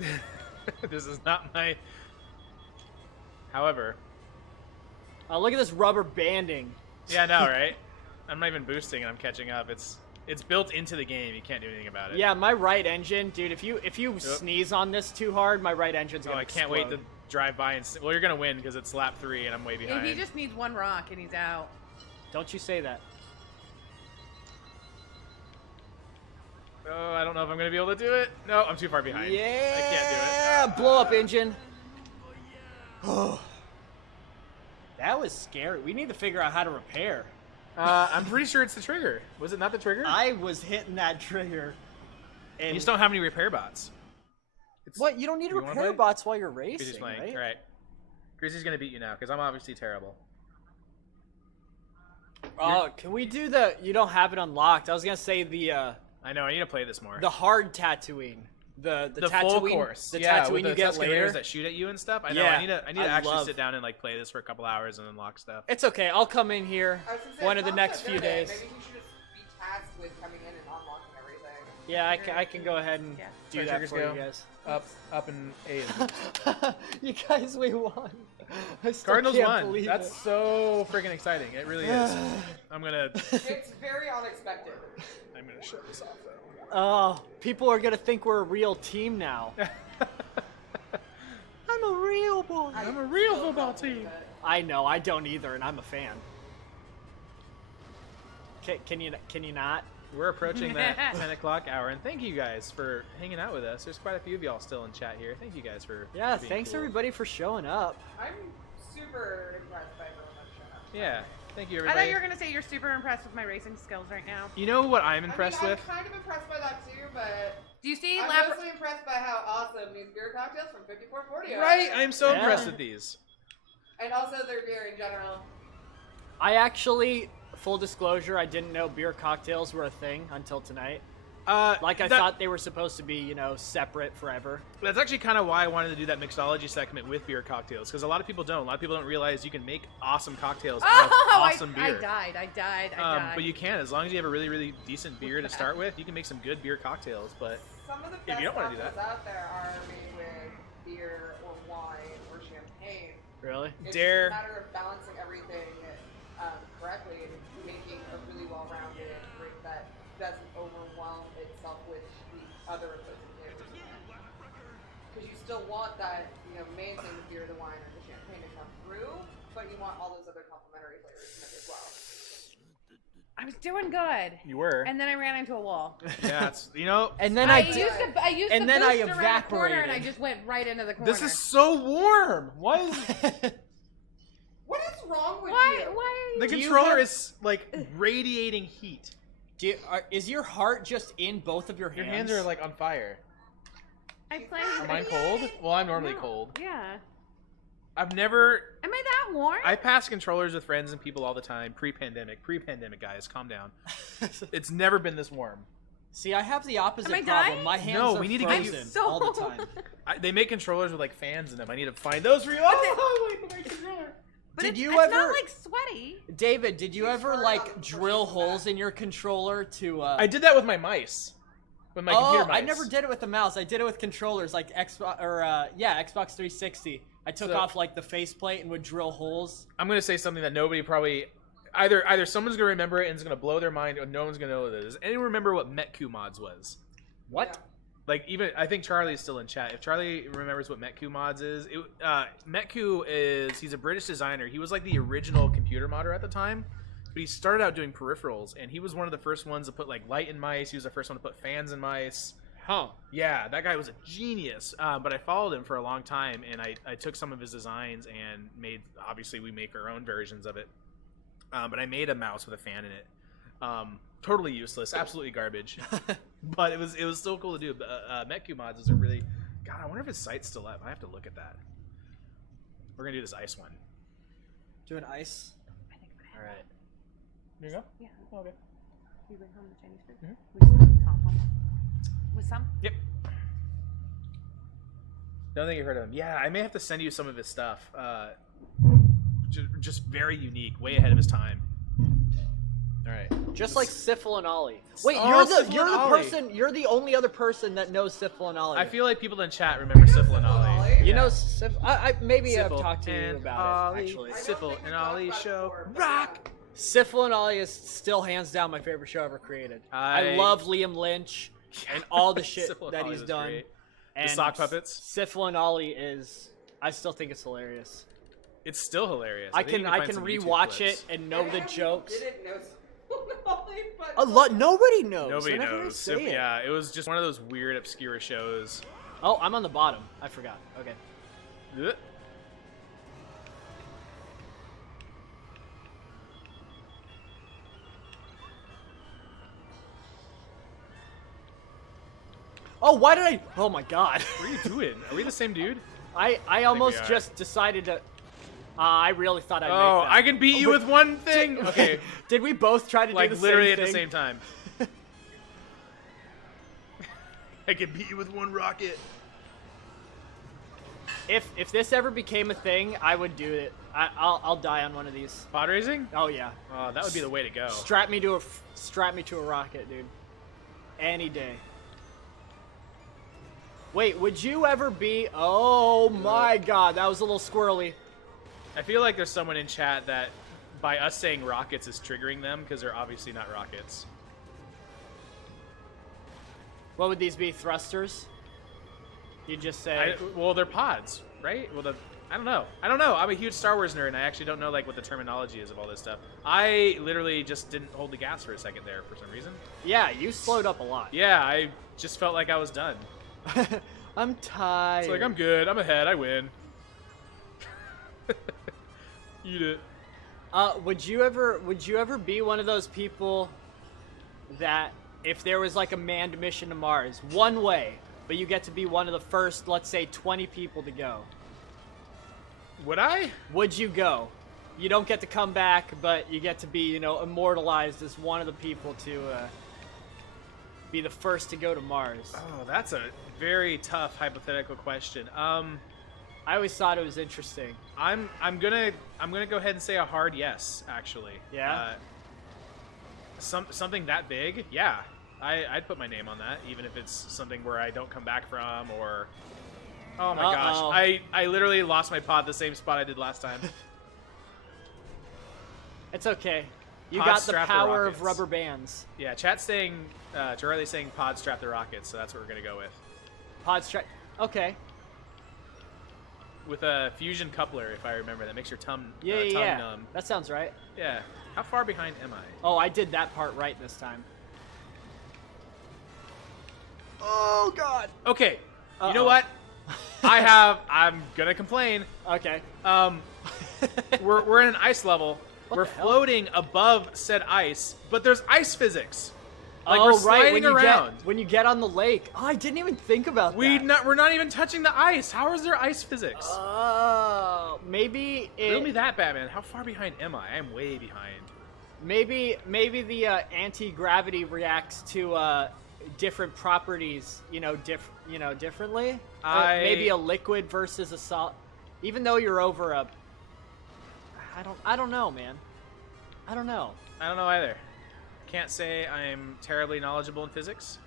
This is not my... However... Look at this rubber banding. Yeah, I know, right? I'm not even boosting and I'm catching up. It's built into the game. You can't do anything about it. Yeah, my right engine, dude. If you sneeze on this too hard, my right engine's gonna I can't wait to drive by and... Well, you're going to win because it's lap 3 and I'm way behind. He just needs one rock and he's out. Don't you say that. Oh, I don't know if I'm going to be able to do it. No, I'm too far behind. Yeah. I can't do it. Yeah, blow up engine. That was scary. We need to figure out how to repair. I'm pretty sure it's the trigger. Was it not the trigger? I was hitting that trigger. And You just don't have any repair bots. What? You don't need to You wanna repair play? bots while you're Greasy's racing, playing. right? All right. Greasy's going to beat you now because I'm obviously terrible. Oh, can we do the? You don't have it unlocked. I was gonna say the I know. I need to play this more. the hard Tatooine, the full Tatooine, course. the Yeah, Tatooine with you the get Tusken later. Raiders that shoot at you and stuff. I know. Yeah, I need to I actually love- sit down and like play this for a couple hours and unlock stuff. It's okay. I'll come in here I was gonna say, one of the Tom's next so few good at it. days. Maybe he should just be tasked with coming in and unlocking everything. Yeah, I can go ahead and Yeah. do Sorry, that triggers for go. you guys. Up and A. You guys, we won. I still Cardinals can't won. believe That's it. so freaking exciting. It really is. I'm gonna It's very unexpected. shut this off though. Oh, people are gonna think we're a real team now. I'm a real boy. I'm a real football team. I know, I don't either, and I'm a fan. Can you not? We're approaching that 10 o'clock hour, and thank you guys for hanging out with us. There's quite a few of y'all still in chat here. Thank you guys for Yeah, being thanks cool. everybody for showing up. I'm super impressed by everyone that's shown up. Yeah, thank you I everybody. thought you were gonna say you're super impressed with my racing skills right now. You know what I'm impressed I mean, with? I'm kind of impressed by that too, but Do you see I'm lap? mostly impressed by how awesome these beer cocktails from 5440 are. Right, I'm so Yeah. impressed with these. And also their beer in general. I actually, full disclosure, I didn't know beer cocktails were a thing until tonight. Like I thought they were supposed to be, you know, separate forever. That's actually kind of why I wanted to do that mixology segment with beer cocktails, because a lot of people don't. A lot of people don't realize you can make awesome cocktails out of awesome beer. I died. But you can, as long as you have a really, really decent beer to start with, you can make some good beer cocktails. But Some of the If best you don't wanna do cocktails that. out there are made with beer or wine or champagne. Really? It's Dare- just a matter of balancing everything correctly and making a really well-rounded drink that doesn't overwhelm itself with the other opposing flavors. Because you still want that, you know, main thing, the beer, the wine, or the champagne to come through, but you want all those other complementary flavors in it as well. I was doing good, you were. and then I ran into a wall. Yeah, it's, you know, And then I I did. used and the then I boost around the corner, and I evaporated. just went right into the corner. this is so warm. Why is What is wrong with why? you? Why? the Do you controller have- is like radiating heat? Is your heart just in both of your hands? Your hands are like on fire. I play. Are mine cold? Well, I'm normally No. cold. Yeah. I've never. Am I that warm? I pass controllers with friends and people all the time. Pre-pandemic, guys, calm down. It's never been this warm. See, I have the opposite Am I problem. dying? My hands No, are we need to frozen get you- I'm so all the time. They make controllers with like fans in them. I need to find those for you. Oh, wait, my controller. But Did it's, you it's ever- not like sweaty. David, did you ever started like on drill pushing back. holes in your controller to? I did that with my mice. With my computer mice. I never did it with the mouse. I did it with controllers, like Xbox Xbox 360. I took So- off like the faceplate and would drill holes. I'm gonna say something that nobody probably. Either someone's gonna remember it and it's gonna blow their mind, or no one's gonna know what it is. Anyone remember what Metku mods was? What? Like, even I think Charlie's still in chat. If Charlie remembers what Metku mods is, Metku is, he's a British designer. He was like the original computer modder at the time, but he started out doing peripherals, and he was one of the first ones to put like light in mice. He was the first one to put fans in mice. Huh. Yeah, that guy was a genius. But I followed him for a long time, and I took some of his designs and made. Obviously, we make our own versions of it. But I made a mouse with a fan in it. Totally useless, absolutely garbage. But it was still cool to do. Metku mods is a really. God, I wonder if his site's still up. I have to look at that. We're gonna do this ice one. Doing ice. I think I'm All right. Here you go. Yeah. Oh, okay. You bring home the Chinese food? Mhm. With some top on. With some? Yep. Don't think you've heard of him. Yeah, I may have to send you some of his stuff. Just very unique, way ahead of his time. All right. Just like Syphil and Ollie. Wait, Oh, you're Syphil the and Ollie. person. You're the only other person that knows Syphil and Ollie. I feel like people in chat remember Syphil and Ollie. You know, maybe I've Syphil talked to you and about Ollie. it actually. I don't Syphil think we and talked Ollie about it show. before, but Rock. Syphil and Ollie is still hands down my favorite show ever created. I love Liam Lynch and all the shit Syphil and that Ollie he's was done. great. And sock puppets? Syphil and Ollie is. I still think it's hilarious. It's still hilarious. I think can you find some YouTube rewatch clips. it and know the jokes. Didn't know Ollie, but A lot. Nobody knows. Nobody They're not gonna knows. say it. Yeah, it was just one of those weird, obscure shows. Oh, I'm on the bottom. I forgot. Okay. Ugh. Oh, why did I? Oh my god. What are you doing? Are we the same dude? I almost are. just decided to. I really thought I'd Oh, make that. I can beat you with one thing. Okay, Did we both try to like do the literally same at thing? the same time. I can beat you with one rocket. If this ever became a thing, I would do it. I'll die on one of these. Pod racing? Oh yeah. Oh, that would be the way to go. Strap me to a rocket, dude. Any day. Wait, would you ever be? Oh my god, that was a little squirrely. I feel like there's someone in chat that, by us saying rockets, is triggering them because they're obviously not rockets. What would these be? Thrusters? You just say. Well, they're pods, right? Well, I don't know. I'm a huge Star Wars nerd, and I actually don't know like what the terminology is of all this stuff. I literally just didn't hold the gas for a second there for some reason. Yeah, you slowed up a lot. Yeah, I just felt like I was done. I'm tired. It's like, I'm good. I'm ahead. I win. Eat it. Would you ever be one of those people that if there was like a manned mission to Mars, one way, but you get to be one of the first, let's say, 20 people to go? Would I? Would you go? You don't get to come back, but you get to be, immortalized as one of the people to be the first to go to Mars. Oh, that's a very tough hypothetical question. I always thought it was interesting. I'm gonna go ahead and say a hard yes, actually. Yeah? Something that big, yeah. I'd put my name on that, even if it's something where I don't come back from, or... Oh my gosh, I literally lost my pod the same spot I did last time. It's okay. You Pod got the strap the power of rockets. rubber bands. Yeah, chat's saying, Charlie's saying pod strap the rockets, so that's what we're gonna go with. Pod strap. Okay. With a fusion coupler, if I remember, that makes your tongue Yeah. numb. That sounds right. Yeah. How far behind am I? Oh, I did that part right this time. Oh god. Okay. You know Uh-oh. what? I'm gonna complain. Okay. We're in an ice level. We're the hell? floating above said ice, but there's ice physics. Like oh, we're right, sliding around. when you get on the lake. Oh, I didn't even think about that. We're not even touching the ice. How is there ice physics? Oh, maybe Riddle me that, Batman. How far behind am I? I am way behind. Maybe the anti-gravity reacts to different properties, differently. Maybe a liquid versus a solid. Even though you're over a, I don't know, man. I don't know. I don't know either. Can't say I'm terribly knowledgeable in physics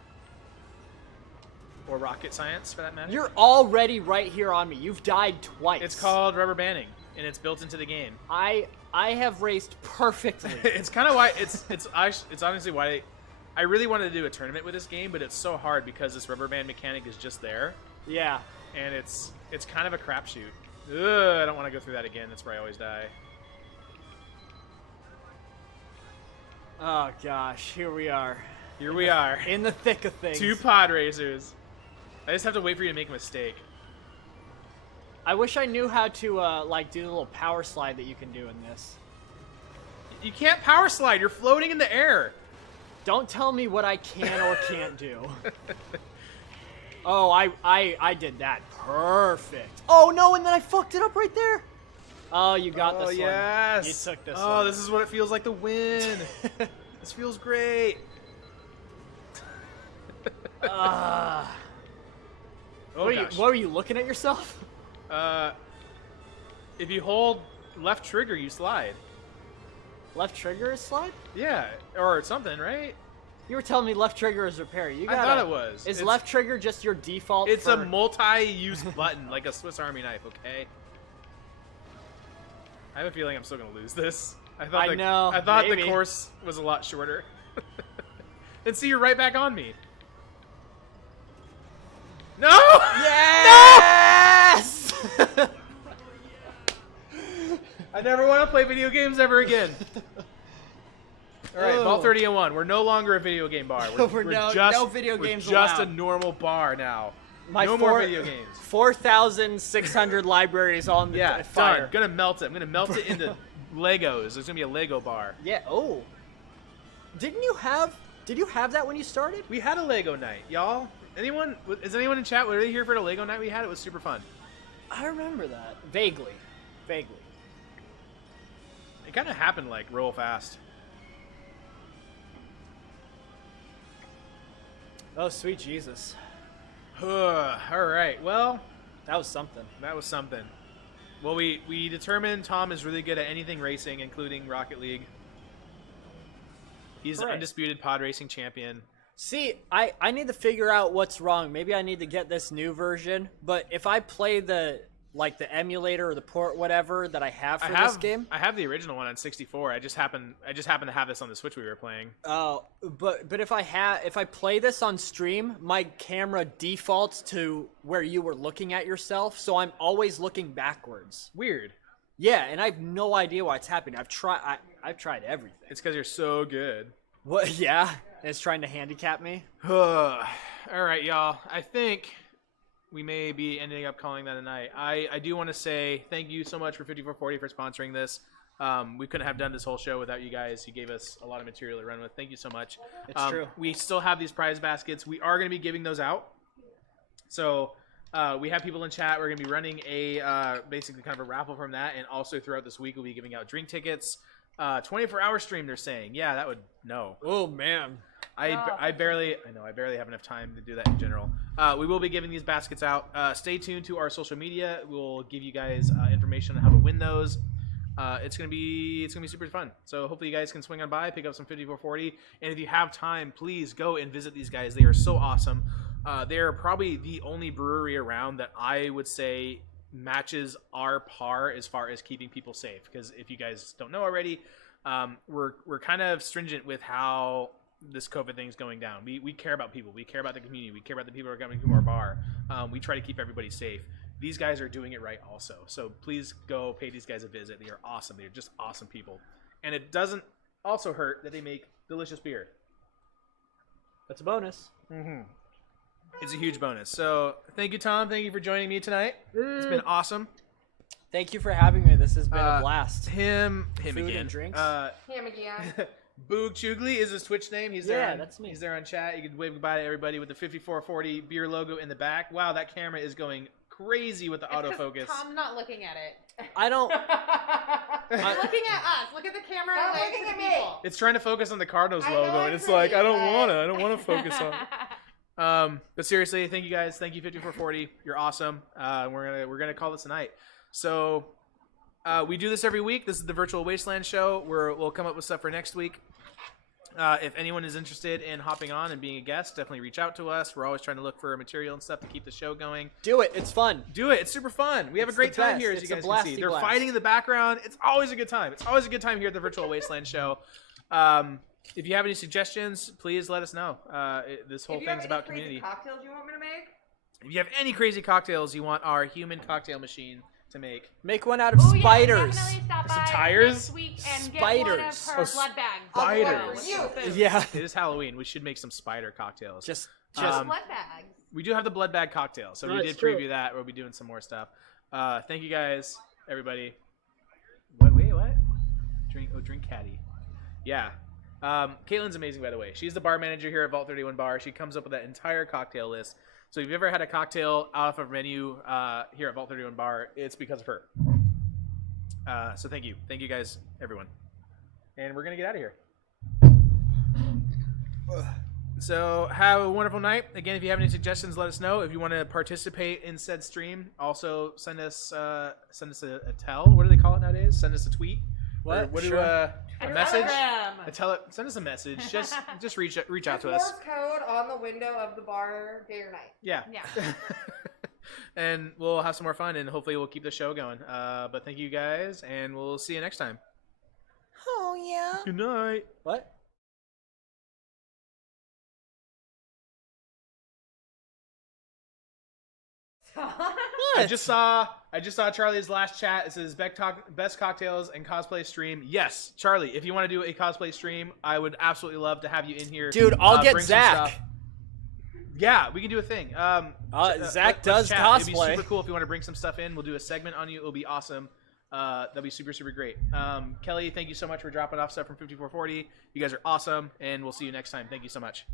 or rocket science, for that matter. You're already right here on me. You've died twice. It's called rubber banding, and it's built into the game. I have raced perfectly. It's kind of why it's honestly why I really wanted to do a tournament with this game, but it's so hard because this rubber band mechanic is just there. Yeah. And it's kind of a crapshoot. Ugh, I don't want to go through that again. That's where I always die. Oh gosh, here we are. Here we are. In the thick of things. 2 pod racers. I just have to wait for you to make a mistake. I wish I knew how to do the little power slide that you can do in this. You can't power slide. You're floating in the air. Don't tell me what I can or can't do. Oh, I did that perfect. Oh no, and then I fucked it up right there. Oh, you got this yes. one. You took this one. Oh, this is what it feels like to win. This feels great. What were you looking at yourself? If you hold left trigger, you slide. Left trigger is slide? Yeah, or something, right? You were telling me left trigger is repair. I thought it was. Is left trigger just your default? It's a multi-use button, like a Swiss Army knife. Okay. I have a feeling I'm still gonna lose this. I thought the course was a lot shorter. And see, you're right back on me. No! Yes! No! I never want to play video games ever again. All right, Ball 30 and 1. We're no longer a video game bar. We're no video games We're just allowed. a normal bar now. No More more video games. 4,600 libraries on the fire. Done. Gonna melt it. I'm gonna melt it into Legos. There's gonna be a Lego bar. Yeah. Oh. Did you have that when you started? We had a Lego night, y'all. Is anyone in chat? Were they here for the Lego night we had? It was super fun. I remember that vaguely. It kind of happened like real fast. Oh, sweet Jesus. All right. Well, that was something. Well, we determined Tom is really good at anything racing, including Rocket League. He's the undisputed pod racing champion. See, I need to figure out what's wrong. Maybe I need to get this new version. But if I play the emulator or the port, whatever that I have for this game, I have the original one on 64. I just happen to have this on the Switch we were playing. Oh, but if I play this on stream, my camera defaults to where you were looking at yourself, so I'm always looking backwards. Weird. Yeah, and I have no idea why it's happening. I've tried everything. It's because you're so good. What? Yeah, it's trying to handicap me. All right, y'all. I think we may be ending up calling that a night. I do want to say thank you so much for 5440 for sponsoring this. We couldn't have done this whole show without you guys. You gave us a lot of material to run with. Thank you so much. It's true. We still have these prize baskets. We are going to be giving those out. So we have people in chat. We're going to be running a basically kind of a raffle from that. And also throughout this week, we'll be giving out drink tickets. 24-hour stream, they're saying. Yeah, that would... No. Oh, man. I barely have enough time to do that in general. We will be giving these baskets out. Stay tuned to our social media. We'll give you guys information on how to win those. It's gonna be super fun. So hopefully you guys can swing on by, pick up some 5440, and if you have time, please go and visit these guys. They are so awesome. They are probably the only brewery around that I would say matches our par as far as keeping people safe. Because if you guys don't know already, we're kind of stringent with how this COVID thing is going down. We care about people. We care about the community. We care about the people who are coming to our bar. We try to keep everybody safe. These guys are doing it right also. So please go pay these guys a visit. They are awesome. They're just awesome people. And it doesn't also hurt that they make delicious beer. That's a bonus. Mm-hmm. It's a huge bonus. So thank you, Tom. Thank you for joining me tonight. It's been awesome. Thank you for having me. This has been a blast. Him Food again. and drinks. Him again. Boog Choogly is his Twitch name. He's there. That's me. He's there on chat. You can wave goodbye to everybody with the 5440 beer logo in the back. Wow, that camera is going crazy with the autofocus. Tom's not looking at it. I don't. You're looking at us. Look at the camera. Stop Like, looking to at the me. people. It's trying to focus on the Cardinals I know logo, and it's it's like pretty, I don't but- want to focus on it. But seriously, thank you guys. Thank you 5440. You're awesome. We're gonna call this a night. So we do this every week. This is the virtual Wasteland show. We'll come up with stuff for next week. If anyone is interested in hopping on and being a guest, definitely reach out to us. We're always trying to look for material and stuff to keep the show going. Do it. It's fun. Do it. It's super fun. We have a great the time best. here, as It's you a guys can see. blasty They're blast. fighting in the background. It's always a good time. It's always a good time here at the virtual Wasteland show. If you have any suggestions, please let us know. This whole thing's about community. Cocktails you want me to make? If you have any crazy cocktails you want our human cocktail machine to make, Make one out of Oh, yeah, spiders. definitely stop Some by tires? next week and get one of Spiders. her Oh, blood bags. spiders. You. Yeah. it is Halloween. We should make some spider cocktails. Just Um, blood bags. We do have the blood bag cocktail, so we That's did true. preview that. We'll be doing some more stuff. Thank you guys, everybody. What? Wait, what? Drink caddy. Yeah. Caitlin's amazing, by the way. She's the bar manager here at Vault 31 Bar. She comes up with that entire cocktail list. So if you've ever had a cocktail off of menu here at Vault 31 Bar, it's because of her. So thank you. Thank you guys, everyone. And we're going to get out of here. So have a wonderful night. Again, if you have any suggestions, let us know. If you want to participate in said stream, also send us a tell. What do they call it nowadays? Send us a tweet. What? Or what Sure. do a message? Telegram. Send us a message. Just reach out Just to us. Morse code on the window of the bar, day or night. Yeah. Yeah. And we'll have some more fun, and hopefully we'll keep the show going. But thank you guys, and we'll see you next time. Oh yeah. Good night. What? I just saw Charlie's last chat. It says best cocktails and cosplay stream. Yes, Charlie, if you want to do a cosplay stream, I would absolutely love to have you in here. Dude, I'll get bring some Zach. stuff. Yeah, we can do a thing. Zach let's does chat. It'd be cosplay. super cool if you want to bring some stuff in. We'll do a segment on you. It'll be awesome. That'll be super, super great. Kelly, thank you so much for dropping off stuff from 5440. You guys are awesome, and we'll see you next time. Thank you so much.